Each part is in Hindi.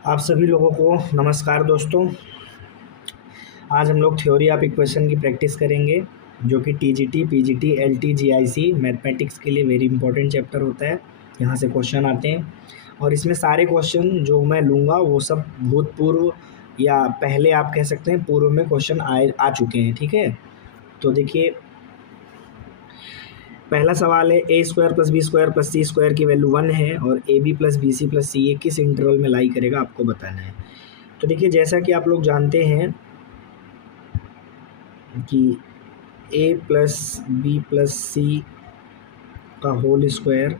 आप सभी लोगों को नमस्कार दोस्तों। आज हम लोग थ्योरी ऑफ इक्वेशन की प्रैक्टिस करेंगे जो कि TGT, PGT, LT, GIC mathematics के लिए वेरी इंपॉर्टेंट चैप्टर होता है। यहाँ से क्वेश्चन आते हैं और इसमें सारे क्वेश्चन जो मैं लूँगा वो सब भूतपूर्व या पहले आप कह सकते हैं पूर्व में क्वेश्चन आ चुके हैं। ठीक है, तो देखिए पहला सवाल है A square plus B square plus C square की वैल्यू 1 है और A B plus B C plus C A किस इंटरवल में लाई करेगा आपको बताना है। तो देखिए जैसा कि आप लोग जानते हैं कि a plus b plus c का होल स्क्वायर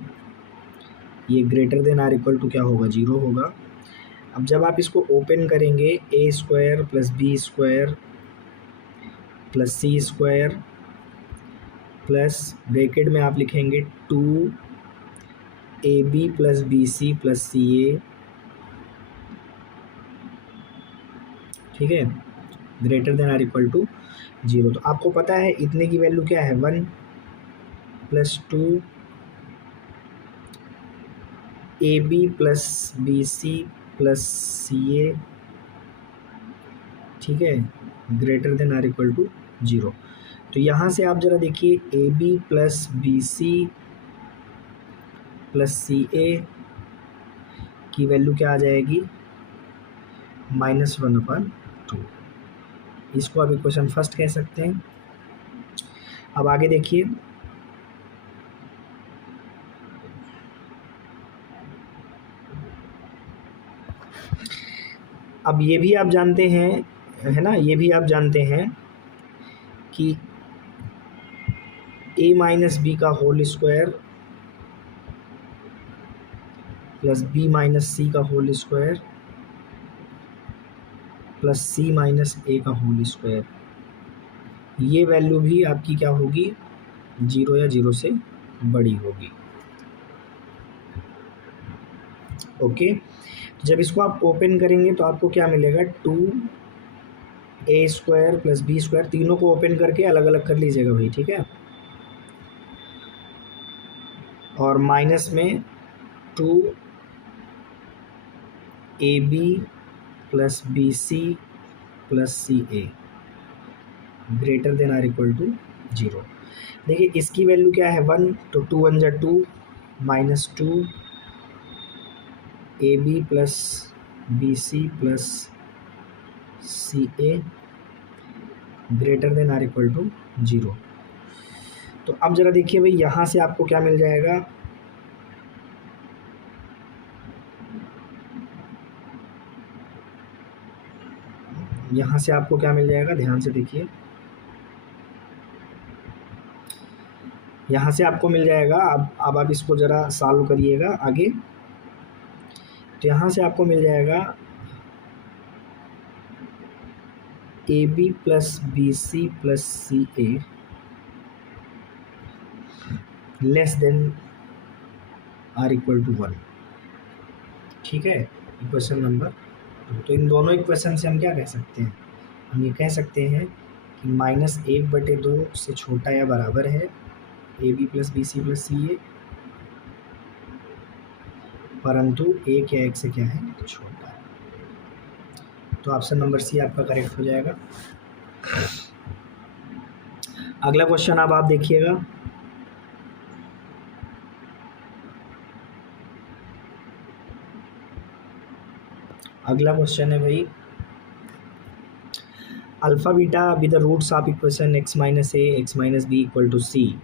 ये greater than or equal to क्या होगा, 0 होगा। अब जब आप इसको ओपन करेंगे A square plus B square plus C square plus bracket में आप लिखेंगे 2ab plus B C plus C A, ठीक है, greater than or equal to 0। तो आपको पता है इतने की वैल्यू क्या है, 1 plus 2ab plus B C plus C A, ठीक है, greater than or equal to 0। तो यहाँ से आप ज़रा देखिए A B plus B C plus C A की वैल्यू क्या आ जाएगी, -1/2। इसको आप इक्वेशन फर्स्ट कह सकते हैं। अब आगे देखिए अब ये भी आप जानते हैं, है ना, ये भी आप जानते हैं कि a माइनस बी का whole square plus b minus C का whole square plus c minus a का होल स्क्वायर, ये वैल्यू भी आपकी क्या होगी, 0 या 0 से बड़ी होगी। ओके, जब इसको आप ओपन करेंगे तो आपको क्या मिलेगा, 2a square plus B square, तीनों को ओपन करके अलग अलग कर लीजिएगा भाई, ठीक है, और माइनस में 2ab plus B C plus C a greater than or equal to 0। देखिए इसकी वैल्यू क्या है, 1, तो 2 1 जा 2 minus 2ab plus B C plus C a greater than or equal to 0। तो अब ज़रा देखिए भाई यहाँ से आपको क्या मिल जाएगा, यहाँ से आपको क्या मिल जाएगा, ध्यान से देखिए, यहाँ से आपको मिल जाएगा। अब आप इसको ज़रा सॉल्व करिएगा आगे, तो यहाँ से आपको मिल जाएगा a B plus B C plus C a less than or equal to 1, ठीक है, इक्वेशन नंबर 2। तो इन दोनों इक्वेशन से हम क्या कह सकते हैं, हम ये कह सकते हैं कि -1/2 से छोटा या बराबर है A B plus B C plus C A, परंतु 1 या 1 से क्या है, छोटा है। तो ऑप्शन नंबर सी आपका करेक्ट हो जाएगा। अगला क्वेश्चन अब आप देखिएगा, अगला क्वेश्चन है भाई, alpha beta with the roots of equation x minus A X minus B equal to C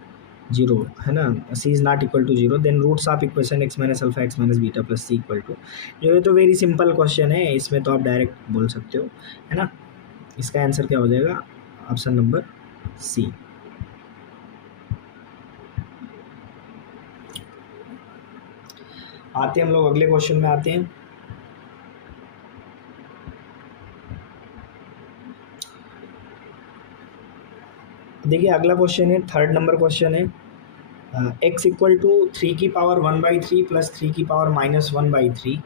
0, है ना, c is not equal to 0, then roots of equation x minus alpha X minus beta plus C equal to, जो है तो वेरी सिंपल क्वेश्चन है, इसमें तो आप डायरेक्ट बोल सकते हो, है ना। इसका आंसर क्या हो जाएगा, ऑप्शन नंबर सी। आते हैं हम लोग अगले क्वेश्चन में आते हैं। देखिए अगला क्वेश्चन है, थर्ड नंबर क्वेश्चन है, x इक्वल टू 3 की पावर 1/3 प्लस 3 की पावर -1/3।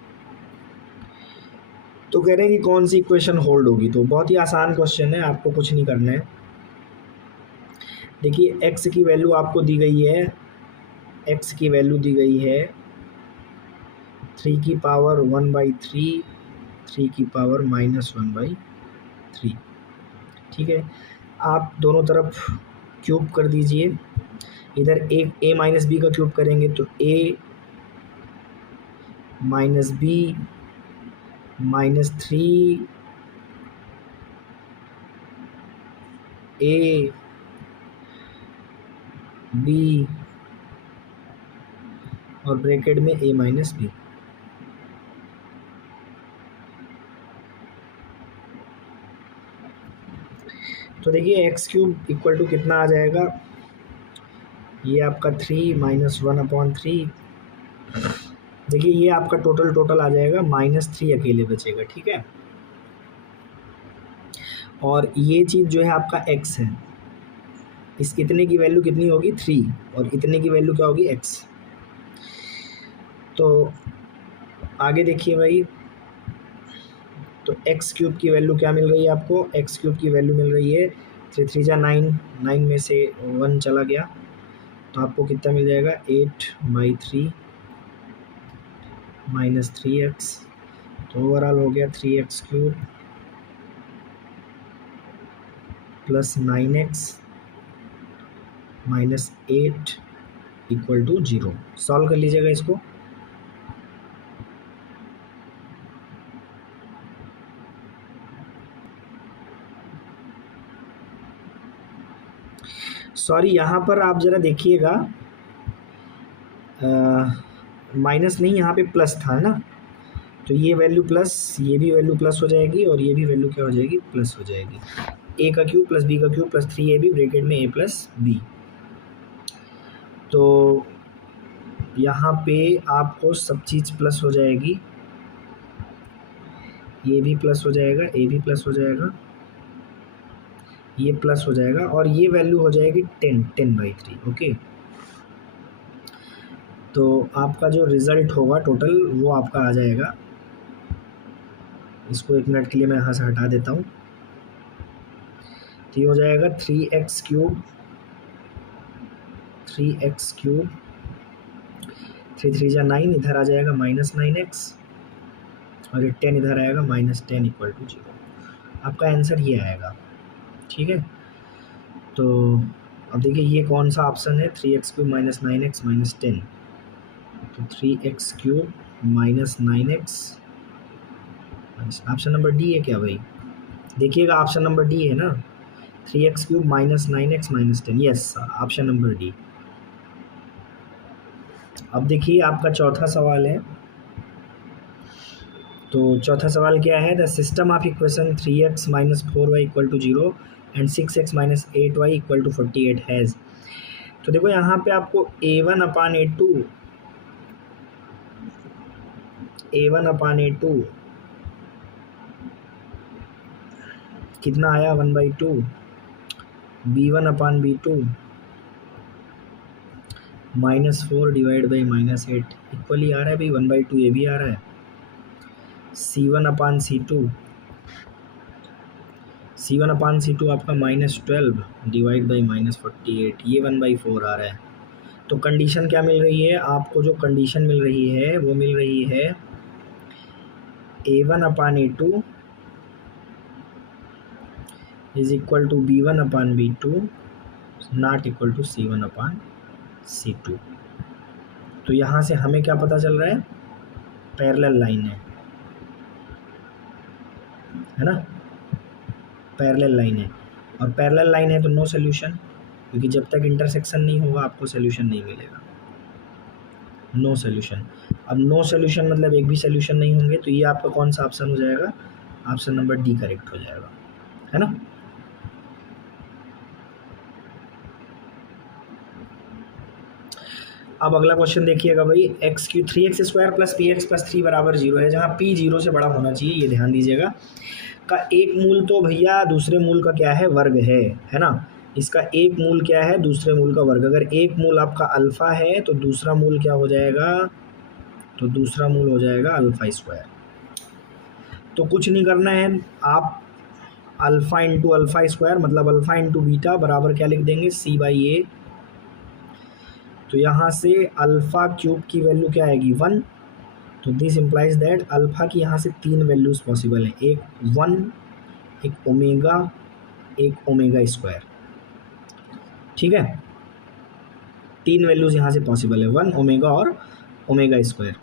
तो कह रहे हैं कि कौन सी इक्वेशन होल्ड होगी। तो बहुत ही आसान क्वेश्चन है, आपको कुछ नहीं करना है। देखिए x की वैल्यू आपको दी गई है, x की वैल्यू दी गई है 3 की पावर 1/3 3 की पावर -1/3। ठीक है, आप दोनों तरफ क्यूब कर दीजिए। इधर एक a माइनस बी का क्यूब करेंगे तो a minus b -3 a b और ब्रैकेट में a माइनस बी। तो देखिए एक्स क्यूब इक्वल टू कितना आ जाएगा, ये आपका 3 - 1/3। देखिए ये आपका टोटल आ जाएगा -3 अकेले बचेगा। ठीक है, और ये चीज़ जो है आपका x है, इस इतने की वैल्यू कितनी होगी 3, और इतने की वैल्यू क्या होगी x। तो आगे देखिए भाई, तो एक्स क्यूब की वैल्यू क्या मिल रही है आपको, एक्स क्यूब की वैल्यू मिल रही है 3 3 जा 9, 9 में से 1 चला गया तो आपको कितना मिल जाएगा 8/3 -3x। तो ओवरऑल हो गया 3x³ + 9x - 8 = 0। सॉल्व कर लीजिएगा इसको। सॉरी, यहाँ पर आप ज़रा देखिएगा, माइनस नहीं, यहाँ पे प्लस था ना, तो ये वैल्यू प्लस, ये भी वैल्यू प्लस हो जाएगी और ये भी वैल्यू क्या हो जाएगी, प्लस हो जाएगी। a का क्यूब + b का क्यूब + 3ab ब्रैकेट में a + b। तो यहाँ पे आपको सब चीज़ प्लस हो जाएगी, ये भी प्लस हो जाएगा, a भी प्लस हो जाएगा, ये प्लस हो जाएगा, और ये वैल्यू हो जाएगी 10/3। ओके, तो आपका जो रिज़ल्ट होगा टोटल वो आपका आ जाएगा। इसको 1 मिनट के लिए मैं यहाँ से हटा देता हूँ। तो ये हो जाएगा 3x³, 3 3 जा 9, इधर आ जाएगा -9x, और ये 10 इधर आएगा -10 = 0। आपका आंसर ये आएगा। ठीक है, तो अब देखिए ये कौन सा ऑप्शन है, 3x³ - 9x - 10। तो 3x³ - 9x, option number D है क्या भाई, देखिएगा ऑप्शन नंबर डी है ना, 3x³ - 9x - 10। Yes, option number D. अब देखिए आपका चौथा सवाल है। तो चौथा सवाल क्या है, the system of equation 3x - 4y = 0 and 6x - 8y = 48 has. तो देखो यहाँ पे आपको a1/a2 कितना आया 1/2, b1/b2 -4 / -8 इक्वली आ रहा है भाई, 1/2 ये भी आ रहा है, c1/c2 आपका -12 / -48, ये 1/4 आ रहा है। तो कंडीशन क्या मिल रही है आपको, जो कंडीशन मिल रही है वो मिल रही है a1/a2 = b1/b2 not equal to c1/c2। तो यहाँ से हमें क्या पता चल रहा है, पैरेलल लाइन है ना, पैरेलल लाइन है, और पैरेलल लाइन है तो नो सोल्यूशन, क्योंकि जब तक इंटरसेक्शन नहीं होगा आपको सोल्यूशन नहीं मिलेगा, नो सोल्यूशन। अब नो सोल्यूशन मतलब एक भी सोल्यूशन नहीं होंगे, तो ये आपका कौन सा ऑप्शन हो जाएगा, ऑप्शन नंबर डी करेक्ट हो जाएगा, है ना। अब अगला क्वेश्चन देखिएगा भाई, 3x² + px + 3 = 0 है, जहाँ p 0 से बड़ा होना चाहिए, ये ध्यान दीजिएगा। का एक मूल तो भैया दूसरे मूल का क्या है, वर्ग है ना। इसका एक मूल क्या है, दूसरे मूल का वर्ग। अगर एक मूल आपका अल्फ़ा है तो दूसरा मूल क्या हो जाएगा, तो दूसरा मूल हो जाएगा α²। तो कुछ नहीं करना है, आप अल्फ़ा × α² मतलब अल्फ़ा × बीटा बराबर क्या लिख देंगे, c/a। तो यहाँ से α³ की वैल्यू क्या आएगी 1, तो दिस इम्प्लाइज दैट अल्फ़ा की यहाँ से 3 वैल्यूज़ पॉसिबल हैं, एक 1, एक ओमेगा स्क्वायर। ठीक है, 3 वैल्यूज़ यहाँ से पॉसिबल है, 1 ओमेगा और omega square.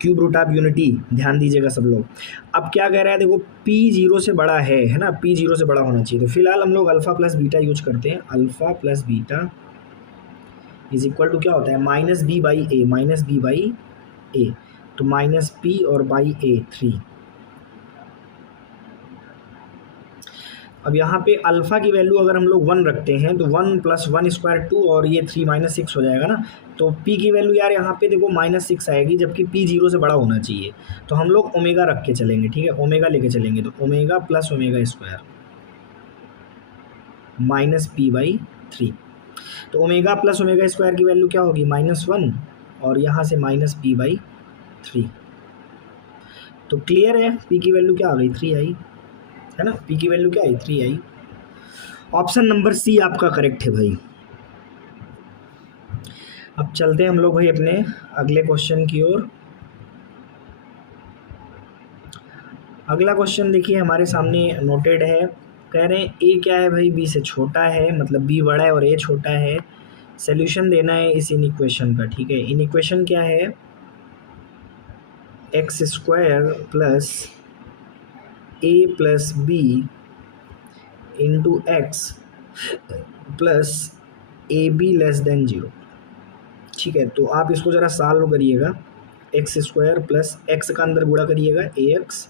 Cube root of unity, ध्यान दीजिएगा सब लोग। अब क्या कह रहा है, देखो p 0 से बड़ा है ना, p 0 से बड़ा होना चाहिए। तो फिलहाल हम लोग अल्फ़ा प्लस बीटा यूज करते हैं। Alpha plus beta is equal to क्या होता है, माइनस बी बाई ए। तो माइनस पी और बाई ए 3। अब यहाँ पे अल्फ़ा की वैल्यू अगर हम लोग 1 रखते हैं तो 1 प्लस 1 स्क्वायर 2 और ये 3 माइनस 6 हो जाएगा ना। तो p की वैल्यू यार यहाँ पे देखो -6 आएगी, जबकि p 0 से बड़ा होना चाहिए। तो हम लोग ओमेगा रख के चलेंगे, ठीक है, ओमेगा लेके चलेंगे। तो omega plus omega square minus P by 3। तो ओमेगा प्लस ओमेगा स्क्वायर की वैल्यू क्या होगी, -1 और यहाँ से माइनस पी बाई 3। तो क्लियर है, p की वैल्यू क्या आ गई, 3 आई, है ना, p की वैल्यू क्या आई, 3 आई। ऑप्शन नंबर सी आपका करेक्ट है भाई। अब चलते हैं हम लोग भाई अपने अगले क्वेश्चन की ओर। अगला क्वेश्चन देखिए हमारे सामने नोटेड है। कह रहे हैं ए क्या है भाई, बी से छोटा है, मतलब बी बड़ा है और ए छोटा है। सॉल्यूशन देना है इस इन इक्वेशन का, ठीक है। इन इक्वेशन क्या है, x square plus a plus b into x plus a b less than 0। ठीक है, तो आप इसको ज़रा सॉल्व करिएगा। एक्स स्क्वायर प्लस एक्स का अंदर गुणा करिएगा ए एक्स,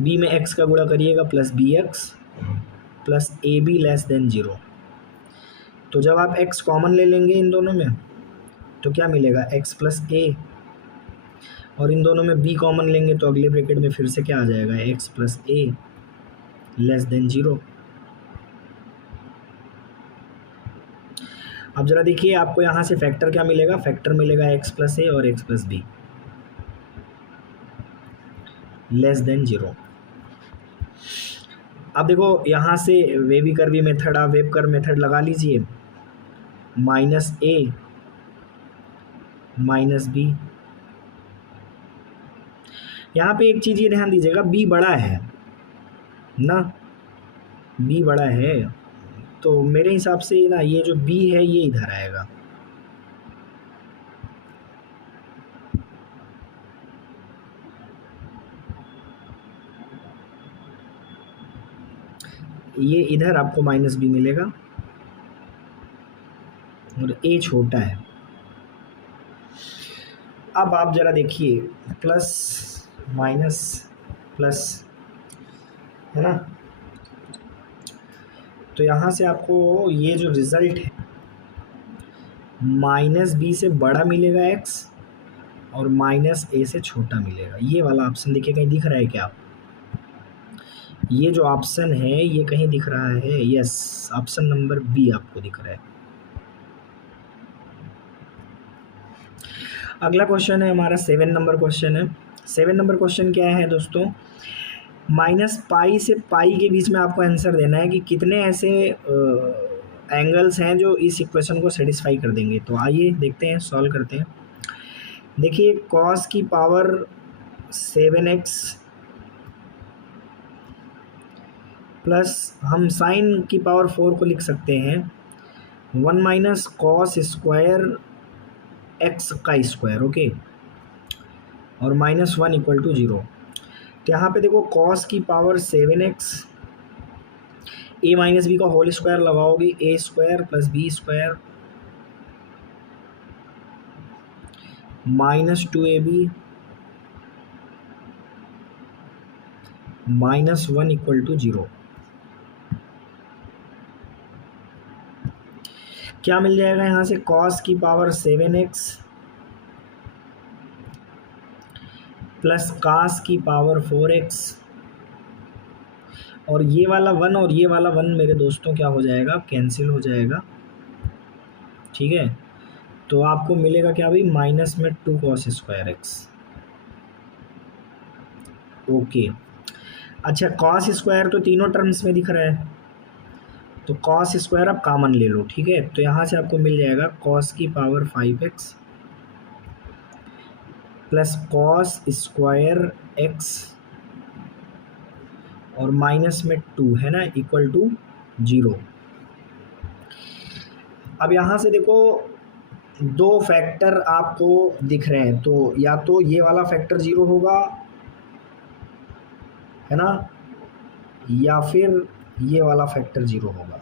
बी में एक्स का गुणा करिएगा plus b x plus a b less than 0। तो जब आप एक्स कॉमन ले लेंगे इन दोनों में तो क्या मिलेगा, एक्स प्लस ए, और इन दोनों में बी कॉमन लेंगे तो अगले ब्रैकेट में फिर से क्या आ जाएगा, एक्स प्लस ए लेस देन 0। अब जरा देखिए आपको यहाँ से फैक्टर क्या मिलेगा, फैक्टर मिलेगा एक्स प्लस ए और x plus B less than 0। अब देखो यहाँ से वेवी कर्वी मेथड, आप वेव कर्व मेथड लगा लीजिए, माइनस ए माइनस बी। यहाँ पे एक चीज़ ये ध्यान दीजिएगा, बी बड़ा है ना, बी बड़ा है, तो मेरे हिसाब से ना ये जो बी है ये इधर आएगा। ये इधर आपको माइनस बी मिलेगा और ए छोटा है। अब आप जरा देखिए, प्लस माइनस प्लस, है ना, तो यहाँ से आपको ये जो रिज़ल्ट है माइनस बी से बड़ा मिलेगा एक्स और माइनस ए से छोटा मिलेगा। ये वाला ऑप्शन देखिए, कहीं दिख रहा है क्या, ये जो ऑप्शन है ये कहीं दिख रहा है, यस, ऑप्शन नंबर बी आपको दिख रहा है। अगला क्वेश्चन है हमारा 7 नंबर क्वेश्चन है। 7 नंबर क्वेश्चन क्या है दोस्तों, माइनस पाई से पाई के बीच में आपको आंसर देना है कि कितने ऐसे एंगल्स हैं जो इस इक्वेशन को सेटिस्फाई कर देंगे। तो आइए देखते हैं, सॉल्व करते हैं। देखिए कॉस की पावर 7x प्लस हम साइन की पावर 4 को लिख सकते हैं 1 माइनस कॉस स्क्वायर एक्स का स्क्वायर, ओके, और -1 इक्वल टू 0। तो यहाँ पे देखो कॉस की power 7x, A minus B का होल स्क्वायर लगाओगे, A square plus B square -2ab -1 equal to 0। क्या मिल जाएगा यहाँ से, कॉस की पावर 7x प्लस कास की पावर 4x, और ये वाला 1 और ये वाला 1 मेरे दोस्तों क्या हो जाएगा, कैंसिल हो जाएगा। ठीक है, तो आपको मिलेगा क्या भाई, माइनस में 2 कॉस स्क्वायर एक्स, ओके। अच्छा कॉस स्क्वायर तो तीनों टर्म्स में दिख रहा है, तो कॉस स्क्वायर आप कॉमन ले लो, ठीक है। तो यहाँ से आपको मिल जाएगा कॉस की power 5x plus cos square x और माइनस में 2 है ना, इक्वल टू 0। अब यहाँ से देखो दो फैक्टर आपको दिख रहे हैं, तो या तो ये वाला फैक्टर 0 होगा, है ना, या फिर ये वाला फैक्टर 0 होगा।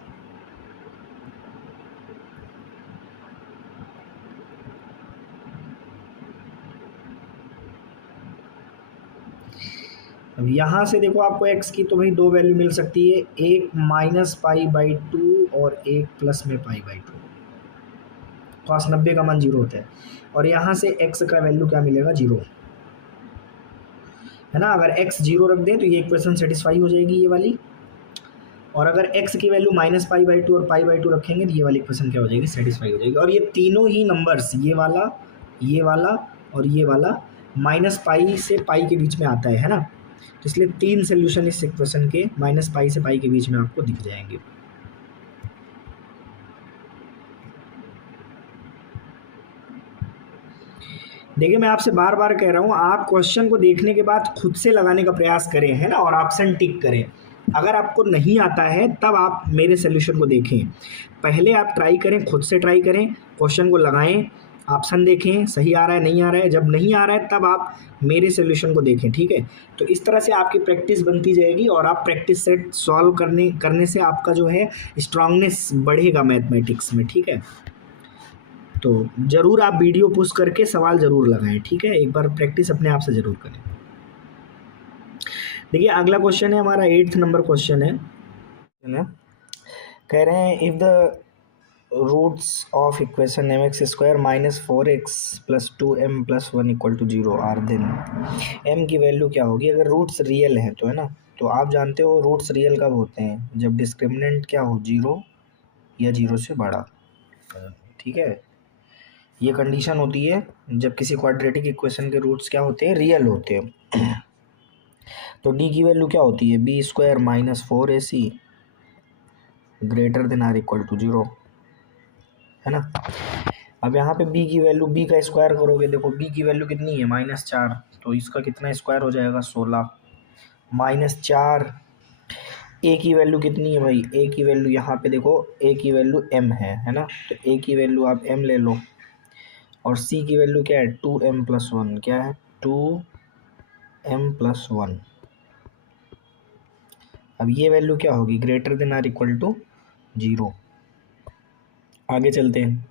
अब यहाँ से देखो आपको x की तो भाई दो वैल्यू मिल सकती है, एक -π/2 और एक प्लस में π/2। cos 90 का मान 0 होता है, और यहाँ से x का वैल्यू क्या मिलेगा, 0, है ना। अगर x 0 रख दें तो ये इक्वेशन सेटिस्फाई हो जाएगी ये वाली, और अगर x की वैल्यू -π/2 और π/2 रखेंगे तो ये वाली इक्वेशन क्या हो जाएगी, सेटिस्फाई हो जाएगी। और ये तीनों ही नंबर्स, ये वाला और ये वाला -π से π के बीच में आता है ना, तो इसलिए 3 सोल्यूशन इस इक्वेशन के -π से π के बीच में आपको दिख जाएंगे। देखिए मैं आपसे बार बार कह रहा हूँ, आप क्वेश्चन को देखने के बाद खुद से लगाने का प्रयास करें, है ना, और ऑप्शन टिक करें। अगर आपको नहीं आता है तब आप मेरे सोल्यूशन को देखें, पहले आप ट्राई करें, खुद से ट्राई करें, क्वेश्चन को लगाएं, ऑप्शन देखें सही आ रहा है नहीं आ रहा है, जब नहीं आ रहा है तब आप मेरे सोल्यूशन को देखें, ठीक है। तो इस तरह से आपकी प्रैक्टिस बनती जाएगी, और आप प्रैक्टिस सेट सॉल्व करने से आपका जो है स्ट्रांगनेस बढ़ेगा मैथमेटिक्स में, ठीक है। तो ज़रूर आप वीडियो पुश करके सवाल ज़रूर लगाएं, ठीक है, एक बार प्रैक्टिस अपने आप से ज़रूर करें। देखिए अगला क्वेश्चन है हमारा 8th नंबर क्वेश्चन है, कह रहे हैं if the roots of equation mx² -4x + 2m + 1 = 0 are then m की वैल्यू क्या होगी अगर रूट्स रियल हैं तो, है ना। तो आप जानते हो रूट्स रियल कब होते हैं, जब डिस्क्रिमिनेंट क्या हो, 0 या 0 से बड़ा, ठीक है। ये कंडीशन होती है जब किसी क्वाड्रेटिक इक्वेशन के रूट्स क्या होते हैं, रियल होते हैं। तो d की वैल्यू क्या होती है, b² - 4ac greater than or equal to 0, है ना। अब यहाँ पे b की वैल्यू, b का स्क्वायर करोगे, देखो b की वैल्यू कितनी है, -4, तो इसका कितना स्क्वायर हो जाएगा, 16 -4। a की वैल्यू कितनी है भाई, a की वैल्यू यहाँ पे देखो, a की वैल्यू m है ना, तो a की वैल्यू आप m ले लो, और c की वैल्यू क्या है, 2m + 1, क्या है, 2m + 1। अब ये वैल्यू क्या होगी, greater than or equal to 0। आगे चलते हैं,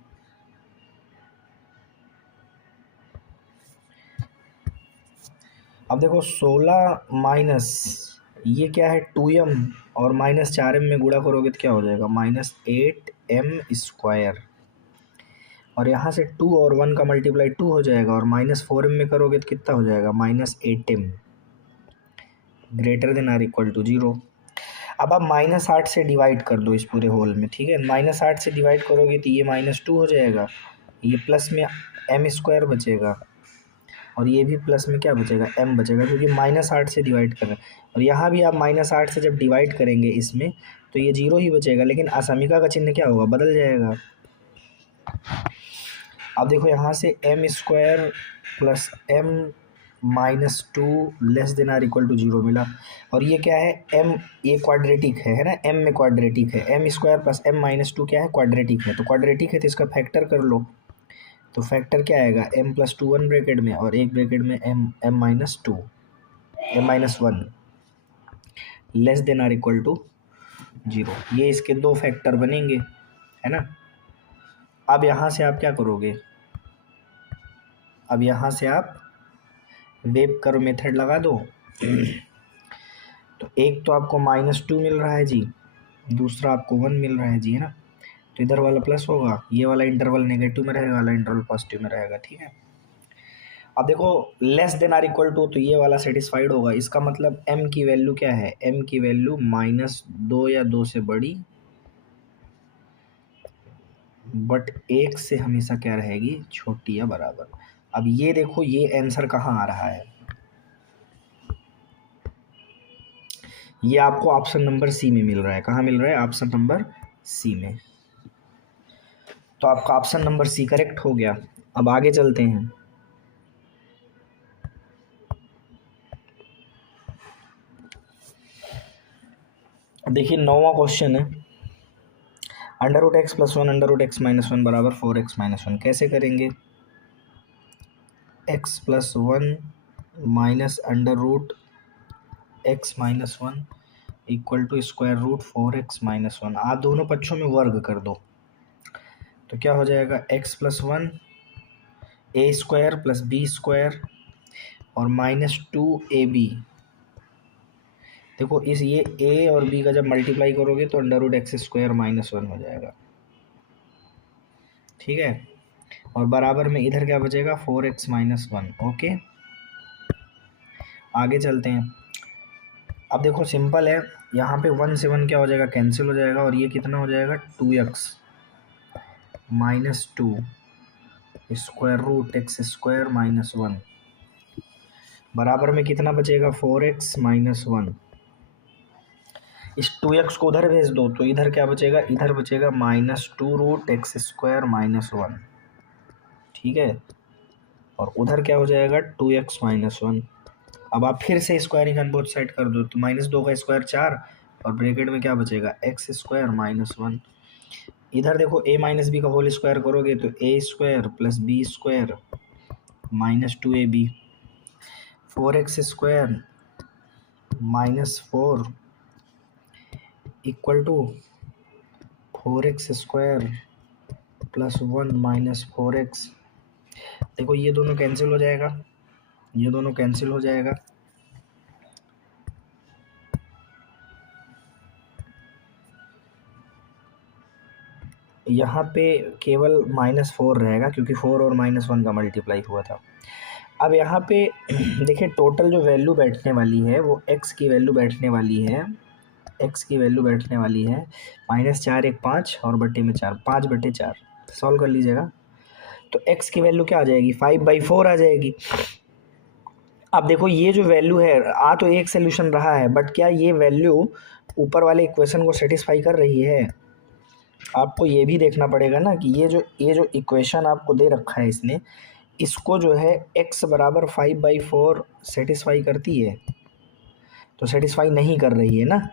अब देखो 16 माइनस ये क्या है, 2m और -4m में गुणा करोगे तो क्या हो जाएगा, -8m², और यहाँ से 2 और 1 का मल्टीप्लाई 2 हो जाएगा, और -4m में करोगे तो कितना हो जाएगा, -8m greater than or equal to 0। अब आप -8 से डिवाइड कर दो इस पूरे होल में, ठीक है, -8 से डिवाइड करोगे तो ये -2 हो जाएगा, ये प्लस में m² बचेगा, और ये भी प्लस में क्या बचेगा, m बचेगा, क्योंकि -8 से डिवाइड कर रहे हैं। और यहाँ भी आप -8 से जब डिवाइड करेंगे इसमें तो ये 0 ही बचेगा, लेकिन असमीका का चिन्ह क्या होगा, बदल जाएगा। अब देखो यहाँ से m² + m - 2 less than or equal to 0 मिला, और ये क्या है, m, ये क्वाड्रेटिक है ना, m में क्वाड्रेटिक है, m² + m - 2 क्या है, क्वाड्रेटिक है, तो क्वाड्रेटिक है तो इसका फैक्टर कर लो, तो फैक्टर क्या आएगा, m + 2 1 ब्रैकेट में, और एक ब्रैकेट में m - 2 m - 1 less than or equal to 0। ये इसके दो फैक्टर बनेंगे, है ना। अब यहाँ से आप क्या करोगे, अब यहाँ से आप वेव कर्व मेथड लगा दो। तो एक तो आपको -2 मिल रहा है जी, दूसरा आपको 1 मिल रहा है जी, है ना, तो इधर वाला प्लस होगा, ये वाला इंटरवल नेगेटिव में रहेगा, वाला इंटरवल पॉजिटिव में रहेगा, ठीक है। अब देखो less than or equal to, तो ये वाला सेटिस्फाइड होगा, इसका मतलब m की वैल्यू क्या है, m की वैल्यू -2 या 2 से बड़ी, बट 1 से हमेशा क्या रहेगी, छोटी या बराबर। अब ये देखो ये आंसर कहाँ आ रहा है, ये आपको ऑप्शन नंबर सी में मिल रहा है, कहाँ मिल रहा है, ऑप्शन नंबर सी में। तो आपका ऑप्शन नंबर सी करेक्ट हो गया। अब आगे चलते हैं, देखिए 9वां क्वेश्चन है, under root x plus one under root x minus one बराबर 4x माइनस वन। कैसे करेंगे? X plus one minus under root x minus one equal to square root 4x minus one. आप दोनों पक्षों में वर्ग कर दो तो क्या हो जाएगा? एक्स प्लस वन ए स्क्वायर प्लस बी स्क्वायर और माइनस 2ab। देखो इस ये a और b का जब मल्टीप्लाई करोगे तो under root x square minus one हो जाएगा, ठीक है। और बराबर में इधर क्या बचेगा? 4x minus one. ओके, आगे चलते हैं। अब देखो सिंपल है, यहाँ पे 1 से 1 क्या हो जाएगा? कैंसिल हो जाएगा और ये कितना हो जाएगा? 2x minus two square root x square minus one बराबर में कितना बचेगा? 4x minus one. इस 2x को उधर भेज दो तो इधर क्या बचेगा? इधर बचेगा minus two root x square minus one, ठीक है। और उधर क्या हो जाएगा? 2x minus one. अब आप फिर से स्क्वायरिंग ऑन बोथ साइड कर दो तो माइनस दो का स्क्वायर 4 और ब्रैकेट में क्या बचेगा? X square minus one. इधर देखो a माइनस बी का होल स्क्वायर करोगे तो a square plus B square minus 2ab। 4x square minus 4 equal to 4x square plus one minus 4x। देखो ये दोनों कैंसिल हो जाएगा, ये दोनों कैंसिल हो जाएगा। यहाँ पे केवल माइनस 4 रहेगा क्योंकि 4 और माइनस वन का मल्टीप्लाई हुआ था। अब यहाँ पे देखिए टोटल जो वैल्यू बैठने वाली है वो x की वैल्यू बैठने वाली है, x की वैल्यू बैठने वाली है माइनस 4 एक 5 और बट्टे में 4, 5/4। सॉल्व कर लीजिएगा तो x की वैल्यू क्या आ जाएगी? 5/4 आ जाएगी। अब देखो ये जो वैल्यू है, आ तो एक सोल्यूशन रहा है बट क्या ये वैल्यू ऊपर वाले इक्वेशन को सेटिस्फाई कर रही है? आपको ये भी देखना पड़ेगा ना कि ये जो इक्वेशन आपको दे रखा है इसने, इसको जो है x बराबर 5/4 सेटिस्फाई करती है? तो सेटिस्फाई नहीं कर रही है ना,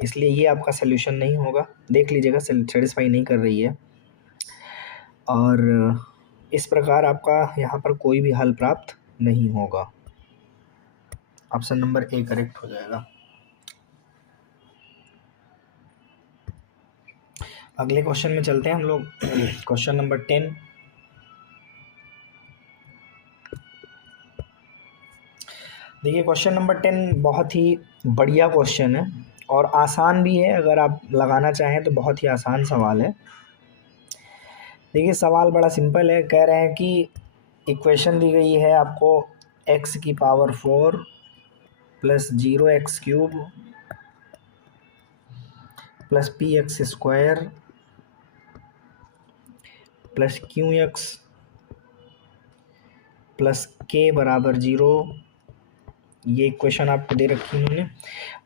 इसलिए ये आपका सोल्यूशन नहीं होगा। देख लीजिएगा सेटिस्फाई नहीं कर रही है और इस प्रकार आपका यहाँ पर कोई भी हल प्राप्त नहीं होगा। ऑप्शन नंबर ए करेक्ट हो जाएगा। अगले क्वेश्चन में चलते हैं हम लोग। Question number 10। देखिए क्वेश्चन नंबर 10 बहुत ही बढ़िया क्वेश्चन है और आसान भी है, अगर आप लगाना चाहें तो बहुत ही आसान सवाल है। देखिए सवाल बड़ा सिंपल है, कह रहे हैं कि इक्वेशन दी गई है आपको x की power 4 plus 0x cube plus px square plus qx plus k बराबर 0। ये इक्वेशन आपको दे रखी इन्होंने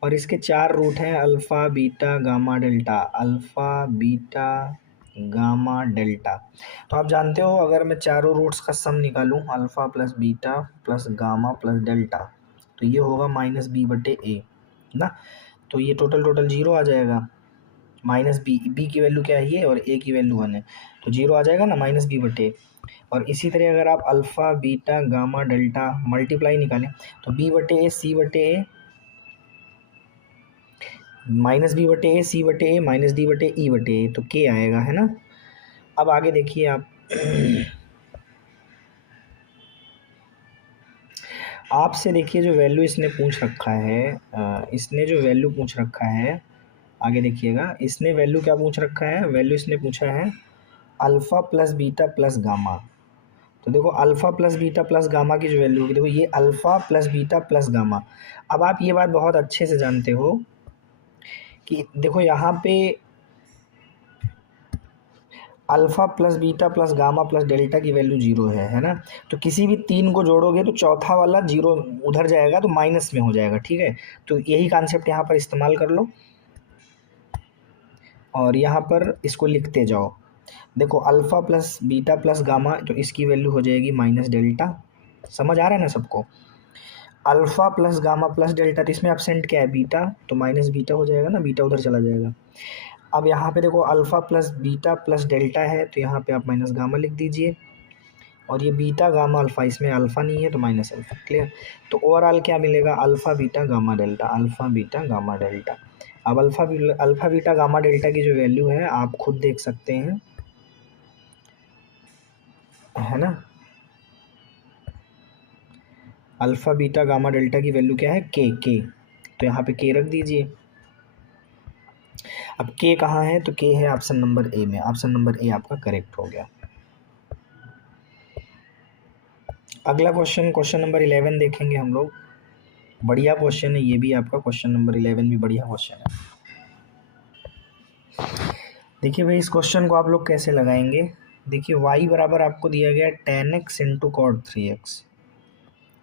और इसके 4 रूट हैं, alpha beta gamma delta, alpha beta gamma delta. तो आप जानते हो अगर मैं चारों रूट्स का सम निकालूं, alpha plus beta plus gamma plus delta, तो ये होगा -b/a ना। तो ये टोटल 0 आ जाएगा। माइनस बी की वैल्यू क्या है ये और a की वैल्यू 1 है तो 0 आ जाएगा ना, -b/a। और इसी तरह अगर आप alpha beta gamma delta multiply निकालें तो b/a c/a -b/a c/a minus d/e/a तो k आएगा, है ना। अब आगे देखिए आप आपसे देखिए जो वैल्यू इसने पूछ रखा है, इसने जो वैल्यू पूछ रखा है, आगे देखिएगा इसने वैल्यू क्या पूछ रखा है? वैल्यू इसने पूछा है alpha plus beta plus gamma. तो देखो alpha plus beta plus gamma की जो वैल्यू होगी, देखो ये alpha plus beta plus gamma. अब आप ये बात बहुत अच्छे से जानते हो कि देखो यहाँ पे alpha plus beta plus gamma plus delta की वैल्यू 0 है ना। तो किसी भी 3 को जोड़ोगे तो चौथा वाला 0 उधर जाएगा तो माइनस में हो जाएगा, ठीक है। तो यही कॉन्सेप्ट यहाँ पर इस्तेमाल कर लो और यहाँ पर इसको लिखते जाओ। देखो alpha plus beta plus gamma तो इसकी वैल्यू हो जाएगी माइनस डेल्टा। समझ आ रहा है ना सबको? Alpha plus gamma plus delta, तो इसमें एब्सेंट क्या है, बीटा, तो माइनस बीटा हो जाएगा ना, बीटा उधर चला जाएगा। अब यहाँ पे देखो alpha plus beta plus delta है, तो यहाँ पे आप माइनस गामा लिख दीजिए, और ये बीटा गामा अल्फ़ा, इसमें अल्फ़ा नहीं है तो माइनस अल्फ़ा। क्लियर। तो ओवरऑल क्या मिलेगा, alpha beta gamma delta, alpha beta gamma delta. अब अल्फ़ा बीटा गामा डेल्टा की जो वैल्यू है आप खुद देख सकते हैं, है ना। अल्फ़ा बीटा गामा डेल्टा की वैल्यू क्या है, के, तो यहाँ पे के रख दीजिए। अब के कहाँ है, तो के है ऑप्शन नंबर ए में, ऑप्शन नंबर ए आपका करेक्ट हो गया। अगला क्वेश्चन, क्वेश्चन नंबर 11 देखेंगे हम लोग। बढ़िया क्वेश्चन है ये भी आपका, क्वेश्चन नंबर 11 भी बढ़िया क्वेश्चन है। देखिए भाई इस क्वेश्चन को आप लोग कैसे लगाएंगे। देखिए y बराबर आपको दिया गया है 10x into cot 3x,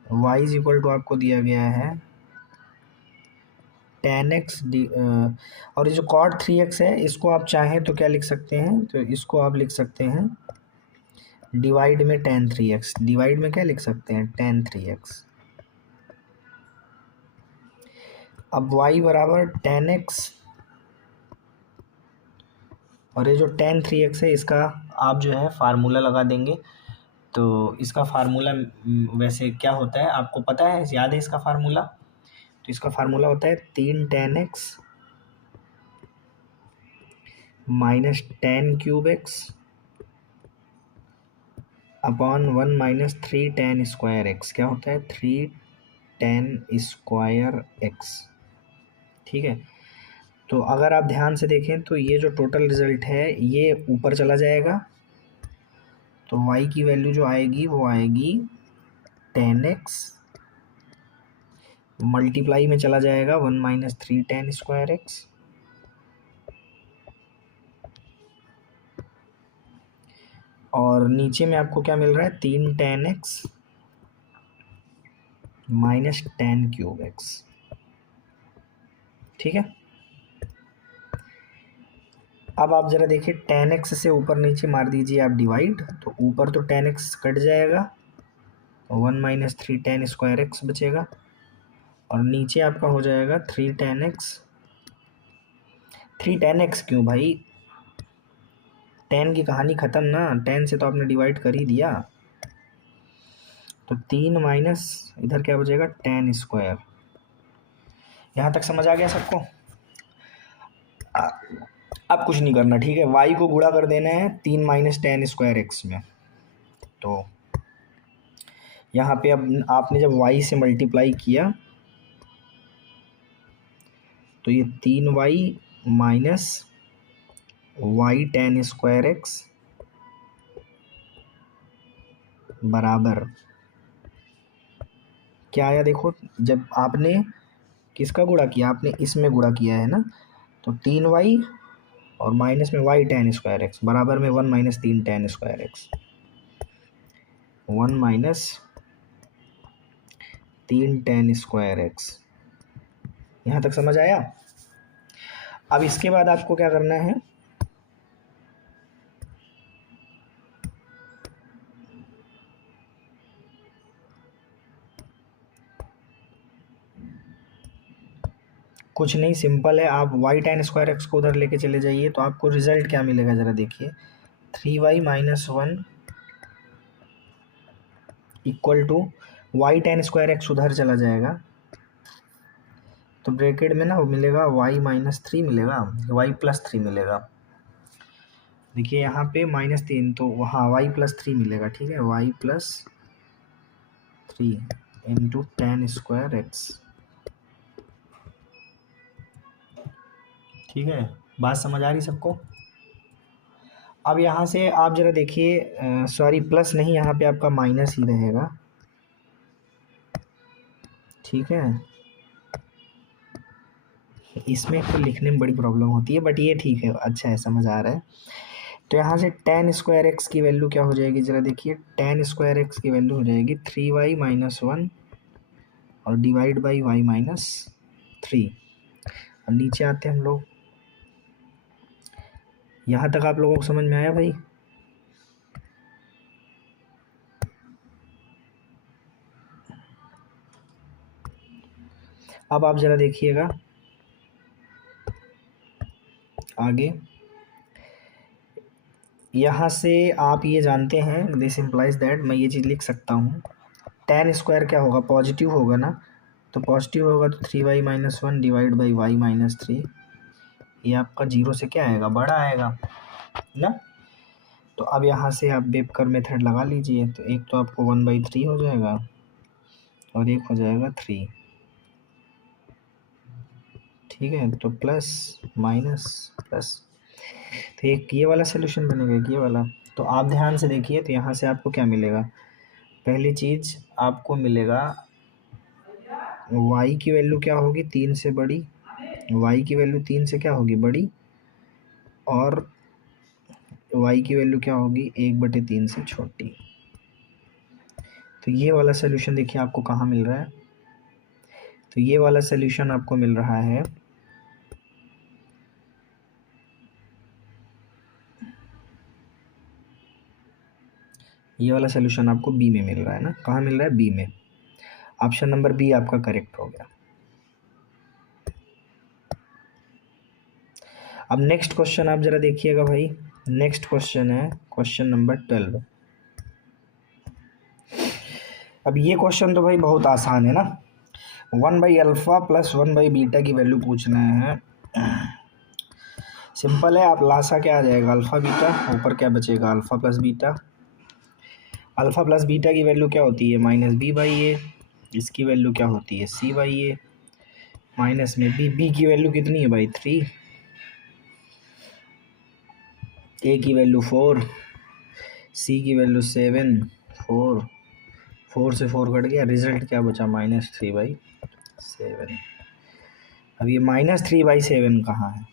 y is equal to आपको दिया गया है 10x और ये जो कॉट 3x है इसको आप चाहें तो क्या लिख सकते हैं, तो इसको आप लिख सकते हैं डिवाइड में tan 3x, डिवाइड में क्या लिख सकते हैं, tan 3x। अब y बराबर 10x और ये जो tan 3x है इसका आप जो है फार्मूला लगा देंगे। तो इसका फार्मूला वैसे क्या होता है आपको पता है, याद है इसका फार्मूला, तो इसका फार्मूला होता है 3 tan x minus tan cube x upon 1 minus 3 tan square x, क्या होता है 3 tan स्क्वायर x। ठीक है, तो अगर आप ध्यान से देखें तो ये जो टोटल रिजल्ट है ये ऊपर चला जाएगा, तो y की वैल्यू जो आएगी वो आएगी tan x मल्टीप्लाई में चला जाएगा 1 माइनस 3 tan स्क्वायर x, और नीचे में आपको क्या मिल रहा है 3 tan x minus tan cube x। ठीक है, अब आप ज़रा देखिए tan x से ऊपर नीचे मार दीजिए आप डिवाइड, तो ऊपर तो tan x कट जाएगा, 1 माइनस 3 tan स्क्वायर x बचेगा, और नीचे आपका हो जाएगा 3 tan x। 3 tan x क्यों भाई, tan की कहानी ख़त्म ना, tan से तो आपने डिवाइड कर ही दिया, तो 3 माइनस इधर क्या बचेगा tan स्क्वायर। यहाँ तक समझ आ गया सबको। अब कुछ नहीं करना, ठीक है, y को गुणा कर देना है 3 माइनस tan स्क्वायर x में, तो यहाँ पे अब आपने जब y से मल्टीप्लाई किया तो ये 3y minus y tan square x बराबर क्या आया, देखो जब आपने किसका गुणा किया, आपने इसमें गुणा किया है ना, तो 3y और माइनस में y tan स्क्वायर x बराबर में 1 minus 3 tan square x, 1 minus 3 tan square x। यहाँ तक समझ आया। अब इसके बाद आपको क्या करना है, कुछ नहीं, सिंपल है, आप y tan स्क्वायर x को उधर लेके चले जाइए तो आपको रिजल्ट क्या मिलेगा ज़रा देखिए, 3y माइनस 1 equal to y tan square x उधर चला जाएगा, तो ब्रैकेट में ना वो मिलेगा y माइनस 3 मिलेगा, y प्लस 3 मिलेगा। देखिए यहाँ पे -3 तो वहाँ y प्लस 3 मिलेगा, ठीक है, y plus 3 into tan square x। ठीक है, बात समझ आ रही सबको। अब यहाँ से आप ज़रा देखिए, सॉरी प्लस नहीं, यहाँ पे आपका माइनस ही रहेगा। ठीक है, इसमें तो लिखने में बड़ी प्रॉब्लम होती है, बट ये ठीक है, अच्छा है, समझ आ रहा है। तो यहाँ से tan स्क्वायर एक्स की वैल्यू क्या हो जाएगी, ज़रा देखिए tan स्क्वायर एक्स की वैल्यू हो जाएगी 3y माइनस 1 और डिवाइड बाई y माइनस 3। अब नीचे आते हैं हम लोग, यहाँ तक आप लोगों को समझ में आया भाई। अब आप ज़रा देखिएगा आगे, यहाँ से आप ये जानते हैं, दिस इम्प्लाइज दैट, मैं ये चीज़ लिख सकता हूँ, tan स्क्वायर क्या होगा, पॉजिटिव होगा ना, तो पॉजिटिव होगा तो 3y-1 डिवाइड बाई y-3, ये आपका जीरो से क्या आएगा, बड़ा आएगा ना। तो अब यहाँ से आप बेकर मेथड लगा लीजिए, तो एक तो आपको 1/3 हो जाएगा और एक हो जाएगा 3, ठीक है, तो प्लस माइनस प्लस, तो एक ये वाला सोल्यूशन बनेगा, एक ये वाला। तो आप ध्यान से देखिए, तो यहाँ से आपको क्या मिलेगा, पहली चीज़ आपको मिलेगा y की वैल्यू क्या होगी, 3 से बड़ी, y की वैल्यू 3 से क्या होगी, बड़ी, और y की वैल्यू क्या होगी, 1/3 से छोटी। तो ये वाला सोल्यूशन देखिए आपको कहाँ मिल रहा है, तो ये वाला सोल्यूशन आपको मिल रहा है ये वाला सोल्यूशन आपको बी में मिल रहा है ना, कहाँ मिल रहा है, बी में। ऑप्शन नंबर बी आपका करेक्ट हो गया। अब नेक्स्ट क्वेश्चन आप जरा देखिएगा भाई, नेक्स्ट क्वेश्चन है क्वेश्चन नंबर 12। अब ये क्वेश्चन तो भाई बहुत आसान है ना, 1/अल्फ़ा प्लस 1/बीटा की वैल्यू पूछ रहे हैं। सिंपल है, आप लासा क्या आ जाएगा, अल्फ़ा बीटा, ऊपर क्या बचेगा, alpha plus beta. Alpha plus beta की वैल्यू क्या होती है, -b/a, इसकी वैल्यू क्या होती है, c/a, माइनस में बी की वैल्यू कितनी है भाई, 3, ए की वैल्यू 4, सी की वैल्यू 7, 4 से 4 कट गया, रिजल्ट क्या बचा, -3/7। अब ये -3/7 कहाँ है,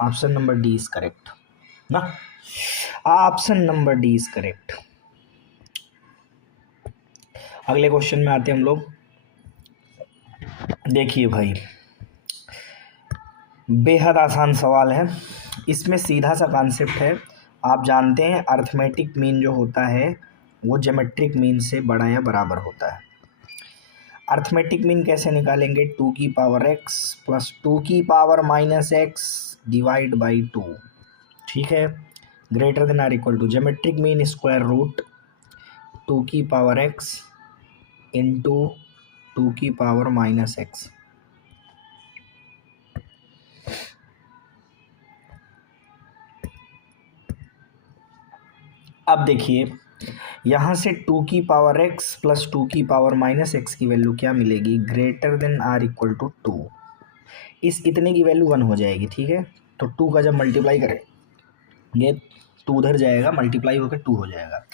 option number D is correct ना, option number D is correct. अगले क्वेश्चन में आते हैं हम लोग। देखिए भाई, बेहद आसान सवाल है, इसमें सीधा सा कॉन्सेप्ट है। आप जानते हैं अर्थमेटिक मीन जो होता है वो ज्योमेट्रिक मीन से बड़ा या बराबर होता है। अर्थमेटिक मीन कैसे निकालेंगे, 2 की पावर x प्लस 2 की पावर -x डिवाइड बाई 2, ठीक है, greater than or equal to geometric mean square root 2 की पावर x इंटू 2 की पावर -x। अब देखिए यहाँ से 2 की पावर x प्लस 2 की पावर -x की वैल्यू क्या मिलेगी, greater than or equal to 2, इस इतने की वैल्यू 1 हो जाएगी, ठीक है। तो 2 का जब मल्टीप्लाई करेंगे 2 उधर जाएगा, मल्टीप्लाई होकर 2 हो जाएगा।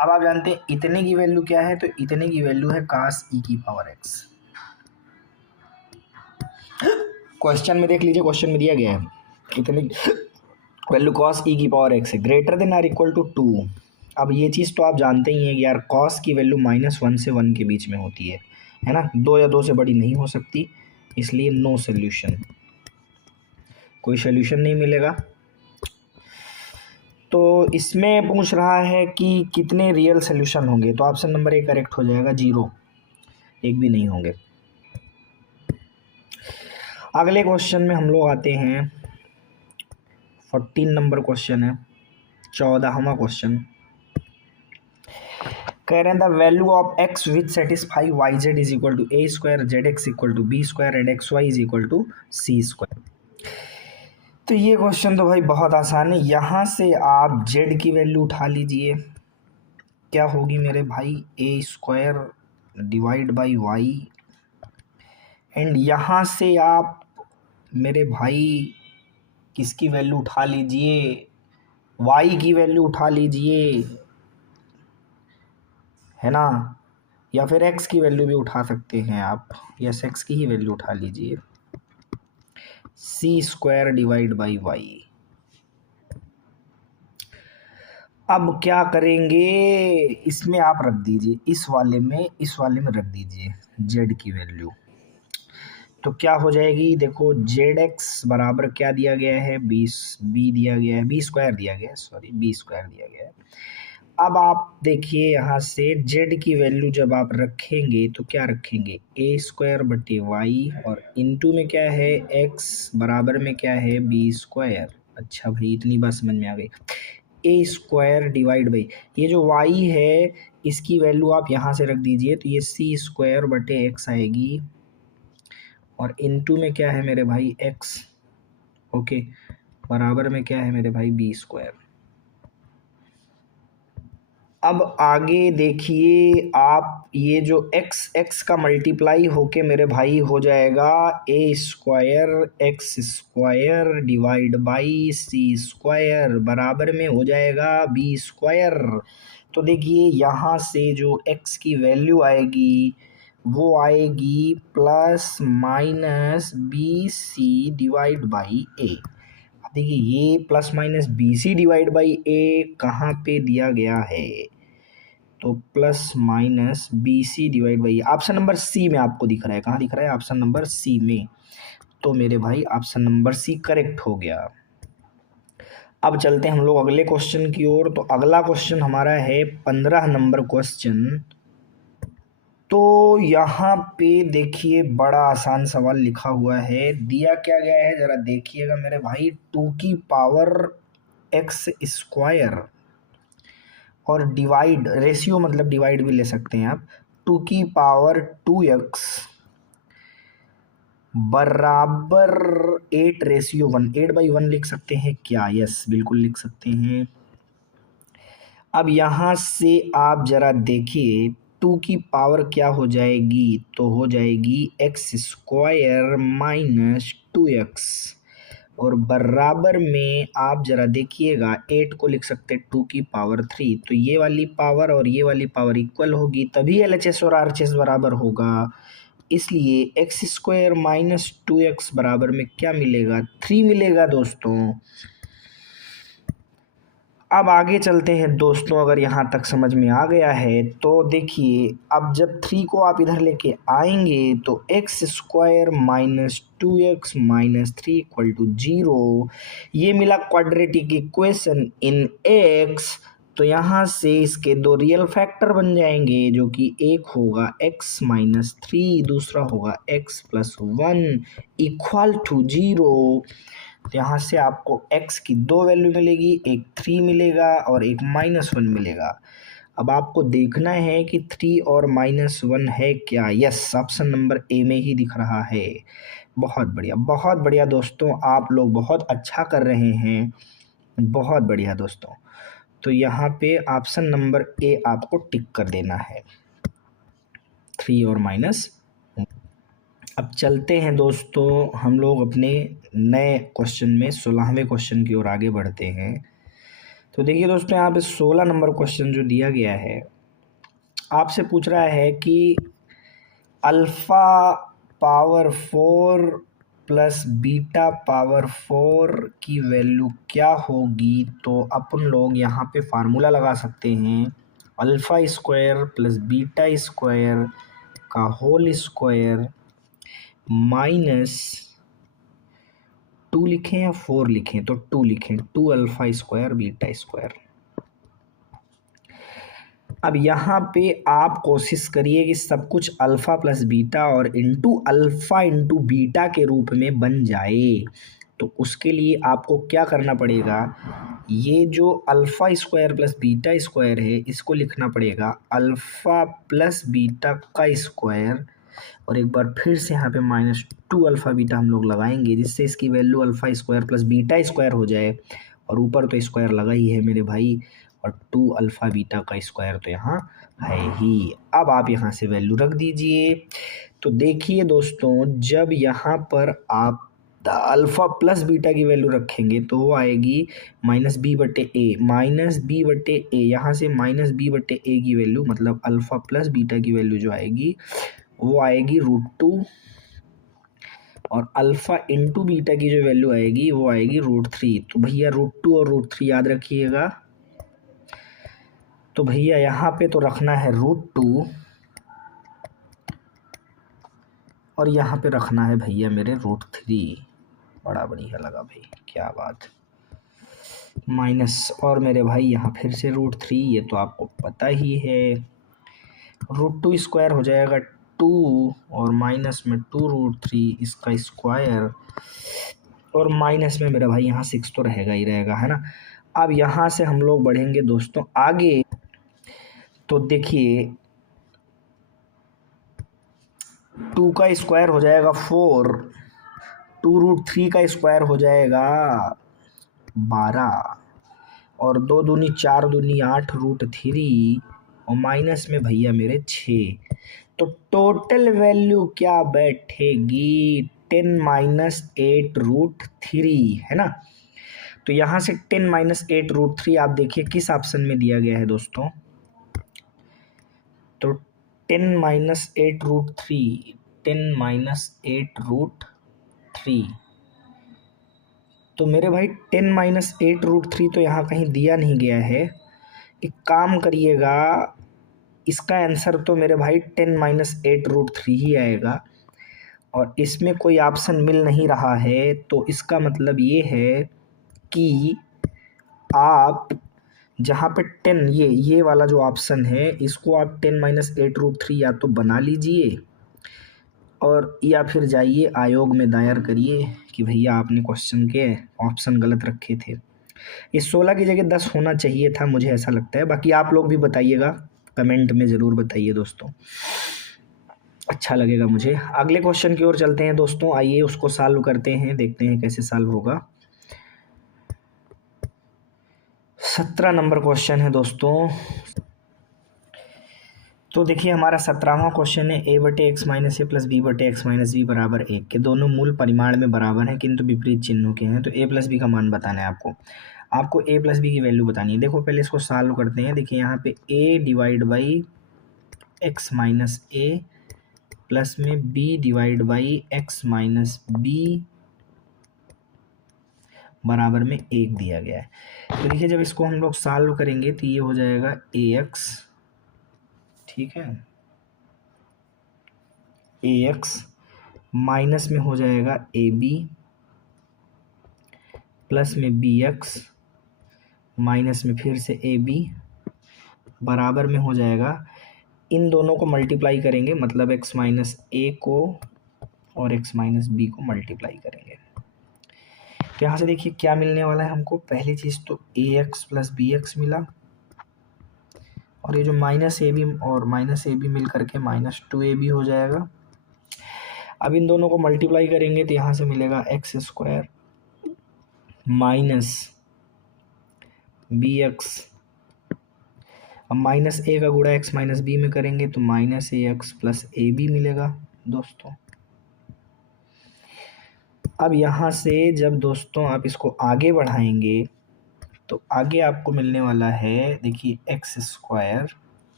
अब आप जानते हैं इतने की वैल्यू क्या है, तो इतने की वैल्यू है cos e की पावर x। क्वेश्चन में देख लीजिए, क्वेश्चन में दिया गया है इतने वैल्यू cos e की पावर x है, greater than or equal to 2। अब ये चीज़ तो आप जानते ही हैं कि यार cos की वैल्यू -1 से 1 के बीच में होती है ना, 2 या 2 से बड़ी नहीं हो सकती, इसलिए नो सोल्यूशन, कोई सोल्यूशन नहीं मिलेगा। तो इसमें पूछ रहा है कि कितने रियल सोल्यूशन होंगे, तो ऑप्शन नंबर ए करेक्ट हो जाएगा, 0, एक भी नहीं होंगे। अगले क्वेश्चन में हम लोग आते हैं, 14 नंबर क्वेश्चन है, 14वां क्वेश्चन। कह रहे हैं the value of x which satisfy yz is equal to a square, zx equal to b square and xy is equal to c square. तो ये क्वेश्चन तो भाई बहुत आसान है, यहाँ से आप z की वैल्यू उठा लीजिए, क्या होगी मेरे भाई, a square divide by y, and यहाँ से आप मेरे भाई किसकी वैल्यू उठा लीजिए, y की वैल्यू उठा लीजिए, है ना, या फिर x की वैल्यू भी उठा सकते हैं आप, यस x की ही वैल्यू उठा लीजिए, c square divide by y। अब क्या करेंगे, इसमें आप रख दीजिए, इस वाले में रख दीजिए z की वैल्यू, तो क्या हो जाएगी, देखो zx बराबर क्या दिया गया है, 20 b दिया गया है, b स्क्वायर दिया गया है, सॉरी b स्क्वायर दिया गया है, अब आप देखिए यहाँ से z की वैल्यू जब आप रखेंगे तो क्या रखेंगे, ए स्क्वायर बटे वाई, और इनटू में क्या है x, बराबर में क्या है बी स्क्वायर। अच्छा भाई, इतनी बात समझ में आ गई। ए स्क्वायर डिवाइड बाई, ये जो y है इसकी वैल्यू आप यहाँ से रख दीजिए, तो ये सी स्क्वायर बटे एक्स आएगी, और इनटू में क्या है मेरे भाई x, ओके, बराबर में क्या है मेरे भाई बी स्क्वायर। अब आगे देखिए आप, ये जो x का मल्टीप्लाई होके मेरे भाई हो जाएगा A square X square divide by C square, बराबर में हो जाएगा बी स्क्वायर। तो देखिए यहाँ से जो x की वैल्यू आएगी वो आएगी plus minus B C divide by A. देखिए ये plus minus B C divide by A कहाँ पे दिया गया है, तो plus minus B C divide by, option number C में आपको दिख रहा है। कहाँ दिख रहा है, ऑप्शन नंबर सी में। तो मेरे भाई ऑप्शन नंबर सी करेक्ट हो गया। अब चलते हैं हम लोग अगले क्वेश्चन की ओर। तो अगला क्वेश्चन हमारा है 15 नंबर क्वेश्चन। तो यहाँ पे देखिए बड़ा आसान सवाल लिखा हुआ है, दिया क्या गया है जरा देखिएगा मेरे भाई, 2 की पावर एक्स स्क्वायर, और डिवाइड, रेशियो मतलब डिवाइड भी ले सकते हैं आप, 2 की पावर 2x बराबर 8:1, 8/1 लिख सकते हैं क्या, यस बिल्कुल लिख सकते हैं। अब यहाँ से आप जरा देखिए 2 की पावर क्या हो जाएगी, तो हो जाएगी एक्स स्क्वायर माइनस 2x, और बराबर में आप जरा देखिएगा 8 को लिख सकते 2 की पावर 3, तो ये वाली पावर और ये वाली पावर इक्वल होगी, तभी LHS और RHS बराबर होगा। इसलिए एक्स स्क्वायर माइनस 2x बराबर में क्या मिलेगा, 3 मिलेगा दोस्तों। अब आगे चलते हैं दोस्तों, अगर यहाँ तक समझ में आ गया है तो देखिए, अब जब 3 को आप इधर लेके आएंगे तो x square minus 2x minus 3 equal to 0, ये मिला क्वाड्रेटिक इक्वेशन इन x। तो यहाँ से इसके दो रियल फैक्टर बन जाएंगे, जो कि एक होगा x माइनस 3, दूसरा होगा x प्लस 1 इक्वल टू 0। तो यहाँ से आपको x की दो वैल्यू मिलेगी, एक 3 मिलेगा और एक -1 मिलेगा। अब आपको देखना है कि 3 और -1 है क्या, यस ऑप्शन नंबर ए में ही दिख रहा है। बहुत बढ़िया दोस्तों, आप लोग बहुत अच्छा कर रहे हैं, बहुत बढ़िया दोस्तों। तो यहाँ पे ऑप्शन नंबर ए आपको टिक कर देना है, 3 और -। अब चलते हैं दोस्तों हम लोग अपने नए क्वेश्चन में 16वें क्वेश्चन की ओर आगे बढ़ते हैं। तो देखिए दोस्तों, यहाँ पे 16 नंबर क्वेश्चन जो दिया गया है, आपसे पूछ रहा है कि alpha power 4 plus beta power 4 की वैल्यू क्या होगी। तो अपन लोग यहाँ पे फार्मूला लगा सकते हैं, alpha square plus beta square का होल स्क्वायर माइनस 2 लिखें या 4 लिखें, तो 2 लिखें, 2 अल्फ़ा स्क्वायर बीटा स्क्वायर। अब यहाँ पे आप कोशिश करिए कि सब कुछ अल्फ़ा प्लस बीटा और इंटू अल्फ़ा इंटू बीटा के रूप में बन जाए। तो उसके लिए आपको क्या करना पड़ेगा, ये जो alpha square plus beta square है इसको लिखना पड़ेगा अल्फ़ा प्लस बीटा का स्क्वायर, और एक बार फिर से यहाँ पे -2 अल्फ़ा बीटा हम लोग लगाएंगे, जिससे इसकी value alpha square plus beta square हो जाए, और ऊपर तो स्क्वायर लगा ही है मेरे भाई, और 2 अल्फ़ा बीटा का स्क्वायर तो यहाँ है ही। अब आप यहाँ से वैल्यू रख दीजिए। तो देखिए दोस्तों, जब यहाँ पर आप अल्फ़ा प्लस बीटा की वैल्यू रखेंगे तो वो आएगी -b/a, -b/a, यहाँ से -b/a की वैल्यू मतलब अल्फ़ा प्लस बीटा की वैल्यू जो आएगी वो आएगी √2, और अल्फ़ा इंटू बीटा की जो वैल्यू आएगी वो आएगी √3। तो भैया √2 और √3 याद रखिएगा। तो भैया यहाँ पे तो रखना है √2, और यहाँ पे रखना है भैया मेरे √3। बड़ा बढ़िया लगा भाई, क्या बात। माइनस, और मेरे भाई यहाँ फिर से √3, ये तो आपको पता ही है। √2 स्क्वायर हो जाएगा 2, और माइनस में 2√3 इसका स्क्वायर, और माइनस में मेरा भाई यहाँ 6 तो रहेगा ही रहेगा, है ना। अब यहाँ से हम लोग बढ़ेंगे दोस्तों आगे, तो देखिए 2 का स्क्वायर हो जाएगा 4, 2√3 का स्क्वायर हो जाएगा 12, और 2 दूनी 4 दूनी 8 √3, और माइनस में भैया मेरे 6। तो टोटल वैल्यू क्या बैठेगी? 10 माइनस 8 √3, है ना। तो यहाँ से 10 माइनस 8 √3 आप देखिए किस ऑप्शन में दिया गया है दोस्तों। तो 10 माइनस 8 √3, 10 माइनस 8 √3, तो मेरे भाई 10 माइनस 8 √3 तो यहाँ कहीं दिया नहीं गया है। एक काम करिएगा, इसका आंसर तो मेरे भाई 10 माइनस 8 √3 ही आएगा, और इसमें कोई ऑप्शन मिल नहीं रहा है। तो इसका मतलब ये है कि आप जहाँ पे 10, ये वाला जो ऑप्शन है, इसको आप 10 माइनस 8 √3 या तो बना लीजिए, और या फिर जाइए आयोग में दायर करिए कि भैया आपने क्वेश्चन के ऑप्शन गलत रखे थे। ये 16 की जगह 10 होना चाहिए था, मुझे ऐसा लगता है। बाकी आप लोग भी बताइएगा, कमेंट में ज़रूर बताइए दोस्तों, अच्छा लगेगा मुझे। अगले क्वेश्चन की ओर चलते हैं दोस्तों, आइए उसको सॉल्व करते हैं, देखते हैं कैसे सॉल्व होगा। 17 नंबर क्वेश्चन है दोस्तों। तो देखिए हमारा 17वां क्वेश्चन है, a/x minus a plus b/x minus b बराबर 1 के दोनों मूल परिमाण में बराबर हैं किंतु विपरीत चिन्हों के हैं। तो a प्लस बी का मान बताना है आपको a प्लस बी की वैल्यू बतानी है। देखो पहले इसको सॉल्व करते हैं। देखिए यहाँ पे a divide by x minus a plus में b divide by x minus b बराबर में 1 दिया गया है। तो देखिए जब इसको हम लोग सॉल्व करेंगे तो ये हो जाएगा ax, ठीक है, ax माइनस में हो जाएगा ab प्लस में bx माइनस में फिर से ab बराबर में हो जाएगा, इन दोनों को मल्टीप्लाई करेंगे, मतलब x माइनस ए को और x माइनस बी को मल्टीप्लाई करेंगे। तो यहाँ से देखिए क्या मिलने वाला है हमको। पहली चीज़ तो ax प्लस bx मिला, और ये जो माइनस ए बी और माइनस ए बी मिल करके माइनस 2ab हो जाएगा। अब इन दोनों को मल्टीप्लाई करेंगे तो यहाँ से मिलेगा x square minus b x, अब माइनस ए का गुणा एक्स माइनस बी में करेंगे तो minus A x plus a b मिलेगा दोस्तों। अब यहाँ से जब दोस्तों आप इसको आगे बढ़ाएंगे तो आगे आपको मिलने वाला है, देखिए x square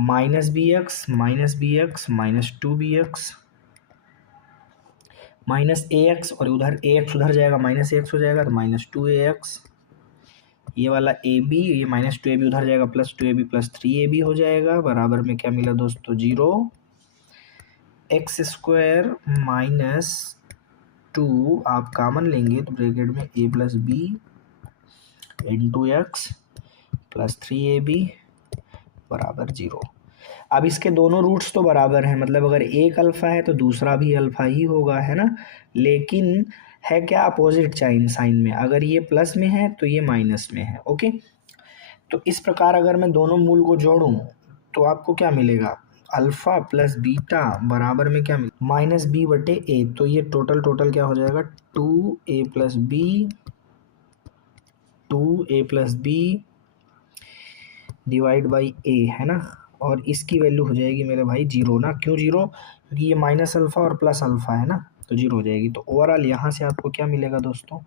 minus b x minus 2bx minus ए एक्स, और उधर ए एक्स उधर जाएगा माइनस ए एक्स हो जाएगा तो माइनस 2ax, ये वाला ए बी, ये माइनस 2ab उधर जाएगा प्लस 2ab प्लस 3ab हो जाएगा, बराबर में क्या मिला दोस्तों 0। एक्स स्क्वायर माइनस 2 आप कॉमन लेंगे तो ब्रैकेट में a plus b into x plus 3ab बराबर 0। अब इसके दोनों रूट्स तो बराबर हैं, मतलब अगर एक अल्फ़ा है तो दूसरा भी अल्फ़ा ही होगा, है ना। लेकिन है क्या अपोजिट साइन में, अगर ये प्लस में है तो ये माइनस में है। ओके, तो इस प्रकार अगर मैं दोनों मूल को जोड़ूं तो आपको क्या मिलेगा, अल्फ़ा प्लस बीटा बराबर में क्या मिलेगा माइनस बी बटे ए। तो ये टोटल क्या हो जाएगा 2a plus b divide by a, है ना, और इसकी वैल्यू हो जाएगी मेरे भाई 0 ना। क्यों 0? क्योंकि ये माइनस अल्फ़ा और प्लस अल्फ़ा है ना, तो 0 हो जाएगी। तो ओवरऑल यहाँ से आपको क्या मिलेगा दोस्तों,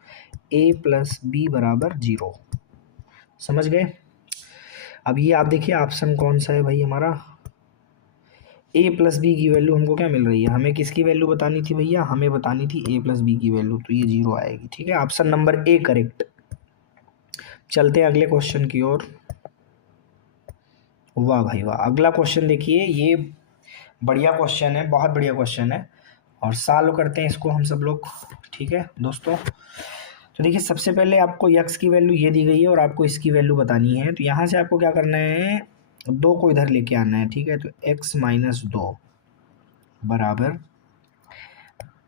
a प्लस बी बराबर 0। समझ गए। अब ये आप देखिए ऑप्शन कौन सा है भाई हमारा, a प्लस बी की वैल्यू हमको क्या मिल रही है, हमें किसकी वैल्यू बतानी थी भैया, हमें बतानी थी a प्लस बी की वैल्यू, तो ये 0 आएगी। ठीक है, ऑप्शन नंबर ए करेक्ट। चलते हैं अगले क्वेश्चन की ओर। वाह भाई वाह, अगला क्वेश्चन देखिए, ये बढ़िया क्वेश्चन है, बहुत बढ़िया क्वेश्चन है, और सॉल्व करते हैं इसको हम सब लोग। ठीक है दोस्तों, तो देखिए सबसे पहले आपको यक्स की वैल्यू ये दी गई है और आपको इसकी वैल्यू बतानी है। तो यहाँ से आपको क्या करना है, 2 को इधर लेके आना है, ठीक है। तो x माइनस 2 बराबर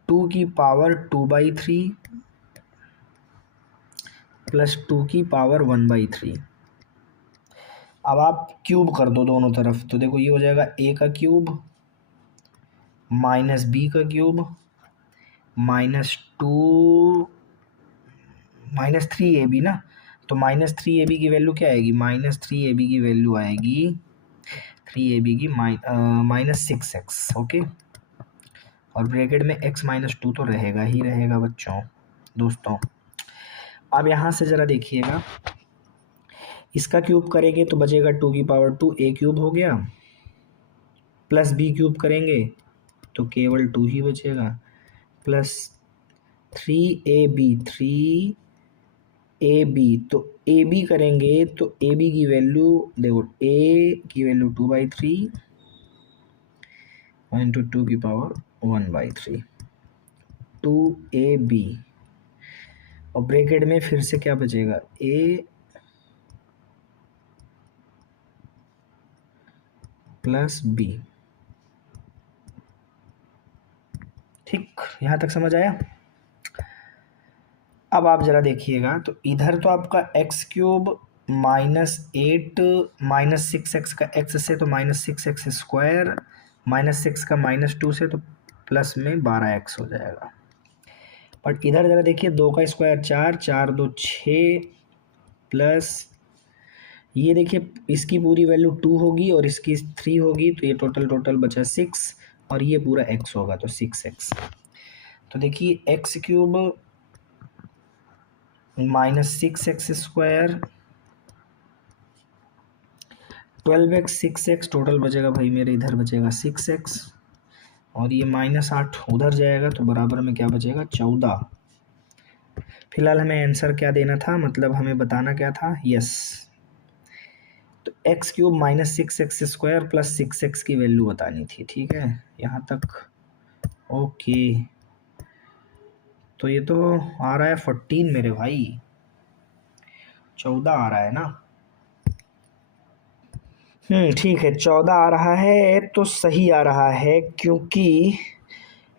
2 की पावर 2/3 प्लस 2 की पावर 1/3। अब आप क्यूब कर दो दोनों तरफ, तो देखो ये हो जाएगा a का क्यूब माइनस b का क्यूब माइनस 2 माइनस 3ab ना। तो माइनस 3ab की वैल्यू क्या आएगी, माइनस 3ab की वैल्यू आएगी 3ab की माइनस 6x, ओके। और ब्रैकेट में x माइनस 2 तो रहेगा ही रहेगा बच्चों दोस्तों। अब यहाँ से ज़रा देखिएगा, इसका क्यूब करेंगे तो बचेगा 2 की पावर 2 a क्यूब हो गया, प्लस b क्यूब करेंगे तो केवल 2 ही बचेगा, प्लस 3ab तो ab करेंगे तो ab की वैल्यू देखो, a की वैल्यू 2/3 इंटू 2 की पावर 1/3 2ab, और ब्रैकेट में फिर से क्या बचेगा, a प्लस b। ठीक, यहाँ तक समझ आया। अब आप ज़रा देखिएगा, तो इधर तो आपका x cube minus 8 minus 6x का x से तो माइनस 6x स्क्वायर माइनस 6 का माइनस 2 से तो प्लस में 12x हो जाएगा। बट इधर ज़रा देखिए, 2 का स्क्वायर 4 4 2 6 प्लस ये देखिए इसकी पूरी वैल्यू 2 होगी और इसकी 3 होगी, तो ये टोटल बचा 6 और ये पूरा x होगा तो 6x। तो देखिए x cube minus 6x square 12x 6x total बचेगा भाई मेरे, इधर बचेगा 6x और ये माइनस 8 उधर जाएगा तो बराबर में क्या बचेगा 14। फिलहाल हमें आंसर क्या देना था, मतलब हमें बताना क्या था, यस। तो x cube minus 6x square plus 6x की वैल्यू बतानी थी, ठीक है यहाँ तक ओके। तो ये तो आ रहा है 14 मेरे भाई, 14 आ रहा है ना। ठीक है 14 आ रहा है तो सही आ रहा है, क्योंकि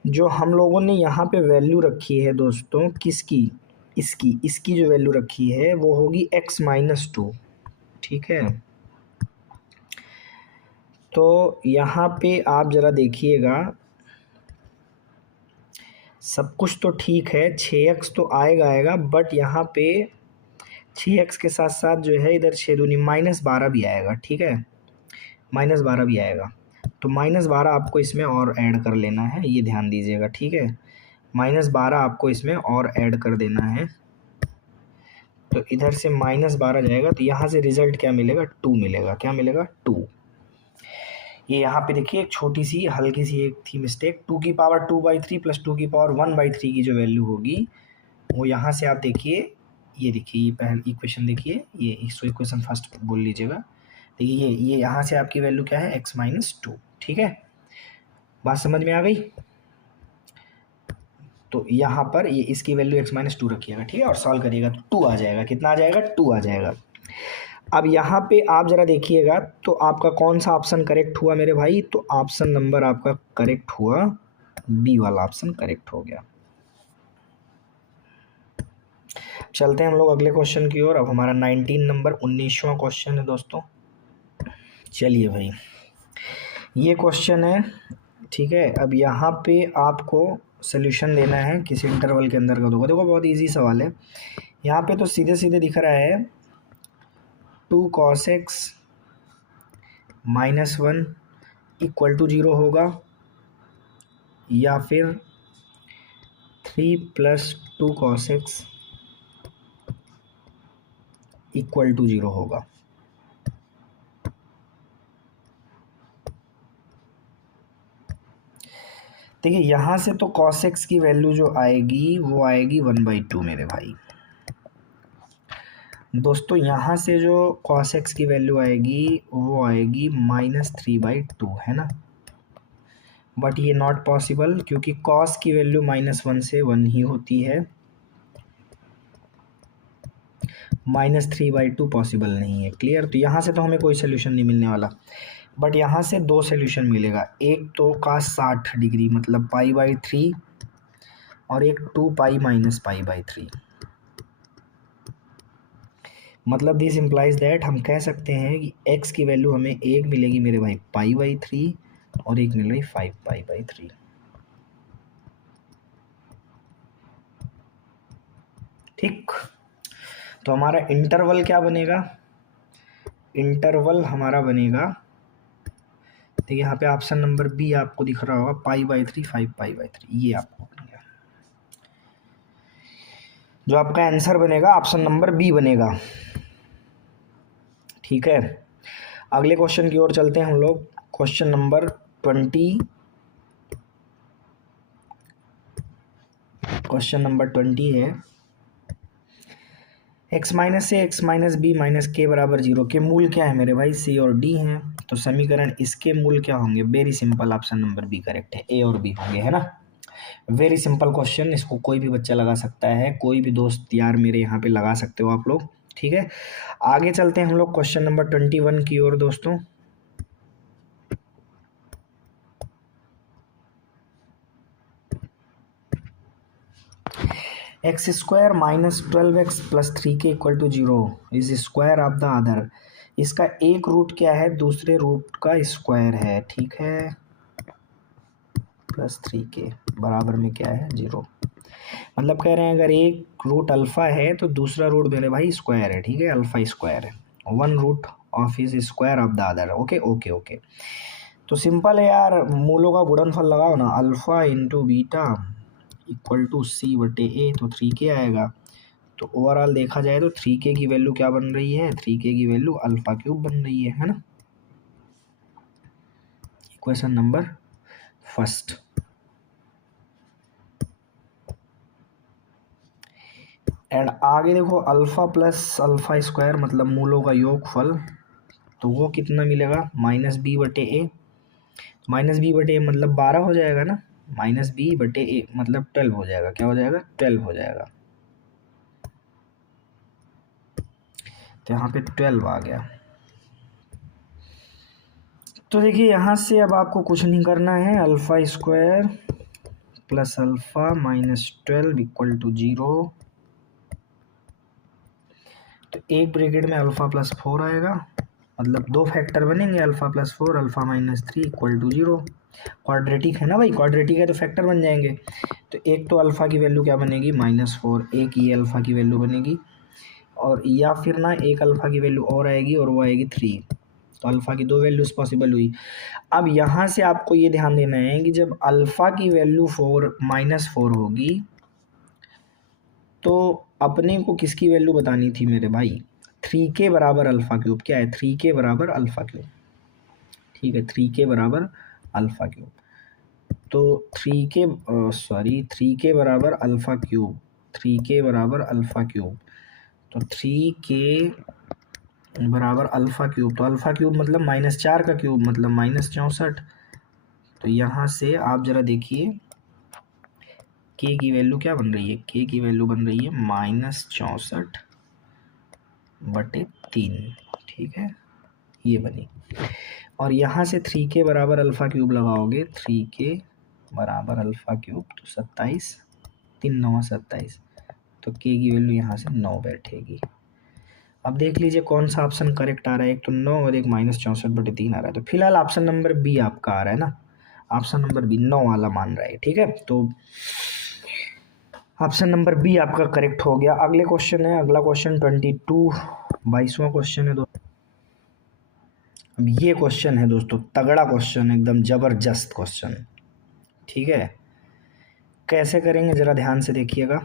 जो हम लोगों ने यहाँ पे वैल्यू रखी है दोस्तों, किसकी, इसकी जो वैल्यू रखी है वो होगी x माइनस 2, ठीक है। तो यहाँ पे आप ज़रा देखिएगा, सब कुछ तो ठीक है, 6x तो आएगा बट यहाँ पे 6x के साथ साथ जो है इधर 6 दूनी -12 भी आएगा, ठीक है, -12 भी आएगा। तो -12 आपको इसमें और ऐड कर लेना है, ये ध्यान दीजिएगा, ठीक है। -12 आपको इसमें और ऐड कर देना है, तो इधर से -12 जाएगा तो यहाँ से रिजल्ट क्या मिलेगा, 2 मिलेगा। क्या मिलेगा, 2। ये यहाँ पे देखिए एक छोटी सी हल्की सी एक थी मिस्टेक, 2 की पावर 2/3 प्लस 2 की पावर 1/3 की जो वैल्यू होगी वो यहाँ से आप देखिए, ये देखिए ये पहले इक्वेशन देखिए, ये इसको इक्वेशन फर्स्ट बोल लीजिएगा। देखिए ये यहाँ से आपकी वैल्यू क्या है, x माइनस 2, ठीक है। बात समझ में आ गई। तो यहाँ पर ये इसकी वैल्यू x माइनस 2 रखिएगा, ठीक है, और सॉल्व करिएगा तो 2 आ जाएगा। कितना आ जाएगा, 2 आ जाएगा। अब यहाँ पे आप ज़रा देखिएगा, तो आपका कौन सा ऑप्शन करेक्ट हुआ मेरे भाई, तो ऑप्शन नंबर आपका करेक्ट हुआ, बी वाला ऑप्शन करेक्ट हो गया। चलते हैं हम लोग अगले क्वेश्चन की ओर। अब हमारा 19 नंबर 19वां क्वेश्चन है दोस्तों। चलिए भाई, ये क्वेश्चन है, ठीक है। अब यहाँ पे आपको सोल्यूशन देना है, किसी इंटरवल के अंदर का होगा। देखो बहुत इजी सवाल है, यहाँ पे तो सीधे सीधे दिख रहा है 2 cos x minus 1 equal to 0 होगा, या फिर 3 plus 2 cos x equal to 0 होगा। देखिए यहाँ से तो cos x की वैल्यू जो आएगी वो आएगी 1/2 मेरे भाई दोस्तों। यहाँ से जो cos x की वैल्यू आएगी वो आएगी -3/2, है ना। बट ये नॉट पॉसिबल, क्योंकि cos की वैल्यू -1 से 1 ही होती है। -3/2 पॉसिबल नहीं है। क्लियर? तो यहाँ से तो हमें कोई सोल्यूशन नहीं मिलने वाला, बट यहाँ से दो सोल्यूशन मिलेगा। एक तो का 60 डिग्री मतलब π/3 और एक 2π - π/3। मतलब दिस इम्प्लाइज दैट हम कह सकते हैं कि x की वैल्यू हमें एक मिलेगी मेरे भाई π/3 और एक मिल रही 5π/3। ठीक, तो हमारा इंटरवल क्या बनेगा? इंटरवल हमारा बनेगा, देखिए यहाँ पे ऑप्शन नंबर बी आपको दिख रहा होगा π/3 5π/3, ये आपको बनेगा। जो आपका आंसर बनेगा ऑप्शन नंबर बी बनेगा। ठीक है, अगले क्वेश्चन की ओर चलते हैं हम लोग। क्वेश्चन नंबर 20, क्वेश्चन नंबर 20 है x माइनस ए एक्स माइनस बी माइनस के बराबर 0 के मूल क्या है मेरे भाई? सी और डी हैं। तो समीकरण इसके मूल क्या होंगे? Very simple, option number b correct है, ए और बी होंगे, है ना। वेरी सिंपल क्वेश्चन, इसको कोई भी बच्चा लगा सकता है, कोई भी दोस्त यार मेरे यहाँ पे लगा सकते हो आप लोग। ठीक है, आगे चलते हैं हम लोग क्वेश्चन नंबर 21 की ओर दोस्तों। X square minus 12x plus 3k equal to 0 is square of the other. इसका एक रूट क्या है? दूसरे रूट का स्क्वायर है। ठीक है, प्लस 3k बराबर में क्या है? 0। मतलब कह रहे हैं अगर एक रूट अल्फ़ा है तो दूसरा रूट मेरे भाई स्क्वायर है। ठीक है, अल्फ़ा स्क्वायर है, one root of is square of the other. Okay okay okay, तो सिंपल है यार, मूलों का गुणनफल लगाओ ना, alpha into beta equal to c/a, तो 3k आएगा। तो ओवरऑल देखा जाए तो 3k की वैल्यू क्या बन रही है? 3k की वैल्यू अल्फ़ा क्यूब बन रही है ना। Question number first. एंड आगे देखो अल्फ़ा प्लस अल्फ़ा स्क्वायर मतलब मूलों का योगफल, तो वो कितना मिलेगा? -b/a। -b/a मतलब 12 हो जाएगा ना, -b/a मतलब 12 हो जाएगा। क्या हो जाएगा? 12 हो जाएगा। तो यहाँ पे 12 आ गया। तो देखिए यहाँ से अब आपको कुछ नहीं करना है, alpha square plus alpha minus 12 equal to 0। तो एक ब्रैकेट में अल्फ़ा प्लस 4 आएगा, मतलब दो फैक्टर बनेंगे, alpha plus 4 alpha minus 3 equal to 0। Quadratic है ना भाई, क्वाड्रेटिक है तो फैक्टर बन जाएंगे। तो एक तो अल्फ़ा की वैल्यू क्या बनेगी? -4, एक ये अल्फ़ा की वैल्यू बनेगी, और या फिर ना एक अल्फ़ा की वैल्यू और आएगी और वो आएगी 3। तो अल्फ़ा की दो वैल्यूज़ पॉसिबल हुई। अब यहाँ से आपको ये ध्यान देना है कि जब अल्फ़ा की वैल्यू -4 होगी तो अपने को किसकी वैल्यू बतानी थी मेरे भाई? 3k बराबर अल्फ़ा क्यूब। क्या है? 3k बराबर अल्फ़ा क्यूब। ठीक है, 3k बराबर अल्फ़ा क्यूब। तो 3k बराबर अल्फ़ा क्यूब, 3k बराबर अल्फ़ा क्यूब। तो 3k बराबर अल्फ़ा क्यूब, तो अल्फ़ा क्यूब मतलब -4 का क्यूब मतलब -64। तो यहाँ से आप ज़रा देखिए k की वैल्यू क्या बन रही है? k की वैल्यू बन रही है -64/3। ठीक है, ये बनी। और यहाँ से 3k बराबर अल्फ़ा क्यूब लगाओगे, 3k बराबर अल्फ़ा क्यूब तो 27, 3 9 27, तो k की वैल्यू यहाँ से 9 बैठेगी। अब देख लीजिए कौन सा ऑप्शन करेक्ट आ रहा है, एक तो 9 और एक -64/3 आ रहा है। तो फिलहाल ऑप्शन नंबर बी आपका आ रहा है ना, ऑप्शन नंबर बी 9 वाला मान रहा है। ठीक है, तो ऑप्शन नंबर बी आपका करेक्ट हो गया। अगले क्वेश्चन है, अगला क्वेश्चन 22, 22वां क्वेश्चन है दोस्तों। अब ये क्वेश्चन है दोस्तों तगड़ा क्वेश्चन, एकदम ज़बरदस्त क्वेश्चन। ठीक है, कैसे करेंगे ज़रा ध्यान से देखिएगा,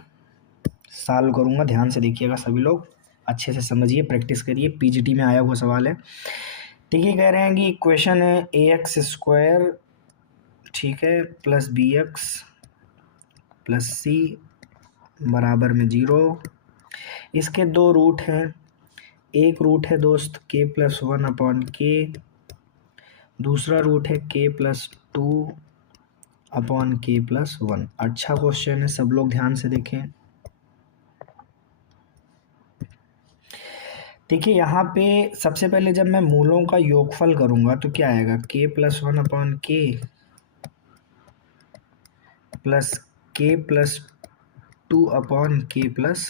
सॉल्व करूँगा, ध्यान से देखिएगा सभी लोग, अच्छे से समझिए, प्रैक्टिस करिए, पीजीटी में आया हुआ सवाल है। ठीक है, कह रहे हैं कि इक्वेशन है ax², ठीक है, प्लस bx प्लस c बराबर में 0। इसके दो रूट हैं, एक रूट है दोस्त k+1/k, दूसरा रूट है k+2/k+1। अच्छा क्वेश्चन है, सब लोग ध्यान से देखें। देखिए यहाँ पे सबसे पहले जब मैं मूलों का योगफल करूँगा तो क्या आएगा, k plus one upon k plus k plus two upon k plus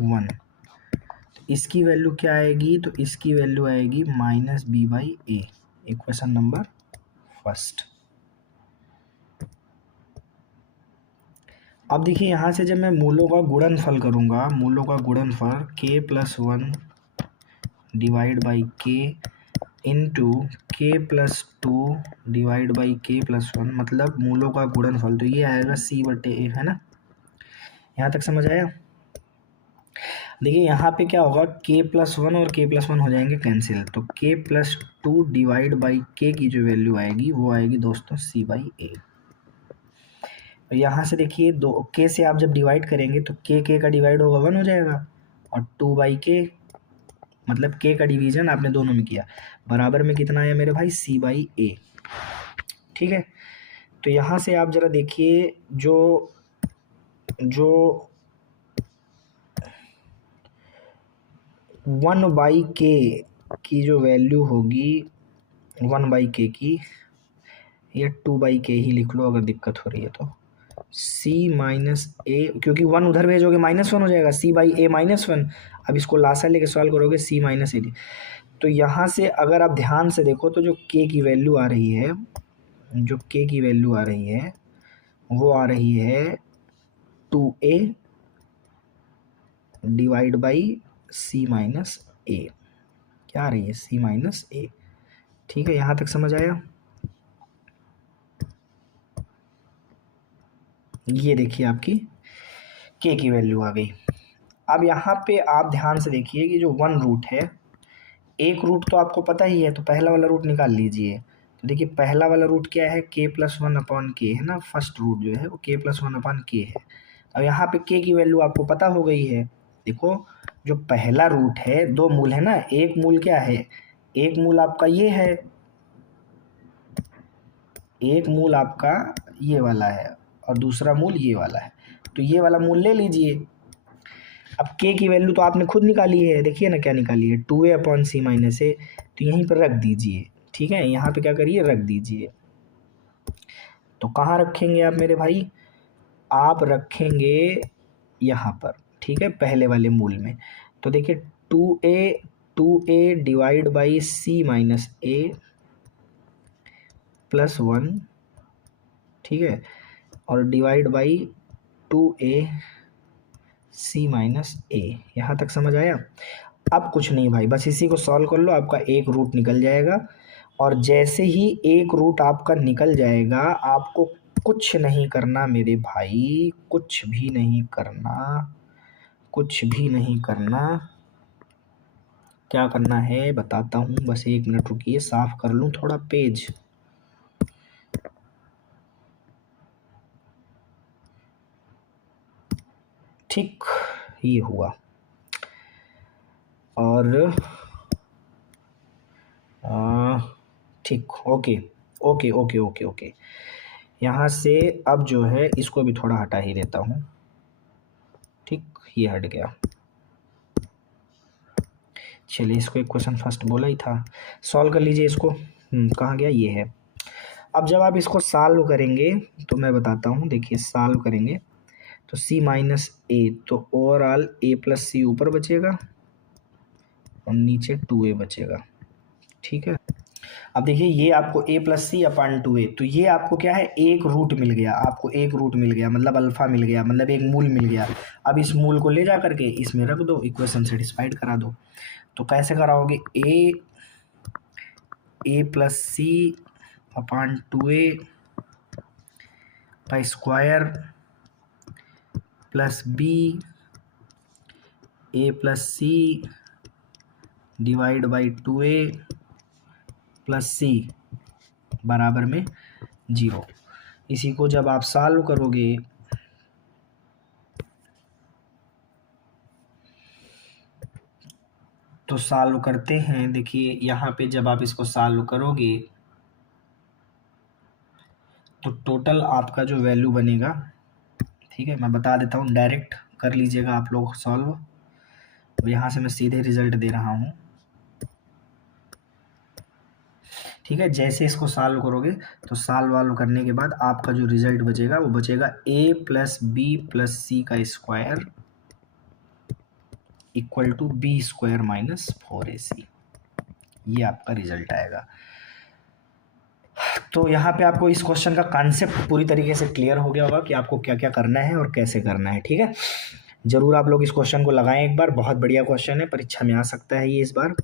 one. इसकी वैल्यू क्या आएगी, तो इसकी वैल्यू आएगी minus b by a, equation number first. अब देखिए यहाँ से जब मैं मूलों का गुणनफल करूँगा, मूलों का गुणनफल k plus one divide by के इंटू के प्लस टू डिवाइड बाई के प्लस वन, मतलब मूलों का गुणनफल, तो ये आएगा c बटे ए, है ना। यहाँ तक समझ आया। देखिए यहाँ पे क्या होगा, k प्लस वन और k प्लस वन हो जाएंगे कैंसिल, तो k plus two divide by के की जो वैल्यू आएगी वो आएगी दोस्तों c बाई ए। यहाँ से देखिए दो k से आप जब डिवाइड करेंगे तो k का डिवाइड होगा वन हो जाएगा, और टू बाई के मतलब k का डिवीजन आपने दोनों में किया, बराबर में कितना आया मेरे भाई, c बाई ए। ठीक है, तो यहाँ से आप जरा देखिए जो वन बाई के की जो वैल्यू होगी, वन बाई के की, या टू बाई के ही लिख लो अगर दिक्कत हो रही है तो, c माइनस ए, क्योंकि वन उधर भेजोगे माइनस वन हो जाएगा, c by A minus one. अब इसको लासा लेके सॉल्व करोगे c माइनस ए, तो यहाँ से अगर आप ध्यान से देखो तो जो k की वैल्यू आ रही है, जो k की वैल्यू आ रही है वो आ रही है 2a divide by c minus a, क्या आ रही है, c माइनस ए। ठीक है, यहाँ तक समझ आया। ये देखिए आपकी k की वैल्यू आ गई। अब यहाँ पे आप ध्यान से देखिए कि जो वन रूट है, एक रूट तो आपको पता ही है, तो पहला वाला रूट निकाल लीजिए। तो देखिए पहला वाला रूट क्या है, k प्लस वन अपॉन के, है ना, फर्स्ट रूट जो है वो k प्लस वन अपॉन के है। अब यहाँ पे k की वैल्यू आपको पता हो गई है। देखो जो पहला रूट है, दो मूल है ना, एक मूल क्या है, एक मूल आपका ये है, एक मूल आपका ये वाला है, और दूसरा मूल ये वाला है, तो ये वाला मूल ले लीजिए। अब k की वैल्यू तो आपने खुद निकाली है, देखिए ना क्या निकाली है, 2a अपॉन सी माइनस ए, तो यहीं पर रख दीजिए। ठीक है, यहाँ पे क्या करिए, रख दीजिए। तो कहाँ रखेंगे आप मेरे भाई, आप रखेंगे यहाँ पर, ठीक है, पहले वाले मूल में। तो देखिए 2a divide by c minus a plus one, ठीक है, और divide by 2a c minus a. यहाँ तक समझ आया। अब कुछ नहीं भाई, बस इसी को सॉल्व कर लो, आपका एक रूट निकल जाएगा। और जैसे ही एक रूट आपका निकल जाएगा, आपको कुछ नहीं करना मेरे भाई, कुछ भी नहीं करना, कुछ भी नहीं करना। क्या करना है बताता हूँ, बस एक मिनट रुकिए, साफ कर लूँ थोड़ा पेज। ठीक, ये हुआ। और ठीक, okay okay okay okay okay. यहाँ से अब जो है इसको भी थोड़ा हटा ही देता हूँ। ठीक, ये हट गया। चलिए, इसको एक क्वेश्चन फर्स्ट बोला ही था, सॉल्व कर लीजिए इसको। कहाँ गया, ये है। अब जब आप इसको सॉल्व करेंगे तो मैं बताता हूँ, देखिए सॉल्व करेंगे तो c माइनस ए, तो ओवरऑल a प्लस सी ऊपर बचेगा और नीचे 2a बचेगा। ठीक है, अब देखिए ये आपको a plus C upon 2a, तो ये आपको क्या है, एक रूट मिल गया, आपको एक रूट मिल गया, मतलब अल्फा मिल गया, मतलब एक मूल मिल गया। अब इस मूल को ले जा करके इसमें रख दो, इक्वेशन सेटिस्फाइड करा दो। तो कैसे कराओगे, a plus C upon 2a का square plus b a plus c divide by 2a plus c बराबर में 0। इसी को जब आप सॉल्व करोगे तो सॉल्व करते हैं, देखिए यहाँ पे जब आप इसको सॉल्व करोगे तो टोटल आपका जो वैल्यू बनेगा, ठीक है, मैं बता देता हूँ, डायरेक्ट कर लीजिएगा आप लोग सॉल्व। यहाँ से मैं सीधे रिजल्ट दे रहा हूँ, ठीक है। जैसे इसको सॉल्व करोगे तो सॉल्व वाल्व करने के बाद आपका जो रिजल्ट बचेगा वो बचेगा a plus b plus c का square equal to b square minus 4ac। ये आपका रिजल्ट आएगा। तो यहाँ पे आपको इस क्वेश्चन का कॉन्सेप्ट पूरी तरीके से क्लियर हो गया होगा कि आपको क्या क्या करना है और कैसे करना है, ठीक है। जरूर आप लोग इस क्वेश्चन को लगाएं एक बार, बहुत बढ़िया क्वेश्चन है, परीक्षा में आ सकता है ये इस बार।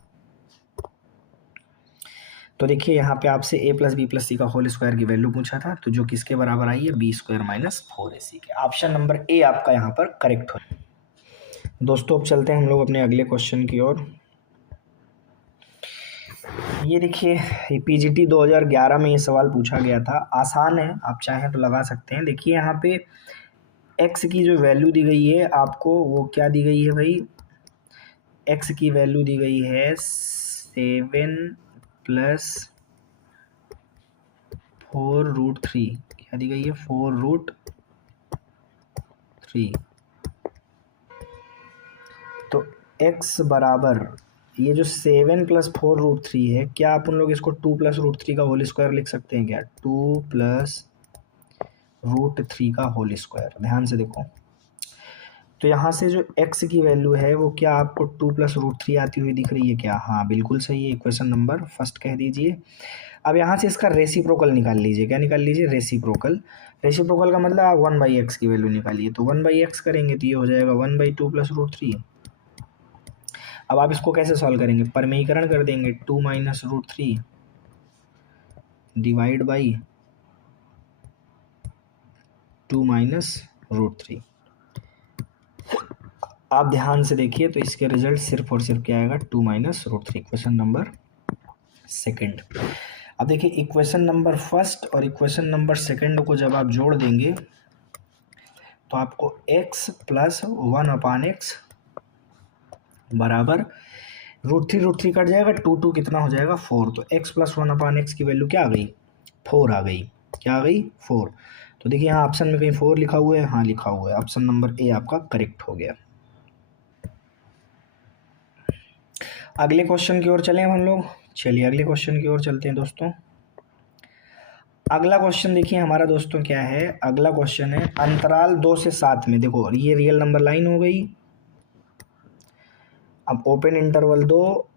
तो देखिए यहाँ पे आपसे a plus b plus c का होल स्क्वायर की वैल्यू पूछा था, तो जो किसके बराबर आई है, बी स्क्वायर माइनस 4ac के। ऑप्शन नंबर ए आपका यहाँ पर करेक्ट हो। दोस्तों अब चलते हैं हम लोग अपने अगले क्वेश्चन की ओर। ये देखिए पीजीटी 2011 में ये सवाल पूछा गया था, आसान है, आप चाहें तो लगा सकते हैं। देखिए यहाँ पे x की जो वैल्यू दी गई है आपको, वो क्या दी गई है भाई, x की वैल्यू दी गई है 7 प्लस 4√3। क्या दी गई है, 4√3। तो x बराबर ये जो 7 प्लस 4√3 है, क्या आप उन लोग इसको 2 प्लस √3 का होल स्क्वायर लिख सकते हैं क्या, 2 प्लस √3 का होल स्क्वायर। ध्यान से देखो, तो यहाँ से जो x की वैल्यू है वो क्या आपको 2 प्लस √3 आती हुई दिख रही है क्या, हाँ बिल्कुल सही है, इक्वेशन नंबर फर्स्ट कह दीजिए। अब यहाँ से इसका रेसिप्रोकल निकाल लीजिए, क्या निकाल लीजिए, रेसिप्रोकल। रेसिप्रोकल का मतलब आप 1/x की वैल्यू निकालिए, तो 1/x करेंगे तो ये हो जाएगा 1/2 प्लस √3। अब आप इसको कैसे सॉल्व करेंगे, परमेयीकरण कर देंगे, 2 माइनस √3 डिवाइड बाई 2 माइनस √3। आप ध्यान से देखिए तो इसके रिजल्ट सिर्फ और सिर्फ क्या आएगा, 2 माइनस √3। Question number second. अब देखिए इक्वेशन नंबर फर्स्ट और इक्वेशन नंबर सेकंड को जब आप जोड़ देंगे तो आपको x प्लस 1/x बराबर √3 कट जाएगा, 2 कितना हो जाएगा 4। तो x प्लस 1/x की वैल्यू क्या आ गई, 4 आ गई। क्या आ गई, 4। तो देखिए यहाँ ऑप्शन में कहीं 4 लिखा हुआ है, हाँ लिखा हुआ है, ऑप्शन नंबर ए आपका करेक्ट हो गया। अगले क्वेश्चन की ओर चलें हम लोग, चलिए अगले क्वेश्चन की ओर चलते हैं दोस्तों। अगला क्वेश्चन देखिए हमारा दोस्तों क्या है, अगला क्वेश्चन है अंतराल 2 से 7 में। देखो ये रियल नंबर लाइन हो गई, अब ओपन इंटरवल 2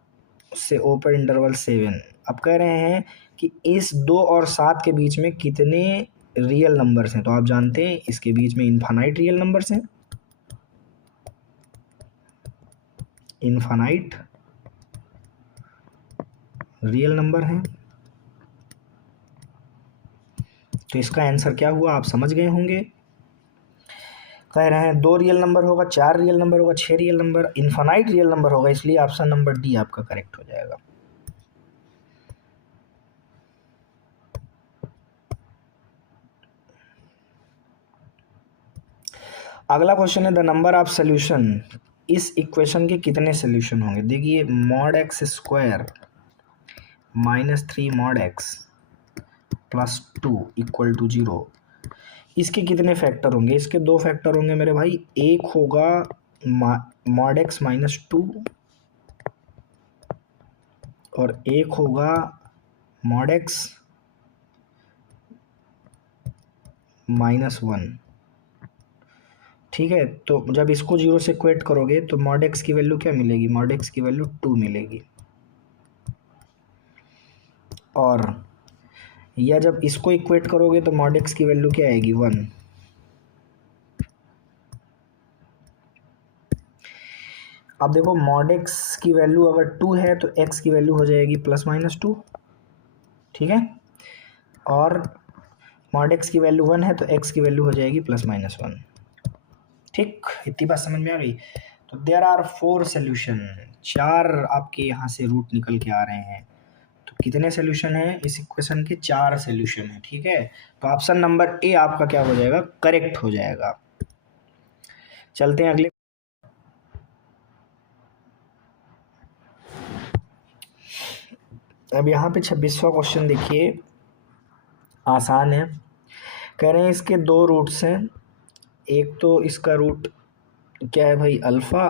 से ओपन इंटरवल 7। अब कह रहे हैं कि इस 2 और 7 के बीच में कितने रियल नंबर्स हैं। तो आप जानते हैं इसके बीच में इनफाइनाइट रियल नंबर्स हैं, इनफाइनाइट रियल नंबर हैं। तो इसका आंसर क्या हुआ आप समझ गए होंगे। कह रहे हैं 2 रियल नंबर होगा, 4 रियल नंबर होगा, 6 real number, infinite real number होगा, इसलिए ऑप्शन नंबर डी आपका करेक्ट हो जाएगा। अगला क्वेश्चन है द नंबर ऑफ सोल्यूशन। इस इक्वेशन के कितने सोल्यूशन होंगे। देखिए mod x square minus 3 mod x plus 2 equal to 0, इसके कितने फैक्टर होंगे। इसके 2 फैक्टर होंगे मेरे भाई, एक होगा मॉड एक्स माइनस 2 और एक होगा मॉड एक्स माइनस 1। ठीक है, तो जब इसको 0 से इक्वेट करोगे तो मॉड एक्स की वैल्यू क्या मिलेगी, मॉड एक्स की वैल्यू 2 मिलेगी। और या जब इसको इक्वेट करोगे तो मॉड एक्स की वैल्यू क्या आएगी, 1। अब देखो मॉड एक्स की वैल्यू अगर 2 है तो एक्स की वैल्यू हो जाएगी प्लस माइनस 2, ठीक है। और मॉड एक्स की वैल्यू 1 है तो एक्स की वैल्यू हो जाएगी प्लस माइनस 1। ठीक, इतनी बात समझ में आ गई। तो देयर आर 4 सोल्यूशन, 4 आपके यहाँ से रूट निकल के आ रहे हैं। तो कितने सोल्यूशन हैं इस इक्वेशन के, 4 सोल्यूशन है, ठीक है। तो ऑप्शन नंबर ए आपका क्या हो जाएगा, करेक्ट हो जाएगा। चलते हैं अगले। अब यहाँ पे 26वां क्वेश्चन देखिए, आसान है। कह रहे हैं इसके 2 रूट्स हैं, एक तो इसका रूट क्या है भाई अल्फ़ा,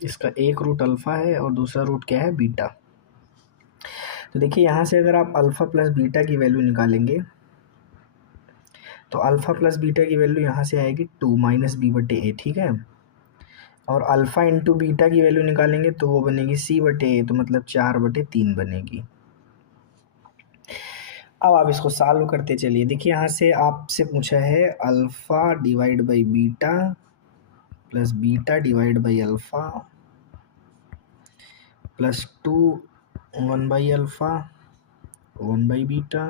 इसका एक रूट अल्फ़ा है और दूसरा रूट क्या है, बीटा। तो देखिए यहाँ से अगर आप अल्फ़ा प्लस बीटा की वैल्यू निकालेंगे तो अल्फ़ा प्लस बीटा की वैल्यू यहाँ से आएगी 2 माइनस बी बटे ए, ठीक है। और अल्फ़ा इंटू बीटा की वैल्यू निकालेंगे तो वो बनेगी सी बटे ए, तो मतलब 4/3 बनेगी। अब आप इसको सॉल्व करते चलिए। देखिए यहाँ से आपसे पूछा है alpha divide by beta plus beta divide by alpha plus 2 1 by alpha 1 by beta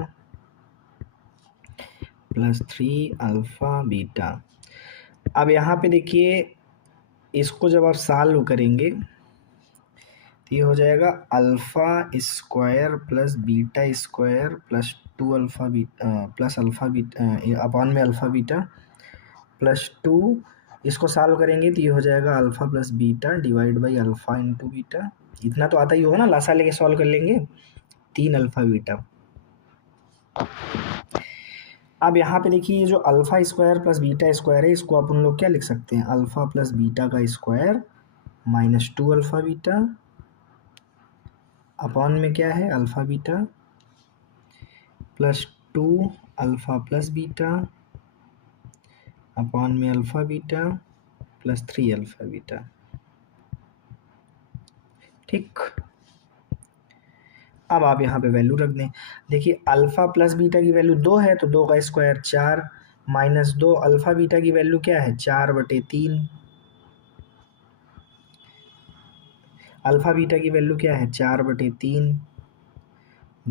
plus 3 alpha beta. अब यहाँ पे देखिए इसको जब आप सॉल्व करेंगे तो ये हो जाएगा alpha square plus beta square plus 2 alpha beta plus alpha beta upon में अल्फ़ा बीटा प्लस 2, इसको सॉल्व करेंगे तो ये हो जाएगा alpha plus beta divide by alpha into beta. इतना तो आता ही होगा ना, लासा लेके सॉल्व कर लेंगे, 3 अल्फ़ा बीटा। अब यहाँ पे देखिए ये जो alpha square plus beta square है इसको अपन लोग क्या लिख सकते हैं, अल्फ़ा प्लस बीटा का square minus 2 alpha beta upon में क्या है alpha beta plus 2 alpha plus beta upon में alpha beta plus 3 alpha beta, ठीक। अब आप यहाँ पे वैल्यू रख दें। देखिए अल्फ़ा प्लस बीटा की वैल्यू 2 है तो 2 का स्क्वायर 4 माइनस 2 अल्फ़ा बीटा की वैल्यू क्या है 4/3। अल्फ़ा बीटा की वैल्यू क्या है 4/3।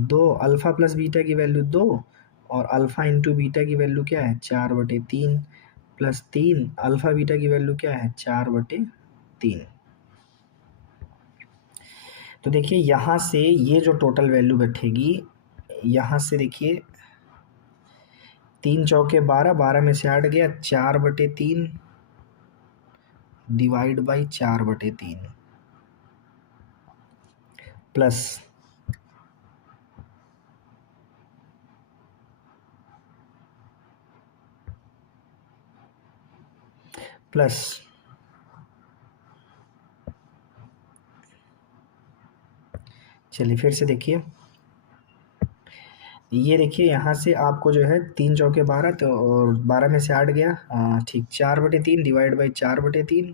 2 अल्फ़ा प्लस बीटा की वैल्यू 2 और अल्फ़ा इंटू बीटा की वैल्यू क्या है 4/3 प्लस 3 अल्फ़ा बीटा की वैल्यू क्या है 4/3। तो देखिए यहाँ से ये जो टोटल वैल्यू बैठेगी, यहाँ से देखिए 3 चौके 12, 12 में से 8 गया 4/3 डिवाइड बाई 4/3 प्लस प्लस चलिए फिर से देखिए, ये देखिए यहाँ से आपको जो है 3 चौके 12 तो और 12 में से 8 गया, ठीक 4/3 डिवाइड बाई 4/3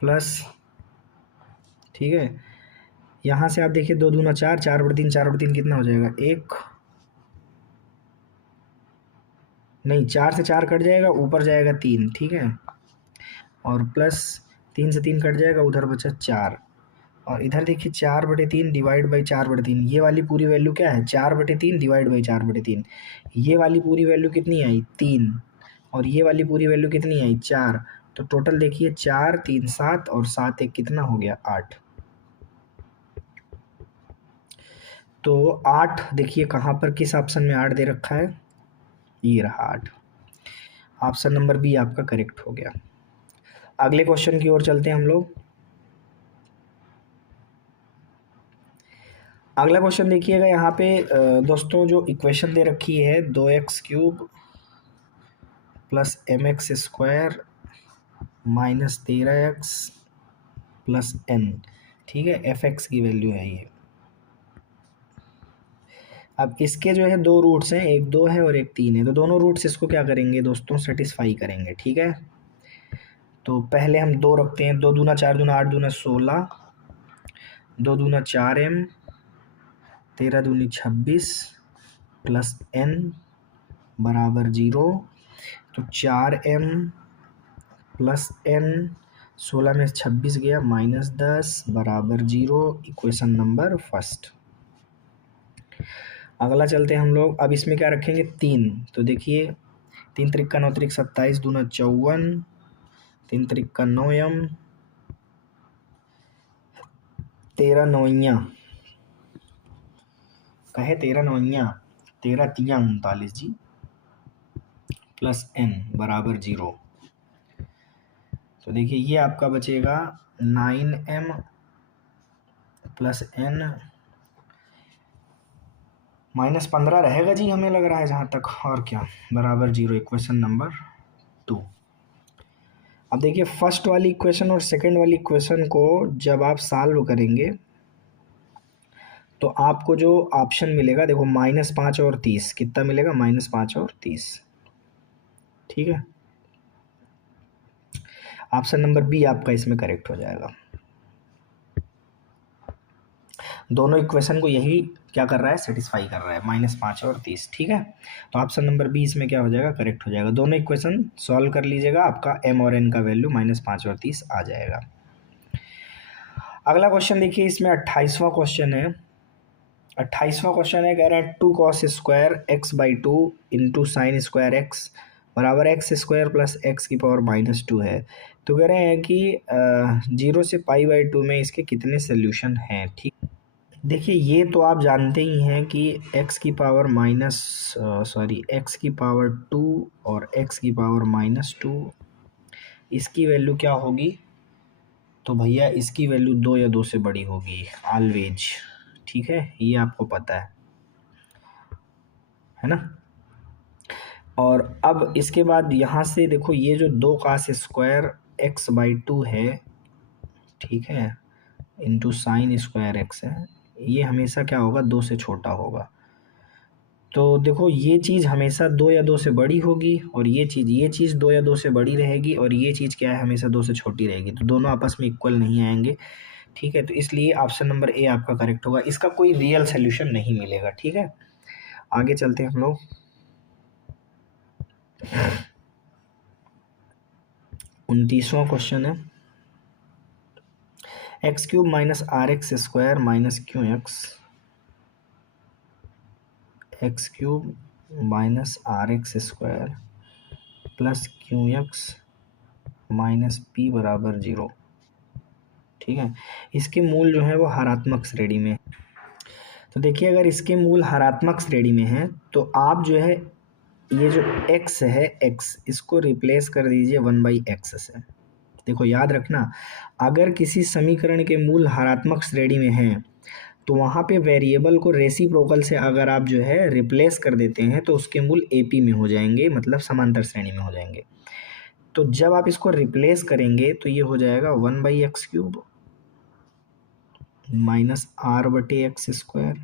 प्लस, ठीक है। यहाँ से आप देखिए 2 दूना 4, 4/3 4/3 कितना हो जाएगा 1, नहीं 4 से 4 कट जाएगा ऊपर जाएगा 3, ठीक है। और प्लस 3 से 3 कट जाएगा उधर बचा 4 और इधर देखिए 4/3 डिवाइड बाई 4/3, ये वाली पूरी वैल्यू क्या है 4/3 डिवाइड बाई 4/3। ये वाली पूरी वैल्यू कितनी आई 3 और ये वाली पूरी वैल्यू कितनी आई 4। तो टोटल देखिए 4 3 7 और 7 1 कितना हो गया 8। तो 8 देखिए कहाँ पर किस ऑप्शन में 8 दे रखा है, ये रहा 8। ऑप्शन नंबर बी आपका करेक्ट हो गया। अगले क्वेश्चन की ओर चलते हैं हम लोग। अगला क्वेश्चन देखिएगा यहाँ पे दोस्तों जो इक्वेशन दे रखी है 2x³ plus mx square minus 13x plus n, ठीक है, fx की वैल्यू है ये। अब इसके जो है 2 रूट्स हैं, एक 2 है और एक 3 है, तो दोनों रूट्स इसको क्या करेंगे दोस्तों सेटिस्फाई करेंगे, ठीक है। तो पहले हम 2 रखते हैं, 2 दूना 4 दूना 8 दूना 16, 2 दूना 4m 13 दूनी 26 प्लस n बराबर 0। तो 4m प्लस n 16 में 26 गया माइनस 10 बराबर 0, इक्वेशन नंबर फर्स्ट। अगला चलते हैं हम लोग। अब इसमें क्या रखेंगे 3, तो देखिए 3 त्रिक का 9 त्रिक 27 दूना 54, 3 त्रिक का 9m 13 नौइयाँ कहे 13 नौइयाँ 13 तियाँ 39 जी प्लस n बराबर 0। तो देखिए ये आपका बचेगा 9m प्लस n माइनस 15 रहेगा जी हमें लग रहा है जहाँ तक, और क्या, बराबर 0, इक्वेशन नंबर 2। अब देखिए फर्स्ट वाली इक्वेशन और सेकंड वाली इक्वेशन को जब आप सॉल्व करेंगे तो आपको जो ऑप्शन मिलेगा, देखो -5 और 30, कितना मिलेगा? -5 और 30। ठीक है, ऑप्शन नंबर बी आपका इसमें करेक्ट हो जाएगा। दोनों इक्वेशन को यही क्या कर रहा है? सेटिस्फाई कर रहा है, -5 और 30। ठीक है, तो ऑप्शन नंबर बी इसमें क्या हो जाएगा? करेक्ट हो जाएगा। दोनों इक्वेशन सॉल्व कर लीजिएगा, आपका एम और एन का वैल्यू -5 और 30 आ जाएगा। अगला क्वेश्चन देखिए, इसमें 28वां क्वेश्चन है। 28वां क्वेश्चन है, कह रहा है 2 cos² x/2 into sine square x बराबर x² प्लस एक्स की पावर -2 है। तो कह रहे हैं कि 0 से π/2 में इसके कितने सोल्यूशन हैं। ठीक, देखिए ये तो आप जानते ही हैं कि एक्स की पावर 2 और एक्स की पावर -2, इसकी वैल्यू क्या होगी? तो भैया इसकी वैल्यू 2 या 2 से बड़ी होगी ऑलवेज। ठीक है, ये आपको पता है ना। और अब इसके बाद यहाँ से देखो, ये जो 2 cos² x/2 है, ठीक है, इंटू साइन स्क्वायर एक्स है, ये हमेशा क्या होगा? 2 से छोटा होगा। तो देखो ये चीज़ हमेशा 2 या 2 से बड़ी होगी, और ये चीज़ 2 या 2 से बड़ी रहेगी, और ये चीज़ क्या है? हमेशा 2 से छोटी रहेगी। तो दोनों आपस में इक्वल नहीं आएंगे। ठीक है, तो इसलिए ऑप्शन नंबर ए आपका करेक्ट होगा। इसका कोई रियल सोल्यूशन नहीं मिलेगा। ठीक है, आगे चलते हैं हम लोग। 29वां क्वेश्चन है, x³ - RX² minus QX, x³ - RX² plus QX minus P बराबर 0। ठीक है, इसके मूल जो है वो हरात्मक श्रेणी में। तो देखिए अगर इसके मूल हरात्मक श्रेणी में है तो आप जो है ये जो x है, x इसको रिप्लेस कर दीजिए 1/x से। देखो याद रखना, अगर किसी समीकरण के मूल हरात्मक श्रेणी में हैं तो वहाँ पे वेरिएबल को रेसिप्रोकल से अगर आप जो है रिप्लेस कर देते हैं तो उसके मूल AP में हो जाएंगे, मतलब समांतर श्रेणी में हो जाएंगे। तो जब आप इसको रिप्लेस करेंगे तो ये हो जाएगा 1/x³ minus R/x²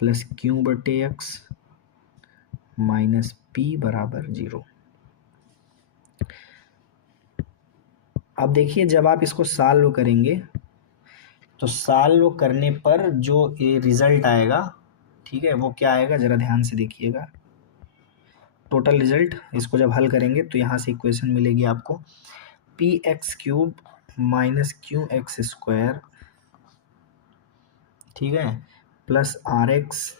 plus Q/x minus P बराबर 0। अब देखिए जब आप इसको सॉल्व करेंगे तो सॉल्व करने पर जो ये रिजल्ट आएगा, ठीक है, वो क्या आएगा? ज़रा ध्यान से देखिएगा। टोटल रिजल्ट, इसको जब हल करेंगे तो यहाँ से इक्वेशन मिलेगी आपको px³ माइनस QX², ठीक है, प्लस RX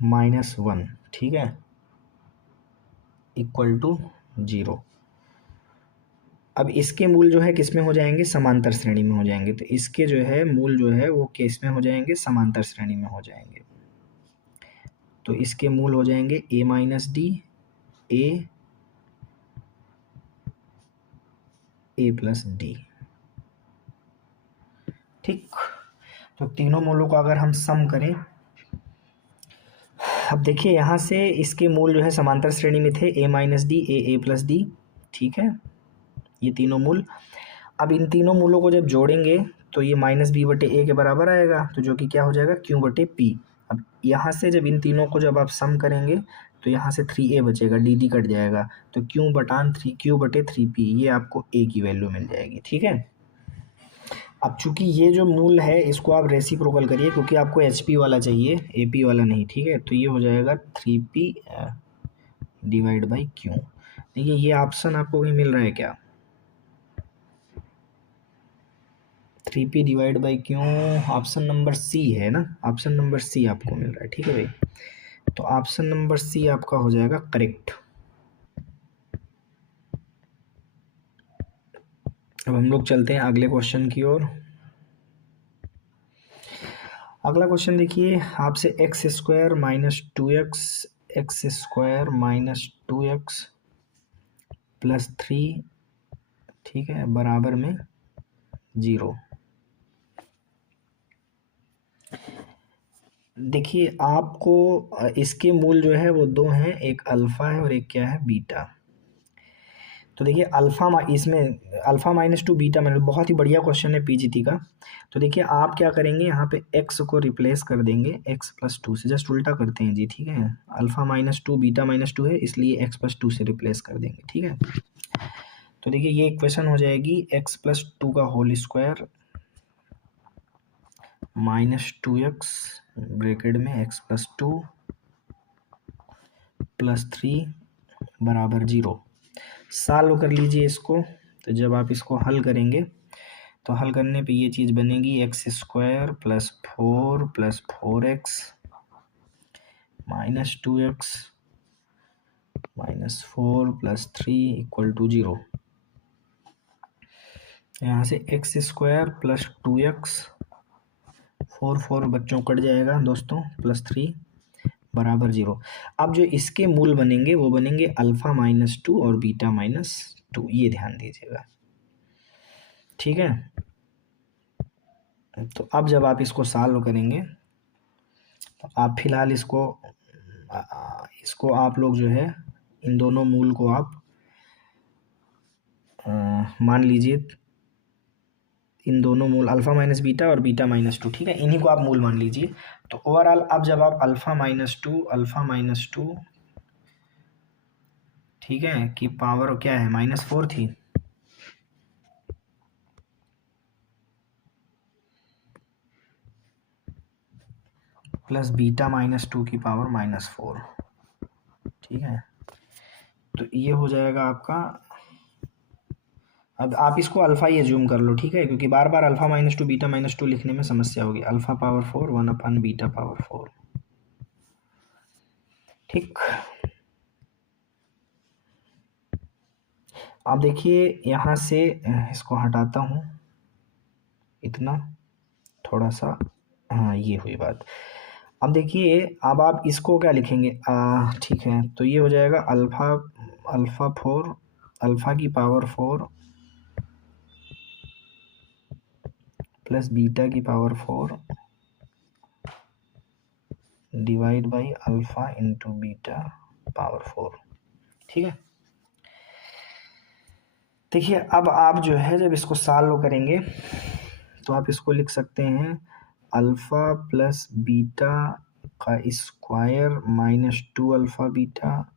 माइनस 1, ठीक है, इक्वल टू 0। अब इसके मूल जो है किस में हो जाएंगे? समांतर श्रेणी में हो जाएंगे। तो इसके जो है मूल जो है वो किस में हो जाएंगे? समांतर श्रेणी में हो जाएंगे। तो इसके मूल हो जाएंगे a minus D, a plus D. ठीक, तो तीनों मूलों को अगर हम सम करें, अब देखिए यहाँ से इसके मूल जो है समांतर श्रेणी में थे, a minus D, a plus D. ठीक है, ये तीनों मूल। अब इन तीनों मूलों को जब जोड़ेंगे तो ये -b/a के बराबर आएगा, तो जो कि क्या हो जाएगा? Q/p। अब यहाँ से जब इन तीनों को जब आप सम करेंगे तो यहाँ से 3a बचेगा, dd कट जाएगा, तो Q/3p ये आपको a की वैल्यू मिल जाएगी। ठीक है, अब चूंकि ये जो मूल है इसको आप रेसिप्रोकल करिए, क्योंकि आपको HP वाला चाहिए, AP वाला नहीं। ठीक है, तो ये हो जाएगा 3p डिवाइड बाई Q। देखिए ये ऑप्शन आपको कहीं मिल रहा है क्या? 3p डिवाइड बाई क्यों? ऑप्शन नंबर सी है ना, ऑप्शन नंबर सी आपको मिल रहा है। ठीक है भाई, तो ऑप्शन नंबर सी आपका हो जाएगा करेक्ट। अब हम लोग चलते हैं अगले क्वेश्चन की ओर। अगला क्वेश्चन देखिए आपसे x² minus 2x, x² minus 2x plus 3, ठीक है, बराबर में 0। देखिए आपको इसके मूल जो है वो दो हैं, एक अल्फ़ा है और एक क्या है, बीटा। तो देखिए इसमें alpha minus two beta minus, बहुत ही बढ़िया क्वेश्चन है पीजीटी का। तो देखिए आप क्या करेंगे, यहाँ पे एक्स को रिप्लेस कर देंगे एक्स प्लस टू से, जस्ट उल्टा करते हैं जी, ठीक है। Alpha minus two beta minus to है, इसलिए एक्स प्लस टू से रिप्लेस कर देंगे, ठीक है। तो देखिए ये इक्वेशन हो जाएगी एक्स प्लस टू का whole square minus two x bracket में x plus two plus three बराबर जीरो। सॉल्व कर लीजिए इसको। तो जब आप इसको हल करेंगे तो हल करने पे ये चीज़ बनेगी x square plus four x minus two x minus four plus three equal to zero. यहाँ से x square plus two x, four बच्चों कट जाएगा दोस्तों, प्लस थ्री बराबर जीरो। अब जो इसके मूल बनेंगे वो बनेंगे अल्फ़ा माइनस टू और बीटा माइनस टू, ये ध्यान दीजिएगा, ठीक है। तो अब जब आप इसको सॉल्व करेंगे तो आप फिलहाल इसको आप लोग जो है इन दोनों मूल को आप मान लीजिए, इन दोनों मूल अल्फ़ा माइनस बीटा और बीटा माइनस टू, ठीक है, इन्हीं को आप मूल मान लीजिए। तो ओवरऑल अब जब आप अल्फ़ा माइनस टू ठीक है कि पावर क्या है, माइनस फोर थी, प्लस बीटा माइनस टू की पावर माइनस फोर, ठीक है। तो ये हो जाएगा आपका, अब आप इसको अल्फ़ा ही एज्यूम कर लो, ठीक है, क्योंकि बार बार alpha minus two beta minus two लिखने में समस्या होगी। Alpha power four one upon beta power four, ठीक। अब देखिए यहाँ से इसको हटाता हूँ, इतना थोड़ा सा, हाँ ये हुई बात। अब देखिए अब आप इसको क्या लिखेंगे, ठीक है, तो ये हो जाएगा अल्फ़ा की पावर फोर प्लस बीटा की power four divide by alpha into beta power four, ठीक है। देखिए अब आप जो है जब इसको सॉल्व करेंगे तो आप इसको लिख सकते हैं अल्फ़ा प्लस बीटा का square minus to alpha beta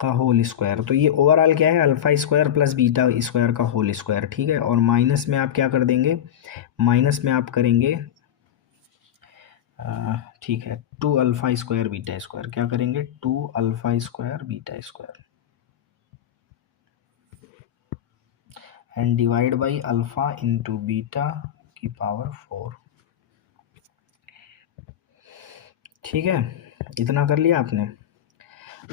का होल स्क्वायर। तो ये ओवरऑल क्या है, alpha square plus beta square का होल स्क्वायर, ठीक है। और माइनस में आप क्या कर देंगे, माइनस में आप करेंगे ठीक है, two alpha square beta square, क्या करेंगे, two alpha square beta square and divide by alpha into beta की पावर फोर, ठीक है। इतना कर लिया आपने।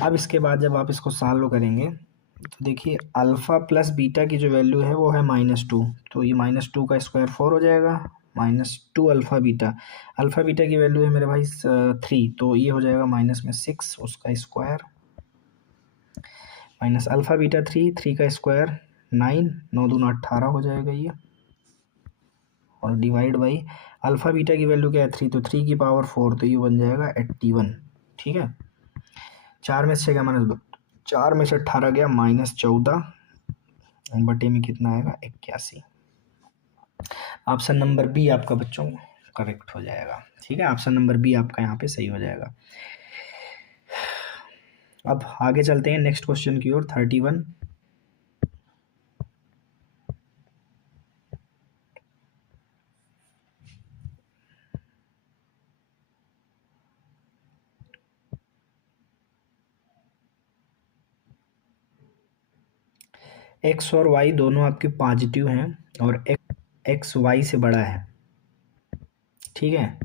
अब इसके बाद जब आप इसको सॉल्व करेंगे तो देखिए अल्फ़ा प्लस बीटा की जो वैल्यू है वो है माइनस टू, तो ये माइनस टू का स्क्वायर फोर हो जाएगा, माइनस टू अल्फ़ा बीटा की वैल्यू है मेरे भाई थ्री, तो ये हो जाएगा माइनस में सिक्स उसका square minus alpha beta three का स्क्वायर नाइन, नौ दूना 18 हो जाएगा ये, और डिवाइड बाई अल्फ़ा बीटा की वैल्यू क्या है थ्री, तो थ्री की पावर फोर, तो ये बन जाएगा 81, ठीक है। चार में से छः का माइनस, चार में से 18 गया माइनस 14 बटे में कितना आएगा 81। ऑप्शन नंबर बी आपका बच्चों करेक्ट हो जाएगा, ठीक है। ऑप्शन नंबर बी आपका यहाँ पे सही हो जाएगा। अब आगे चलते हैं नेक्स्ट क्वेश्चन की ओर, 31। एक्स और वाई दोनों आपके पॉजिटिव हैं और एक्स वाई से बड़ा है, ठीक है।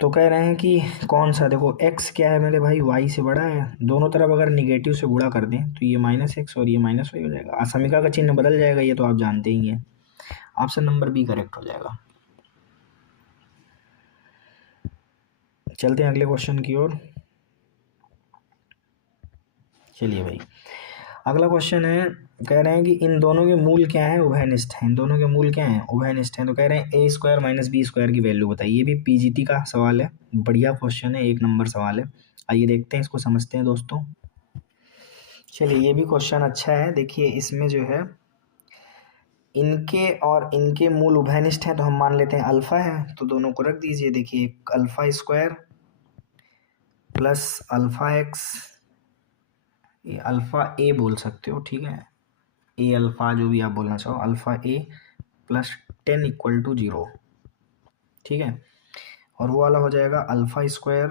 तो कह रहे हैं कि कौन सा, देखो एक्स क्या है मेरे भाई, वाई से बड़ा है, दोनों तरफ अगर निगेटिव से गुणा कर दें तो ये माइनस एक्स और ये माइनस वाई हो जाएगा, असमिका का चिन्ह बदल जाएगा, ये तो आप जानते ही हैं। ऑप्शन नंबर बी करेक्ट हो जाएगा। चलते हैं अगले क्वेश्चन की ओर। चलिए भाई अगला क्वेश्चन है कह रहे हैं कि इन दोनों के मूल क्या हैं, उभयनिष्ठ हैं। इन दोनों के मूल क्या हैं, उभयनिष्ठ हैं। तो कह रहे हैं ए स्क्वायर माइनस बी स्क्वायर की वैल्यू बताइए। ये भी पीजीटी का सवाल है, बढ़िया क्वेश्चन है, 1 नंबर सवाल है। आइए देखते हैं, इसको समझते हैं दोस्तों। चलिए ये भी क्वेश्चन अच्छा है। देखिए इसमें जो है इनके और इनके मूल उभयनिष्ठ हैं, तो हम मान लेते हैं अल्फा है, तो दोनों को रख दीजिए। देखिए alpha square plus alpha x, ये अल्फा ए बोल सकते हो, ठीक है, ए अल्फा जो भी आप बोलना चाहो, अल्फा ए प्लस 10 = 0, ठीक है। और वो वाला हो जाएगा alpha square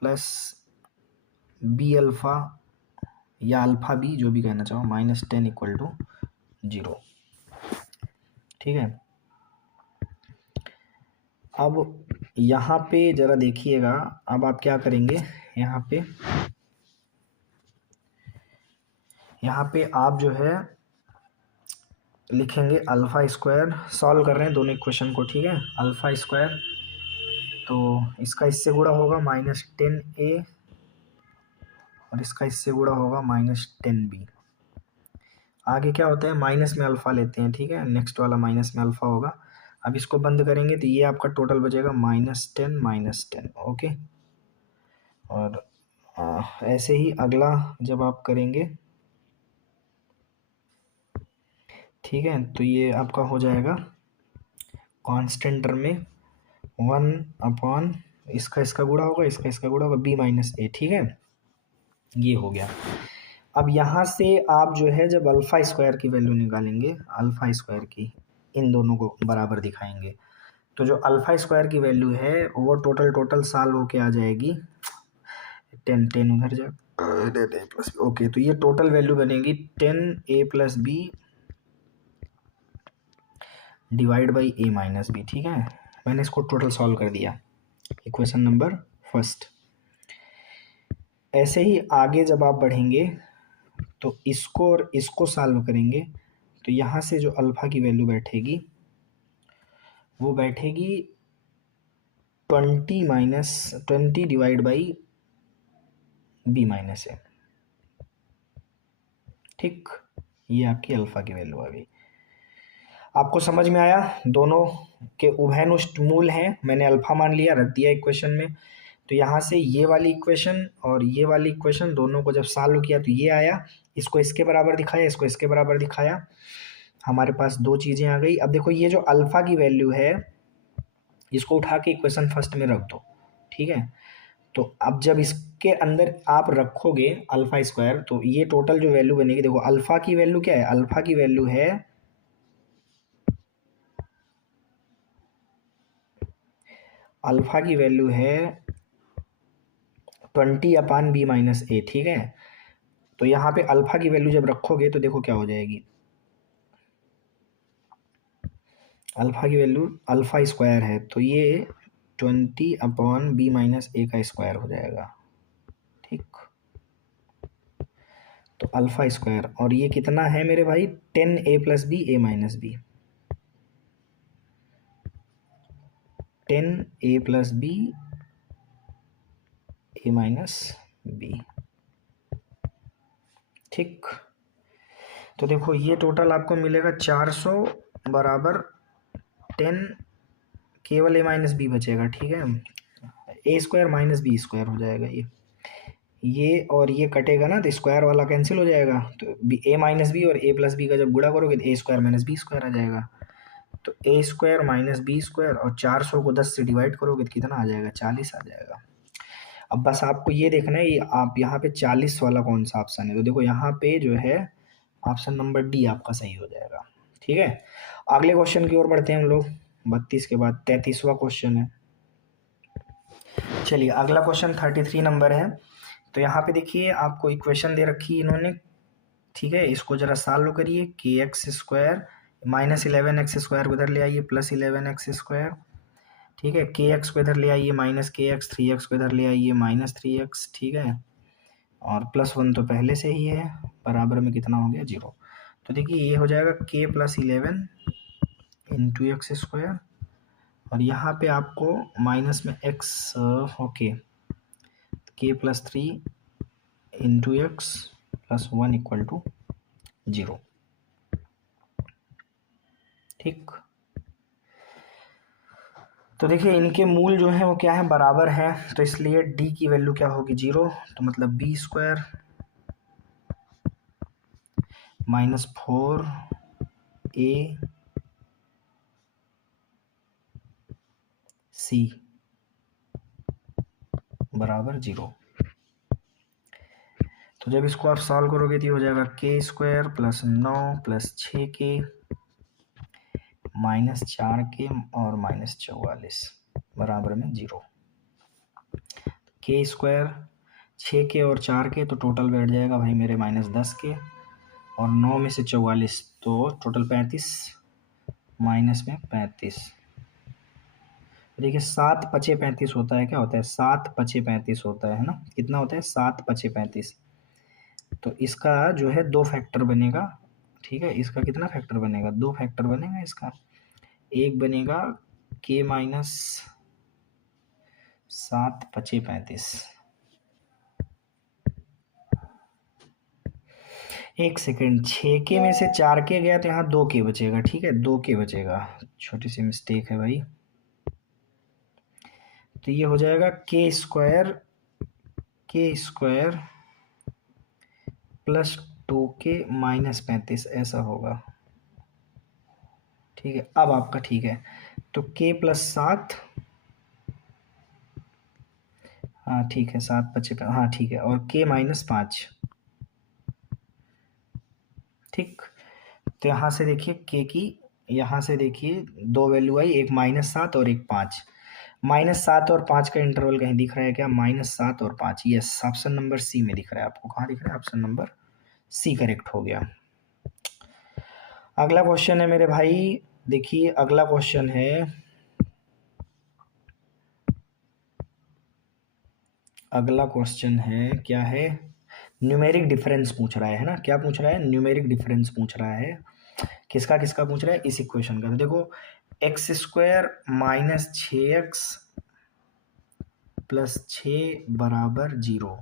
plus b alpha या अल्फा बी जो भी कहना चाहो -10 = 0, ठीक है। अब यहाँ पे ज़रा देखिएगा, अब आप क्या करेंगे, यहाँ पे आप जो है लिखेंगे अल्फ़ा स्क्वायर, सॉल्व कर रहे हैं दोनों इक्वेशन को, ठीक है। अल्फ़ा स्क्वायर तो इसका इससे गुणा होगा -10a और इसका इससे गुणा होगा -10b। आगे क्या होता है, माइनस में अल्फ़ा लेते हैं, ठीक है, नेक्स्ट वाला माइनस में अल्फ़ा होगा। अब इसको बंद करेंगे तो ये आपका टोटल बचेगा -10 ओके। और ऐसे ही अगला जब आप करेंगे, ठीक है, तो ये आपका हो जाएगा कांस्टेंट टर्म में 1 इसका इसका गुणा होगा, इसका इसका गुणा होगा b-a, ठीक है, ये हो गया। अब यहाँ से आप जो है जब अल्फ़ा स्क्वायर की वैल्यू निकालेंगे, अल्फ़ा स्क्वायर की, इन दोनों को बराबर दिखाएंगे, तो जो अल्फ़ा स्क्वायर की वैल्यू है वो टोटल सॉल्व होके आ जाएगी 10 उधर जाए प्लस, ओके, तो ये टोटल वैल्यू बनेगी 10a + b divide by a - b, ठीक है। मैंने इसको टोटल सॉल्व कर दिया, इक्वेशन नंबर फर्स्ट। ऐसे ही आगे जब आप बढ़ेंगे तो इसको और इसको सॉल्व करेंगे, तो यहाँ से जो अल्फ़ा की वैल्यू बैठेगी वो बैठेगी 20 डिवाइड बाई b-a, ठीक, ये आपकी अल्फ़ा की वैल्यू आ गई। आपको समझ में आया, दोनों के उभयनिष्ठ मूल हैं, मैंने अल्फ़ा मान लिया, रख दिया इक्वेशन में। तो यहाँ से ये वाली इक्वेशन और ये वाली इक्वेशन दोनों को जब सॉल्व किया तो ये आया, इसको इसके बराबर दिखाया, इसको इसके बराबर दिखाया, हमारे पास दो चीज़ें आ गई। अब देखो ये जो अल्फ़ा की वैल्यू है इसको उठा के इक्वेशन फर्स्ट में रख दो, ठीक है। तो अब जब इसके अंदर आप रखोगे अल्फ़ा स्क्वायर, तो ये टोटल जो वैल्यू बनेगी, देखो अल्फ़ा की वैल्यू क्या है, अल्फ़ा की वैल्यू है अल्फ़ा की वैल्यू है 20/b-a, ठीक है। तो यहाँ पे अल्फ़ा की वैल्यू जब रखोगे तो देखो क्या हो जाएगी, अल्फ़ा की वैल्यू अल्फ़ा स्क्वायर है तो ये 20/b-a का स्क्वायर हो जाएगा, ठीक। तो अल्फ़ा स्क्वायर और ये कितना है मेरे भाई, 10a + b a - b, 10a + b a-b, ठीक। तो देखो ये टोटल आपको मिलेगा 400 बराबर 10, केवल a-b बचेगा, ठीक है, a square minus b square हो जाएगा ये और ये कटेगा ना तो स्क्वायर वाला कैंसिल हो जाएगा, तो a-b और a + b का जब गुणा करोगे तो a square minus b square आ जाएगा। तो a square minus b square और 400 को 10 से डिवाइड करोगे तो कितना आ जाएगा, 40 आ जाएगा। अब बस आपको ये देखना है आप यहाँ पे 40 वाला कौन सा ऑप्शन है, तो देखो यहाँ पे जो है ऑप्शन नंबर डी आपका सही हो जाएगा, ठीक है। अगले क्वेश्चन की ओर बढ़ते हैं हम लोग, 32 के बाद 33वां क्वेश्चन है। चलिए अगला क्वेश्चन 33 नंबर है। तो यहाँ पे देखिए आपको इक्वेशन दे रखी है इन्होंने, ठीक है, इसको जरा सॉल्व करिए। kx² -11x² को इधर ले आइए, +11x², ठीक है, kx को इधर ले आइए -kx, 3x को इधर ले आइए -3x, ठीक है, और +1 तो पहले से ही है, बराबर में कितना हो गया, 0। तो देखिए ये हो जाएगा k + 11 × x², और यहाँ पे आपको माइनस में x, ओके, k + 3 × x + 1 = 0। ठीक, तो देखिए इनके मूल जो है वो क्या है, बराबर है, तो इसलिए d की वैल्यू क्या होगी 0, तो मतलब b स्क्वायर माइनस 4ac बराबर 0। तो जब इसको आप सॉल्व करोगे तो हो जाएगा k square plus 9 plus 6k minus 4k और माइनस 44 बराबर में 0। k स्क्वायर 6k और 4k तो टोटल बैठ जाएगा भाई मेरे माइनस 10k और 9 में से 44 तो टोटल 35 माइनस में 35। देखिए 7 पचे 35 होता है, क्या होता है 7 पचे 35 होता है ना, कितना होता है 7 पचे 35। तो इसका जो है 2 फैक्टर बनेगा, ठीक है, इसका कितना फैक्टर बनेगा, 2 फैक्टर बनेगा इसका। एक बनेगा k माइनस 7 पचे 35। एक सेकेंड, 6k में से 4k गया तो यहाँ 2k बचेगा, ठीक है 2k बचेगा, छोटी सी मिस्टेक है भाई। तो ये हो जाएगा k square plus 2k minus 35 ऐसा होगा, ठीक है। अब आपका ठीक है, तो k प्लस 7, हाँ ठीक है 7 पचे, हाँ ठीक है, और k माइनस 5, ठीक। तो यहाँ से देखिए k की, यहाँ से देखिए 2 वैल्यू आई, एक -7 और एक 5। -7 और 5 का इंटरवल कहीं दिख रहा है क्या, -7 और 5, यस ऑप्शन नंबर सी में दिख रहा है आपको। कहाँ दिख रहा है, ऑप्शन नंबर सी करेक्ट हो गया। अगला क्वेश्चन है मेरे भाई, देखिए अगला क्वेश्चन है, अगला क्वेश्चन है क्या है, न्यूमेरिक डिफरेंस पूछ रहा है ना, क्या पूछ रहा है, न्यूमेरिक डिफरेंस पूछ रहा है। किसका किसका पूछ रहा है, इस इक्वेशन का। तो देखो x square minus 6x plus 6 बराबर 0।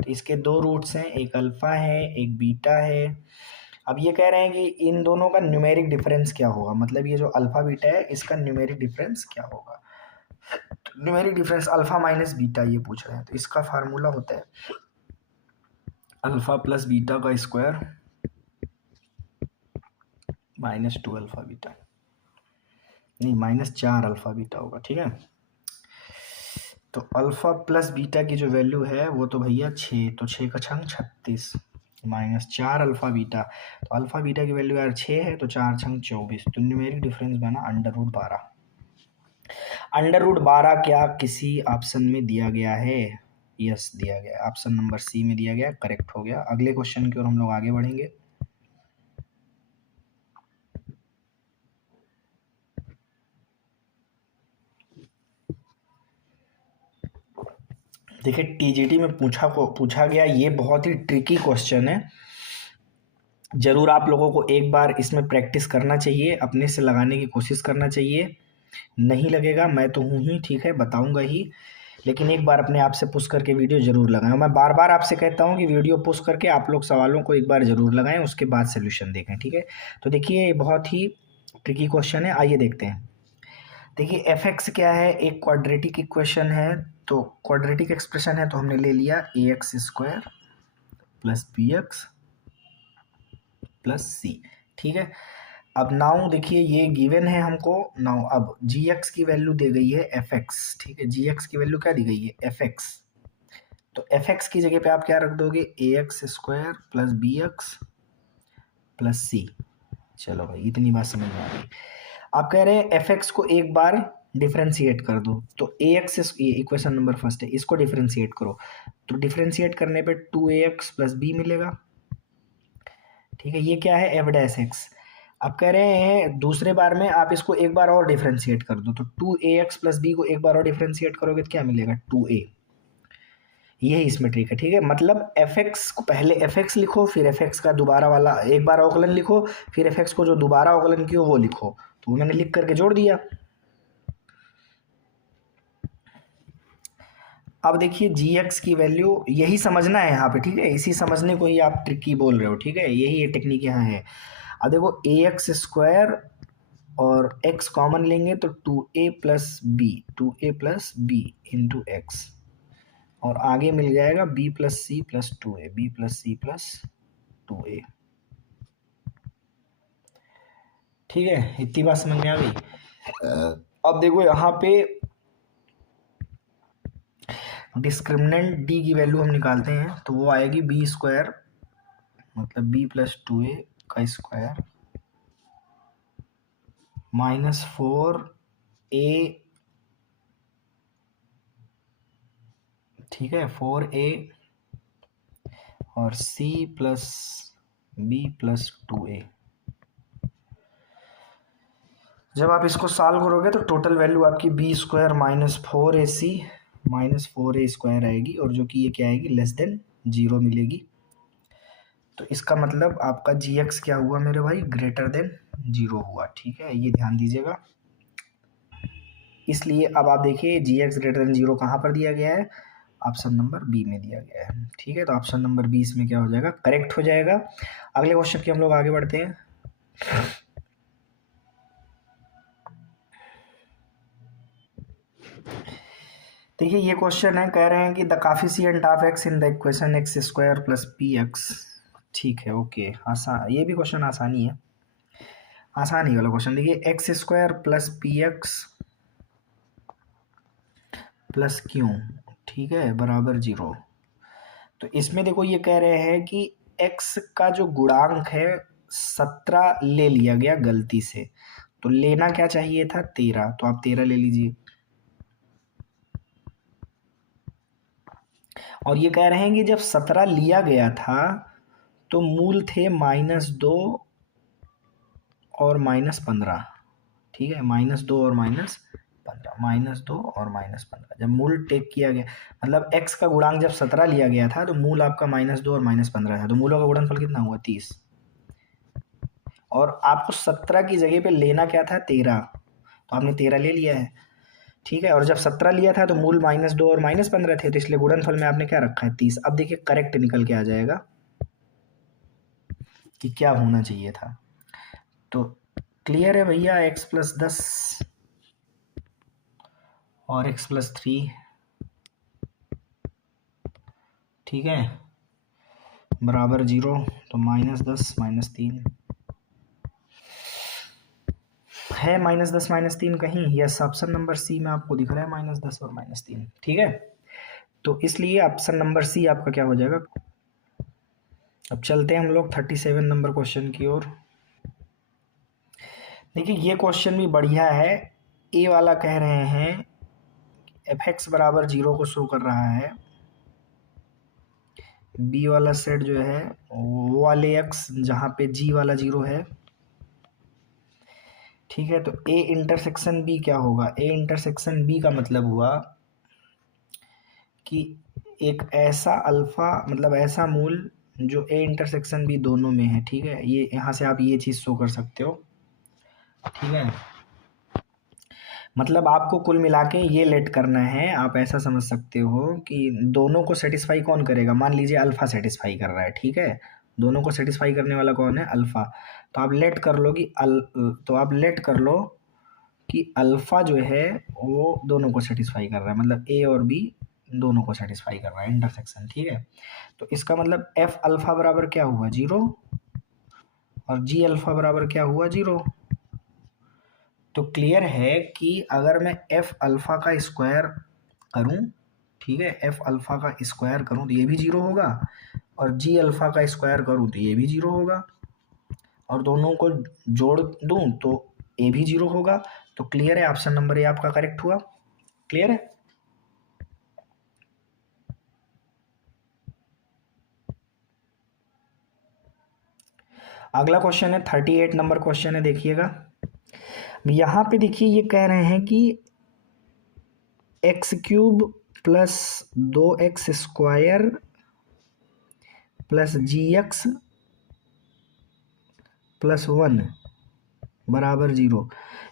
तो इसके 2 रूट्स हैं, एक अल्फा है एक बीटा है। अब ये कह रहे हैं कि इन दोनों का न्यूमेरिक डिफरेंस क्या होगा, मतलब ये जो अल्फा बीटा है इसका न्यूमेरिक डिफरेंस क्या होगा। तो numeric difference alpha minus beta ये पूछ रहे हैं, तो इसका फार्मूला होता है अल्फा प्लस बीटा का स्क्वायर -2 अल्फा बीटा, नहीं -4 अल्फा बीटा होगा, ठीक है। तो अल्फा प्लस बीटा की जो वैल्यू है वो तो भैया 6, तो 6 का 6 36 -4 अल्फा बीटा, तो अल्फा बीटा की वैल्यू यार 6 है, तो 4 6 24, तो न्यूमेरिक डिफरेंस बना √12। √12 क्या किसी ऑप्शन में दिया गया है, यस दिया गया, ऑप्शन नंबर सी में दिया गया, करेक्ट हो गया। अगले क्वेश्चन की ओर हम लोग आगे बढ़ेंगे। देखिए टीजीटी में पूछा गया, ये बहुत ही ट्रिकी क्वेश्चन है, ज़रूर आप लोगों को एक बार इसमें प्रैक्टिस करना चाहिए, अपने से लगाने की कोशिश करना चाहिए। नहीं लगेगा मैं तो हूँ ही, ठीक है बताऊंगा ही, लेकिन एक बार अपने आप से पुश करके वीडियो ज़रूर लगाएं। मैं बार बार आपसे कहता हूँ कि वीडियो पुश करके आप लोग सवालों को एक बार ज़रूर लगाएं, उसके बाद सोल्यूशन देखें, ठीक है। तो देखिए ये बहुत ही ट्रिकी क्वेश्चन है, आइए देखते हैं। देखिए एफ एक्स क्या है, एक क्वाड्रेटिक इक्वेशन है, तो क्वाड्रेटिक एक्सप्रेशन है तो हमने ले लिया a x square plus b x plus c, ठीक है। अब नाउ देखिए ये गिवन है हमको, नाउ अब जी एक्स की वैल्यू दे गई है एफ एक्स, ठीक है, जी एक्स की वैल्यू क्या दी गई है एफ एक्स, तो एफ एक्स की जगह पे आप क्या रख दोगे a x square plus b x plus c. चलो भाई इतनी बात समझ में आ गई। आप कह रहे हैं एफ एक्स को एक बार डिफ्रेंशिएट कर दो, तो ए एक्स, ये इक्वेशन नंबर फर्स्ट है, इसको डिफ्रेंशिएट करो, तो डिफ्रेंशिएट करने पे 2ax प्लस बी मिलेगा, ठीक है। ये क्या है एफ डैश एक्स। अब कह रहे हैं दूसरे बार में आप इसको एक बार और डिफ्रेंशिएट कर दो, तो 2ax प्लस बी को एक बार और डिफ्रेंशिएट करोगे तो क्या मिलेगा 2a। यही इसमें ट्रिक है, ठीक है। मतलब एफ एक्स को पहले एफ एक्स लिखो, फिर एफ एक्स का दोबारा वाला एक बार अवकलन लिखो, फिर एफ एक्स को जो दोबारा अवकलन किया वो लिखो, तो वो मैंने लिख करके जोड़ दिया। अब देखिए जी एक्स की वैल्यू यही समझना है यहाँ पे, ठीक है, इसी समझने को ही आप ट्रिकी बोल रहे हो, ठीक है, यही ये टेक्निक यहाँ है। अब देखो ए एक्स स्क्वायर और x कॉमन लेंगे तो 2a plus b into x, और आगे मिल जाएगा b plus c plus 2a, b plus c plus 2a। ठीक है, इतनी बात समझ में आ गई। अब देखो यहाँ पे डिस्क्रिमिनेंट d की वैल्यू हम निकालते हैं तो वो आएगी बी स्क्वायर मतलब b प्लस 2a का स्क्वायर माइनस 4a, ठीक है, 4a और c plus b plus 2a। जब आप इसको सॉल्व करोगे तो टोटल वैल्यू आपकी b square minus 4ac minus 4a square आएगी, और जो कि ये क्या आएगी, लेस देन 0 मिलेगी। तो इसका मतलब आपका जी एक्स क्या हुआ मेरे भाई, ग्रेटर देन 0 हुआ। ठीक है, ये ध्यान दीजिएगा। इसलिए अब आप देखिए जी एक्स ग्रेटर देन 0 कहाँ पर दिया गया है, ऑप्शन नंबर बी में दिया गया है। ठीक है, तो ऑप्शन नंबर 20 में क्या हो जाएगा, करेक्ट हो जाएगा। अगले क्वेश्चन की हम लोग आगे बढ़ते हैं। देखिए ये क्वेश्चन है, कह रहे हैं कि the coefficient of x in the equation x square plus p x. ठीक है, ओके, आसान, ये भी क्वेश्चन आसानी है, आसानी वाला क्वेश्चन। देखिए x square plus p x plus Q, ठीक है, बराबर 0। तो इसमें देखो ये कह रहे हैं कि x का जो गुणांक है 17 ले लिया गया गलती से, तो लेना क्या चाहिए था 13, तो आप 13 ले लीजिए। और ये कह रहे हैं कि जब 17 लिया गया था तो मूल थे -2 और -15। ठीक है, -2 और -15, -2 और -15 जब मूल टेक किया गया, मतलब x का गुणांक जब 17 लिया गया था तो मूल आपका -2 और -15 था, तो मूलों का गुणनफल कितना हुआ 30। और आपको 17 की जगह पे लेना क्या था 13, तो आपने 13 ले लिया है। ठीक है, और जब 17 लिया था तो मूल -2 और -15 थे, तो इसलिए गुणनफल में आपने क्या रखा है 30। अब देखिए करेक्ट निकल के आ जाएगा कि क्या होना चाहिए था। तो क्लियर है भैया, x प्लस 10 और x प्लस 3, ठीक है, बराबर 0, तो -10 -3 है, -10 -3 कहीं, यस, ऑप्शन नंबर सी में आपको दिख रहा है -10 और -3। ठीक है, तो इसलिए ऑप्शन नंबर सी आपका क्या हो जाएगा। अब चलते हैं हम लोग 37 नंबर क्वेश्चन की ओर। देखिए ये क्वेश्चन भी बढ़िया है। ए वाला कह रहे हैं एफ एक्स बराबर 0 को शो कर रहा है, बी वाला सेट जो है वो वाले एक्स जहाँ पे जी वाला 0 है। ठीक है, तो ए इंटरसेक्शन बी क्या होगा, ए इंटरसेक्शन बी का मतलब हुआ कि एक ऐसा अल्फा, मतलब ऐसा मूल जो ए इंटरसेक्शन बी दोनों में है। ठीक है, ये यहाँ से आप ये चीज़ शो कर सकते हो। ठीक है, मतलब आपको कुल मिला के ये लेट करना है, आप ऐसा समझ सकते हो कि दोनों को सेटिस्फाई कौन करेगा। मान लीजिए अल्फ़ा सेटिस्फाई कर रहा है, ठीक है, दोनों को सेटिस्फाई करने वाला कौन है, अल्फ़ा। तो आप लेट कर लो कि तो आप लेट कर लो कि अल्फ़ा जो है वो दोनों को सेटिस्फाई कर रहा है, मतलब ए और बी दोनों को सेटिस्फाई कर रहा है, इंटरसेक्शन। ठीक है, तो इसका मतलब एफ अल्फ़ा बराबर क्या हुआ 0, और जी अल्फ़ा बराबर क्या हुआ 0। तो क्लियर है कि अगर मैं एफ अल्फ़ा का स्क्वायर करूं, ठीक है, एफ अल्फ़ा का स्क्वायर करूं तो ये भी 0 होगा, और जी अल्फ़ा का स्क्वायर करूं तो ये भी 0 होगा, और दोनों को जोड़ दूं तो ए भी 0 होगा। तो क्लियर है, ऑप्शन नंबर ए आपका करेक्ट हुआ। क्लियर है। अगला क्वेश्चन है 38 नंबर क्वेश्चन है, देखिएगा। यहाँ पे देखिए ये कह रहे हैं कि x³ plus 2x square plus gx plus 1 बराबर 0,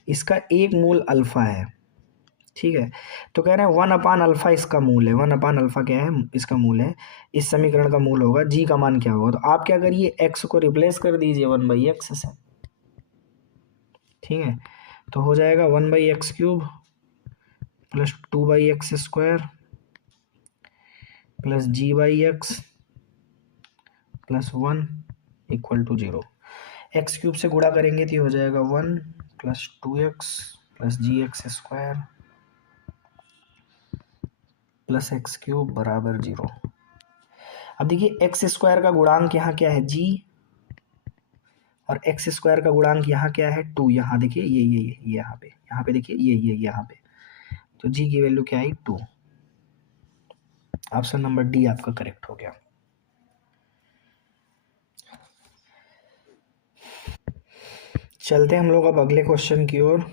इसका एक मूल अल्फ़ा है। ठीक है। तो कह रहे हैं 1/अल्फा इसका मूल है, 1/अल्फा क्या है, इसका मूल है, इस समीकरण का मूल होगा, जी का मान क्या होगा, तो आप क्या करिए, एक्स को रिप्लेस कर दीजिए 1/x से। ठीक है, तो हो जाएगा 1/x³ plus 2/x² plus g/x plus 1 equal to 0। x³ से गुणा करेंगे तो ये हो जाएगा 1 plus 2x plus gx² plus x³ बराबर 0। अब देखिए x² का गुणांक यहाँ क्या है, g, और x² का गुणांक यहाँ क्या है, 2। यहाँ देखिए ये यहाँ पे देखिए ये यहाँ पे, तो g की वैल्यू क्या आई, 2। ऑप्शन नंबर डी आपका करेक्ट हो गया। चलते हैं हम लोग अब अगले क्वेश्चन की ओर।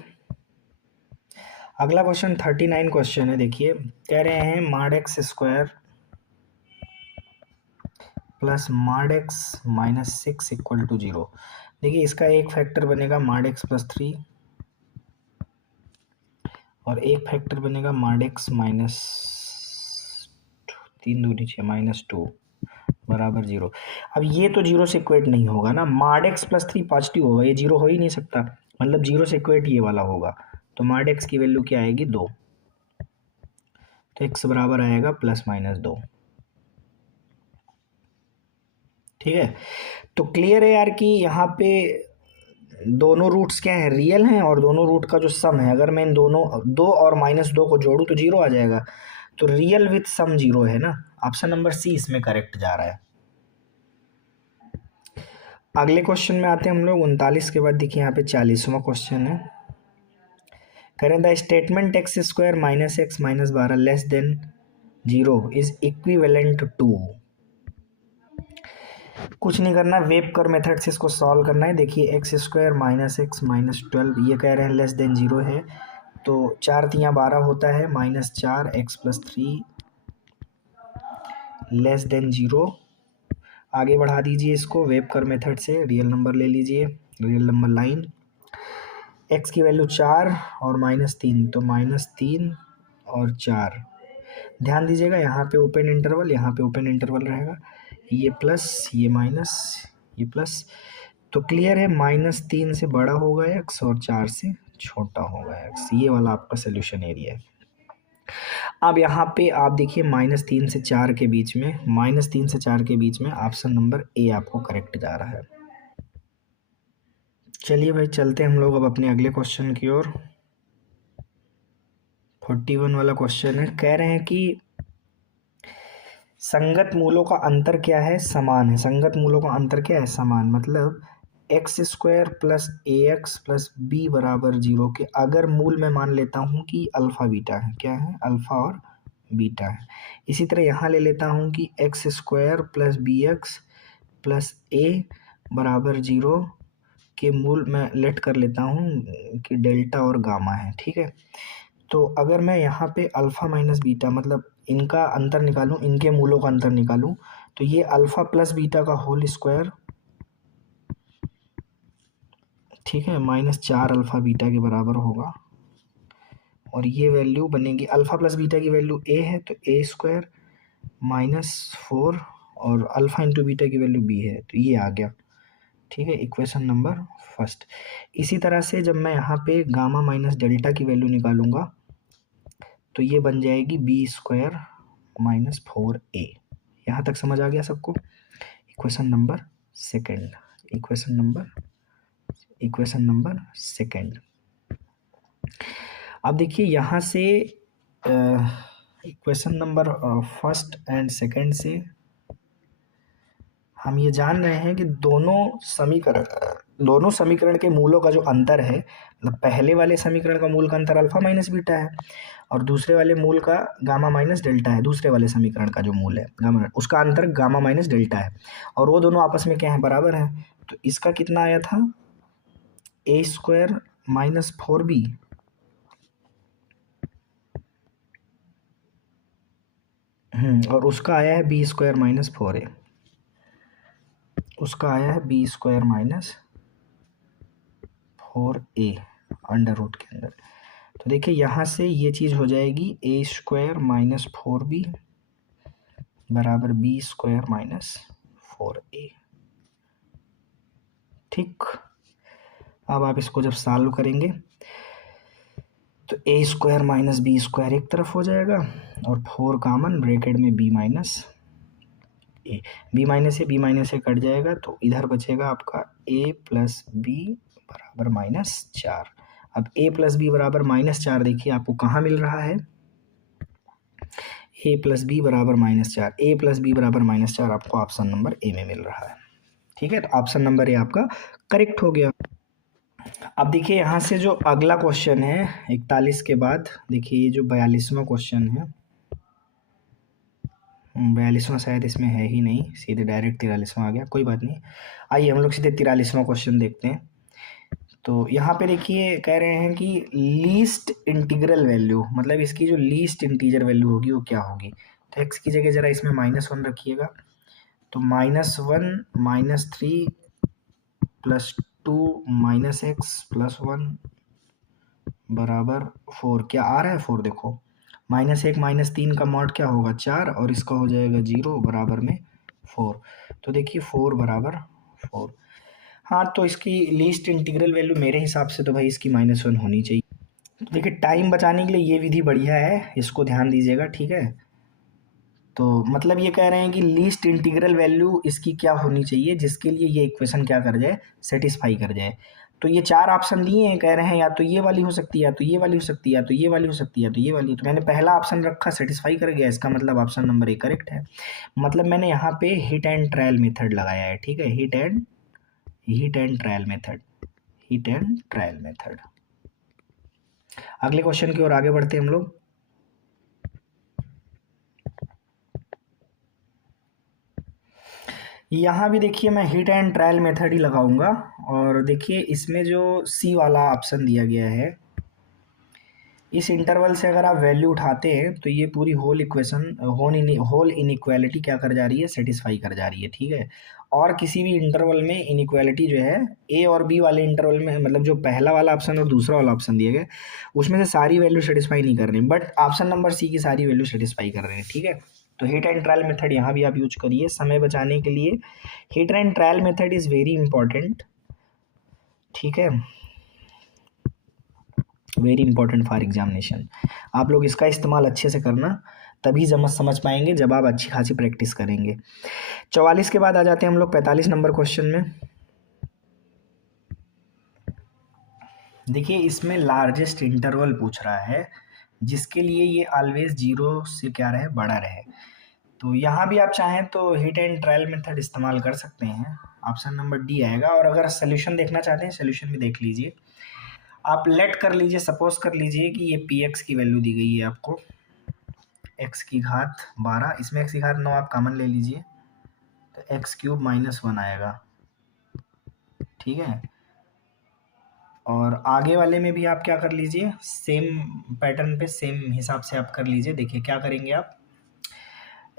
अगला क्वेश्चन 39 क्वेश्चन है। देखिए कह रहे हैं mod x square plus mod x minus 6 equal to 0। देखिए इसका एक फैक्टर बनेगा मॉड एक्स प्लस 3 और एक फैक्टर बनेगा मॉड एक्स माइनस 3 दूनी 6 माइनस 2 बराबर 0। अब ये तो 0 से इक्वेट नहीं होगा ना, मॉड एक्स प्लस 3 पॉजिटिव होगा, ये 0 हो ही नहीं सकता, मतलब 0 से इक्वेट ये वाला होगा। तो मॉड एक्स की वैल्यू क्या आएगी, 2। तो एक्स बराबर आएगा प्लस माइनस 2। ठीक है, तो क्लियर है यार कि यहाँ पे दोनों रूट्स क्या है, रियल हैं, और दोनों रूट का जो सम है, अगर मैं इन दोनों 2 और -2 को जोड़ूँ तो 0 आ जाएगा। तो रियल विथ सम 0 है ना, ऑप्शन नंबर सी इसमें करेक्ट जा रहा है। अगले क्वेश्चन में आते हैं हम लोग 39 के बाद। देखिए यहाँ पे 40वां क्वेश्चन है। करें the statement x² minus x minus 12 less than 0 is equivalent to. कुछ नहीं करना, वेव कर मेथड से इसको सॉल्व करना है। देखिए x² माइनस एक्स माइनस 12 ये कह रहे हैं लेस देन 0 है, तो 4 तियाँ 12 होता है, -4 x प्लस 3 लेस देन 0। आगे बढ़ा दीजिए इसको वेव कर मेथड से, रियल नंबर ले लीजिए, रियल नंबर लाइन, x की वैल्यू 4 और -3, तो -3 और 4। ध्यान दीजिएगा यहाँ पे ओपन इंटरवल, यहाँ पे ओपन इंटरवल रहेगा, ये प्लस ये माइनस ये प्लस। तो क्लियर है, -3 से बड़ा होगा x और 4 से छोटा होगा x। ये वाला आपका सोल्यूशन एरिया है। अब यहाँ पे आप देखिए -3 से 4 के बीच में, -3 से 4 के बीच में ऑप्शन नंबर ए आपको करेक्ट जा रहा है। चलिए भाई चलते हैं हम लोग अब अपने अगले क्वेश्चन की ओर। 41 वाला क्वेश्चन है। कह रहे हैं कि संगत मूलों का अंतर क्या है, समान है। संगत मूलों का अंतर क्या है, समान, मतलब x² plus ax plus B बराबर 0 के अगर मूल मैं मान लेता हूँ कि अल्फ़ा बीटा है, क्या है, अल्फ़ा और बीटा है। इसी तरह यहाँ ले लेता हूँ कि x² plus bx plus a बराबर 0 के मूल मैं लेट कर लेता हूँ कि डेल्टा और गामा है। ठीक है, तो अगर मैं यहाँ पे अल्फ़ा माइनस बीटा मतलब इनका अंतर निकालूं, इनके मूलों का अंतर निकालूं, तो ये अल्फ़ा प्लस बीटा का होल स्क्वायर, ठीक है, -4 अल्फ़ा बीटा के बराबर होगा। और ये वैल्यू बनेगी, अल्फ़ा प्लस बीटा की वैल्यू a है तो a² -4 और अल्फ़ा इंटू बीटा की वैल्यू b है, तो ये आ गया। ठीक है, इक्वेशन नंबर फर्स्ट। इसी तरह से जब मैं यहाँ पे गामा माइनस डेल्टा की वैल्यू निकालूंगा तो ये बन जाएगी b² -4a। यहाँ तक समझ आ गया सबको। Equation number second, equation number second. अब देखिए यहाँ से equation number first and second से हम ये जान रहे हैं कि दोनों समीकरण के मूलों का जो अंतर है, मतलब पहले वाले समीकरण का मूल का अंतर अल्फा माइनस बीटा है और दूसरे वाले मूल का गामा माइनस डेल्टा है। दूसरे वाले समीकरण का जो मूल है गामा, उसका अंतर गामा माइनस डेल्टा है, और वो दोनों आपस में क्या है, बराबर है। तो इसका कितना आया था, a² -4b और उसका आया है b² -4a, उसका आया है b² -4a अंडर रूट के अंदर। तो देखिए यहाँ से ये चीज़ हो जाएगी ए स्क्वायर माइनस 4b बराबर बी स्क्वायर माइनस 4a। ठीक, अब आप इसको जब सॉल्व करेंगे तो ए स्क्वायर माइनस बी स्क्वायर एक तरफ हो जाएगा और 4 कॉमन, ब्रैकेट में बी माइनस ए, बी माइनस ए कट जाएगा तो इधर बचेगा आपका ए प्लस बी बराबर -4। अब ए प्लस बी बराबर -4 देखिए आपको कहाँ मिल रहा है, ए प्लस बी बराबर -4, ए प्लस बी बराबर -4 आपको ऑप्शन नंबर ए में मिल रहा है। ठीक है, तो ऑप्शन नंबर ए आपका करेक्ट हो गया। अब देखिए यहाँ से जो अगला क्वेश्चन है 41 के बाद, देखिए ये जो 42वां क्वेश्चन है, 42वां शायद इसमें है ही नहीं, सीधे डायरेक्ट 43वां आ गया, कोई बात नहीं। आइए हम लोग सीधे 43वां क्वेश्चन देखते हैं। तो यहाँ पे देखिए कह रहे हैं कि लीस्ट इंटीग्रल वैल्यू, मतलब इसकी जो लीस्ट इंटीजर वैल्यू होगी वो क्या होगी। तो एक्स की जगह ज़रा इसमें -1 रखिएगा, तो -1 -3 + 2 -x + 1 बराबर 4। क्या आ रहा है 4, देखो -1 -3 का मॉड क्या होगा 4 और इसका हो जाएगा 0 बराबर में 4। तो देखिए 4 बराबर 4। हाँ, तो इसकी लीस्ट इंटीग्रल वैल्यू मेरे हिसाब से तो भाई इसकी -1 होनी चाहिए। तो देखिए टाइम बचाने के लिए ये विधि बढ़िया है, इसको ध्यान दीजिएगा। ठीक है, तो मतलब ये कह रहे हैं कि लीस्ट इंटीग्रल वैल्यू इसकी क्या होनी चाहिए जिसके लिए ये इक्वेशन क्या कर जाए, सेटिस्फाई कर जाए। तो ये 4 ऑप्शन दिए हैं, कह रहे हैं या तो ये वाली हो सकती है, या तो ये वाली हो सकती है, या तो ये वाली हो सकती है, या तो ये वाली। तो मैंने पहला ऑप्शन रखा, सेटिस्फाई कर गया, इसका मतलब ऑप्शन नंबर ए करेक्ट है। मतलब मैंने यहाँ पे हिट एंड ट्रायल मेथड लगाया है। ठीक है, hit and trial method, hit and trial method. अगले क्वेश्चन की ओर आगे बढ़ते हैं हम लोग। यहाँ भी देखिए मैं हिट एंड ट्रायल मेथड ही लगाऊंगा, और देखिए इसमें जो सी वाला ऑप्शन दिया गया है, इस इंटरवल से अगर आप वैल्यू उठाते हैं तो ये पूरी होल इक्वेशन, होल इनइक्वालिटी क्या कर जा रही है, सेटिस्फाई कर जा रही है। ठीक है, और किसी भी इंटरवल में इनइक्वालिटी जो है ए और बी वाले इंटरवल में, मतलब जो पहला वाला ऑप्शन और दूसरा वाला ऑप्शन दिया गया उसमें से सारी वैल्यू सेटिस्फाई नहीं कर रही, बट ऑप्शन नंबर सी की सारी वैल्यू सेटिस्फाई कर रहे हैं। ठीक है, तो हिट एंड ट्रायल मेथड यहाँ भी आप यूज करिए समय बचाने के लिए। Hit and trial method is very important. ठीक है, वेरी इंपॉर्टेंट फॉर एग्जामिनेशन। आप लोग इसका इस्तेमाल अच्छे से करना, तभी समझ पाएंगे जब आप अच्छी खासी प्रैक्टिस करेंगे। 44 के बाद आ जाते हैं हम लोग 45 नंबर क्वेश्चन में। देखिए इसमें लार्जेस्ट इंटरवल पूछ रहा है जिसके लिए ये ऑलवेज 0 से क्या रहे, बड़ा रहे। तो यहाँ भी आप चाहें तो हिट एंड ट्रायल मेथड इस्तेमाल कर सकते हैं, ऑप्शन नंबर डी आएगा। और अगर सोल्यूशन देखना चाहते हैं, सोल्यूशन भी देख लीजिए। आप लेट कर लीजिए, सपोज कर लीजिए कि ये पी एक्स की वैल्यू दी गई है आपको x की घात 12, इसमें x की घात 9 आप कॉमन ले लीजिए, तो x³ -1 आएगा। ठीक है, और आगे वाले में भी आप क्या कर लीजिए, सेम पैटर्न पे सेम हिसाब से आप कर लीजिए। देखिए क्या करेंगे, आप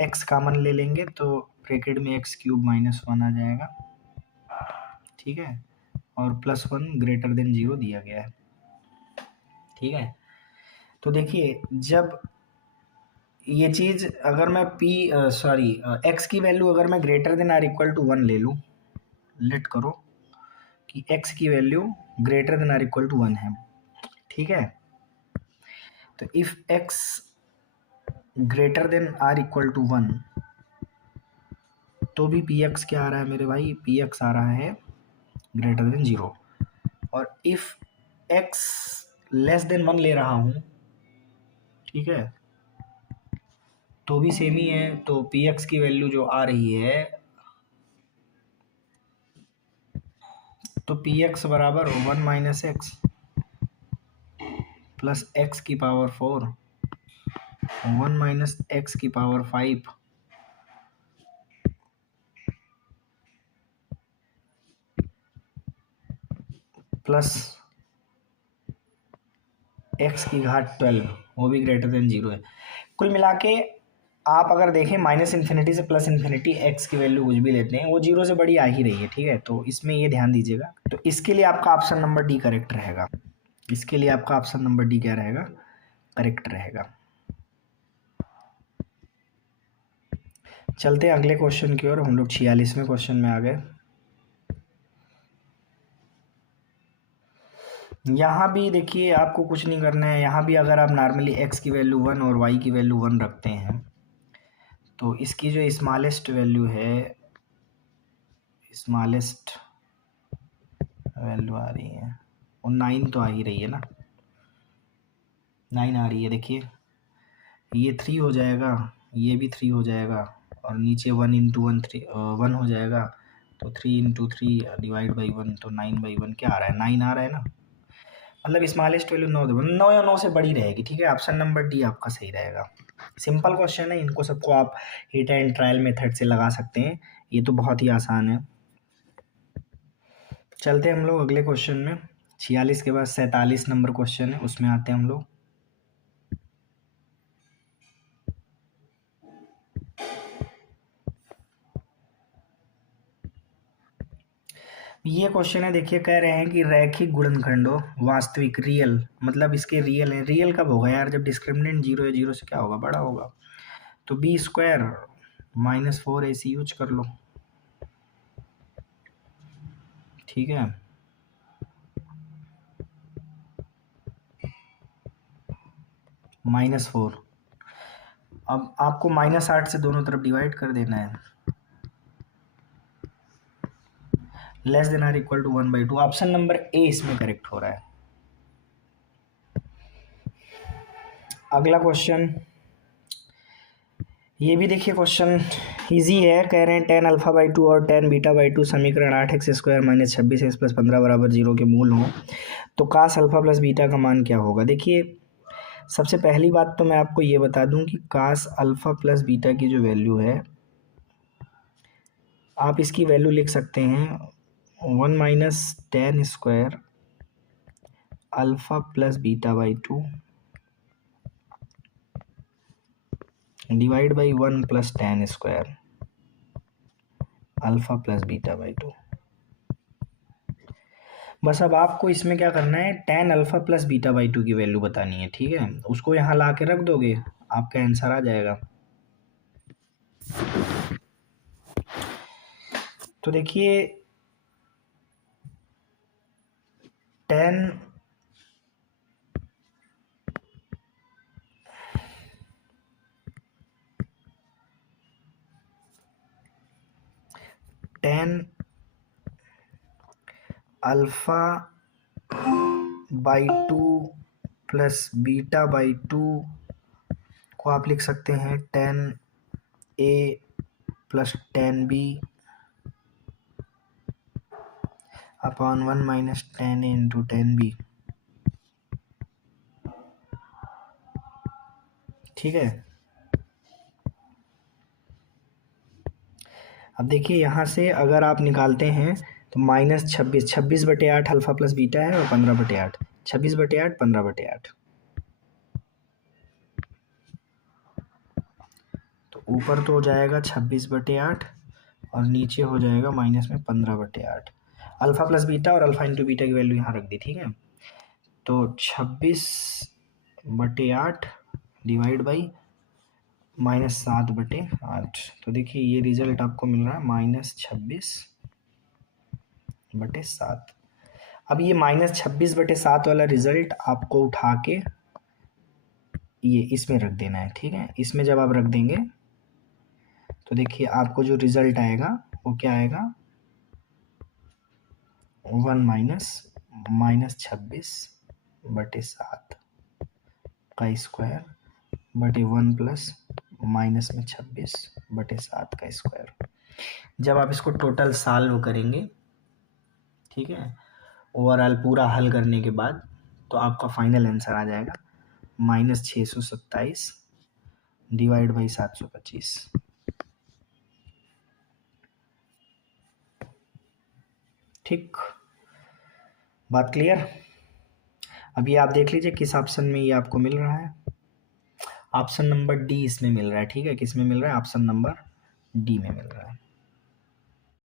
x कॉमन ले लेंगे तो ब्रैकेट में x³ -1 आ जाएगा। ठीक है, और +1 > 0 दिया गया है। ठीक है, तो देखिए जब ये चीज़ अगर मैं x की वैल्यू अगर मैं >= 1 ले लूँ, लेट करो कि x की वैल्यू >= 1 है। ठीक है, तो इफ़ x > 1 तो भी px क्या आ रहा है मेरे भाई, px आ रहा है > 0। और इफ़ x <1 ले रहा हूँ, ठीक है, तो भी सेम ही है। तो px की वैल्यू जो आ रही है, तो px बराबर 1 - x प्लस x की पावर 4, 1 - x की पावर 5 प्लस x की घात 12, वो भी > 0 है। कुल मिला के आप अगर देखें -∞ से +∞ x की वैल्यू कुछ भी लेते हैं, वो 0 से बड़ी आ ही रही है। ठीक है, तो इसमें ये ध्यान दीजिएगा। तो इसके लिए आपका ऑप्शन नंबर डी करेक्ट रहेगा। इसके लिए आपका ऑप्शन नंबर डी क्या रहेगा, करेक्ट रहेगा। चलते हैं अगले क्वेश्चन की ओर। हम लोग 46वें क्वेश्चन में आ गए। यहाँ भी देखिए आपको कुछ नहीं करना है। यहाँ भी अगर आप नॉर्मली x की वैल्यू 1 और y की वैल्यू 1 रखते हैं तो इसकी जो स्मॉलेस्ट वैल्यू है, स्मॉलेस्ट वैल्यू आ रही है और 9 तो आ ही रही है ना, 9 आ रही है। देखिए ये 3 हो जाएगा, ये भी 3 हो जाएगा और नीचे 1 इंटू 1 3 1 हो जाएगा। तो 3 इंटू 3 डिवाइड बाई 1 तो 9/1 क्या आ रहा है, 9 आ रहा है ना। मतलब स्मॉलेस्ट वैल्यू 9 या 9 से बड़ी रहेगी। ठीक है, ऑप्शन नंबर डी आपका सही रहेगा। सिंपल क्वेश्चन है, इनको सबको आप हिट एंड ट्रायल मेथड से लगा सकते हैं। ये तो बहुत ही आसान है। चलते हैं हम लोग अगले क्वेश्चन में। 46 के बाद 47 नंबर क्वेश्चन है, उसमें आते हैं हम लोग। ये क्वेश्चन है, देखिए कह रहे हैं कि रैखिक गुणनखंडों वास्तविक रियल, मतलब इसके रियल है। रियल कब होगा यार, जब डिस्क्रिमिनेंट 0 है, 0 से क्या होगा, बड़ा होगा। तो b² -4 ऐसे यूज कर लो। ठीक है, -4। अब आपको -8 से दोनों तरफ डिवाइड कर देना है। Less than or equal to 1/2। Option number a इसमें करेक्ट हो रहा है। अगला क्वेश्चन, ये भी देखिए क्वेश्चन इजी है। कह रहे हैं tan α/2 और tan β/2 समीकरण 8x² - 26x + 15 = 0 के मूल हों तो cos α + β का मान क्या होगा। देखिए सबसे पहली बात तो मैं आपको ये बता दूं कि cos α + β की जो वैल्यू है, आप इसकी वैल्यू लिख सकते हैं 1 - tan² α + β/2 डिवाइड बाई 1 + tan² α + β/2। बस अब आपको इसमें क्या करना है, tan α + β/2 की वैल्यू बतानी है। ठीक है, उसको यहाँ ला के रख दोगे, आपका आंसर आ जाएगा। तो देखिए tan α/2 + β/2 को आप लिख सकते हैं tan A + tan B upon 1 - tan A × tan B। ठीक है, अब देखिए यहाँ से अगर आप निकालते हैं तो -26, 26/8 α + β है और 15/8, 26/8 15/8। तो ऊपर तो हो जाएगा 26/8 और नीचे हो जाएगा माइनस में 15/8। अल्फ़ा + बीटा और अल्फ़ा × बीटा की वैल्यू यहाँ रख दी। ठीक है, तो 26/8 डिवाइड बाई -7/8। तो देखिए ये रिजल्ट आपको मिल रहा है -26/7। अब ये -26/7 वाला रिजल्ट आपको उठा के ये इसमें रख देना है। ठीक है, इसमें जब आप रख देंगे तो देखिए आपको जो रिजल्ट आएगा वो क्या आएगा, 1 - -26/7 का स्क्वायर बटे 1 + -26/7 का स्क्वायर। जब आप इसको टोटल सॉल्व करेंगे, ठीक है, ओवरऑल पूरा हल करने के बाद, तो आपका फाइनल आंसर आ जाएगा -627 डिवाइड बाई 725। ठीक, बात क्लियर। अभी आप देख लीजिए किस ऑप्शन में ये आपको मिल रहा है। ऑप्शन नंबर डी इसमें मिल रहा है। ठीक है, किस में मिल रहा है, ऑप्शन नंबर डी में मिल रहा है।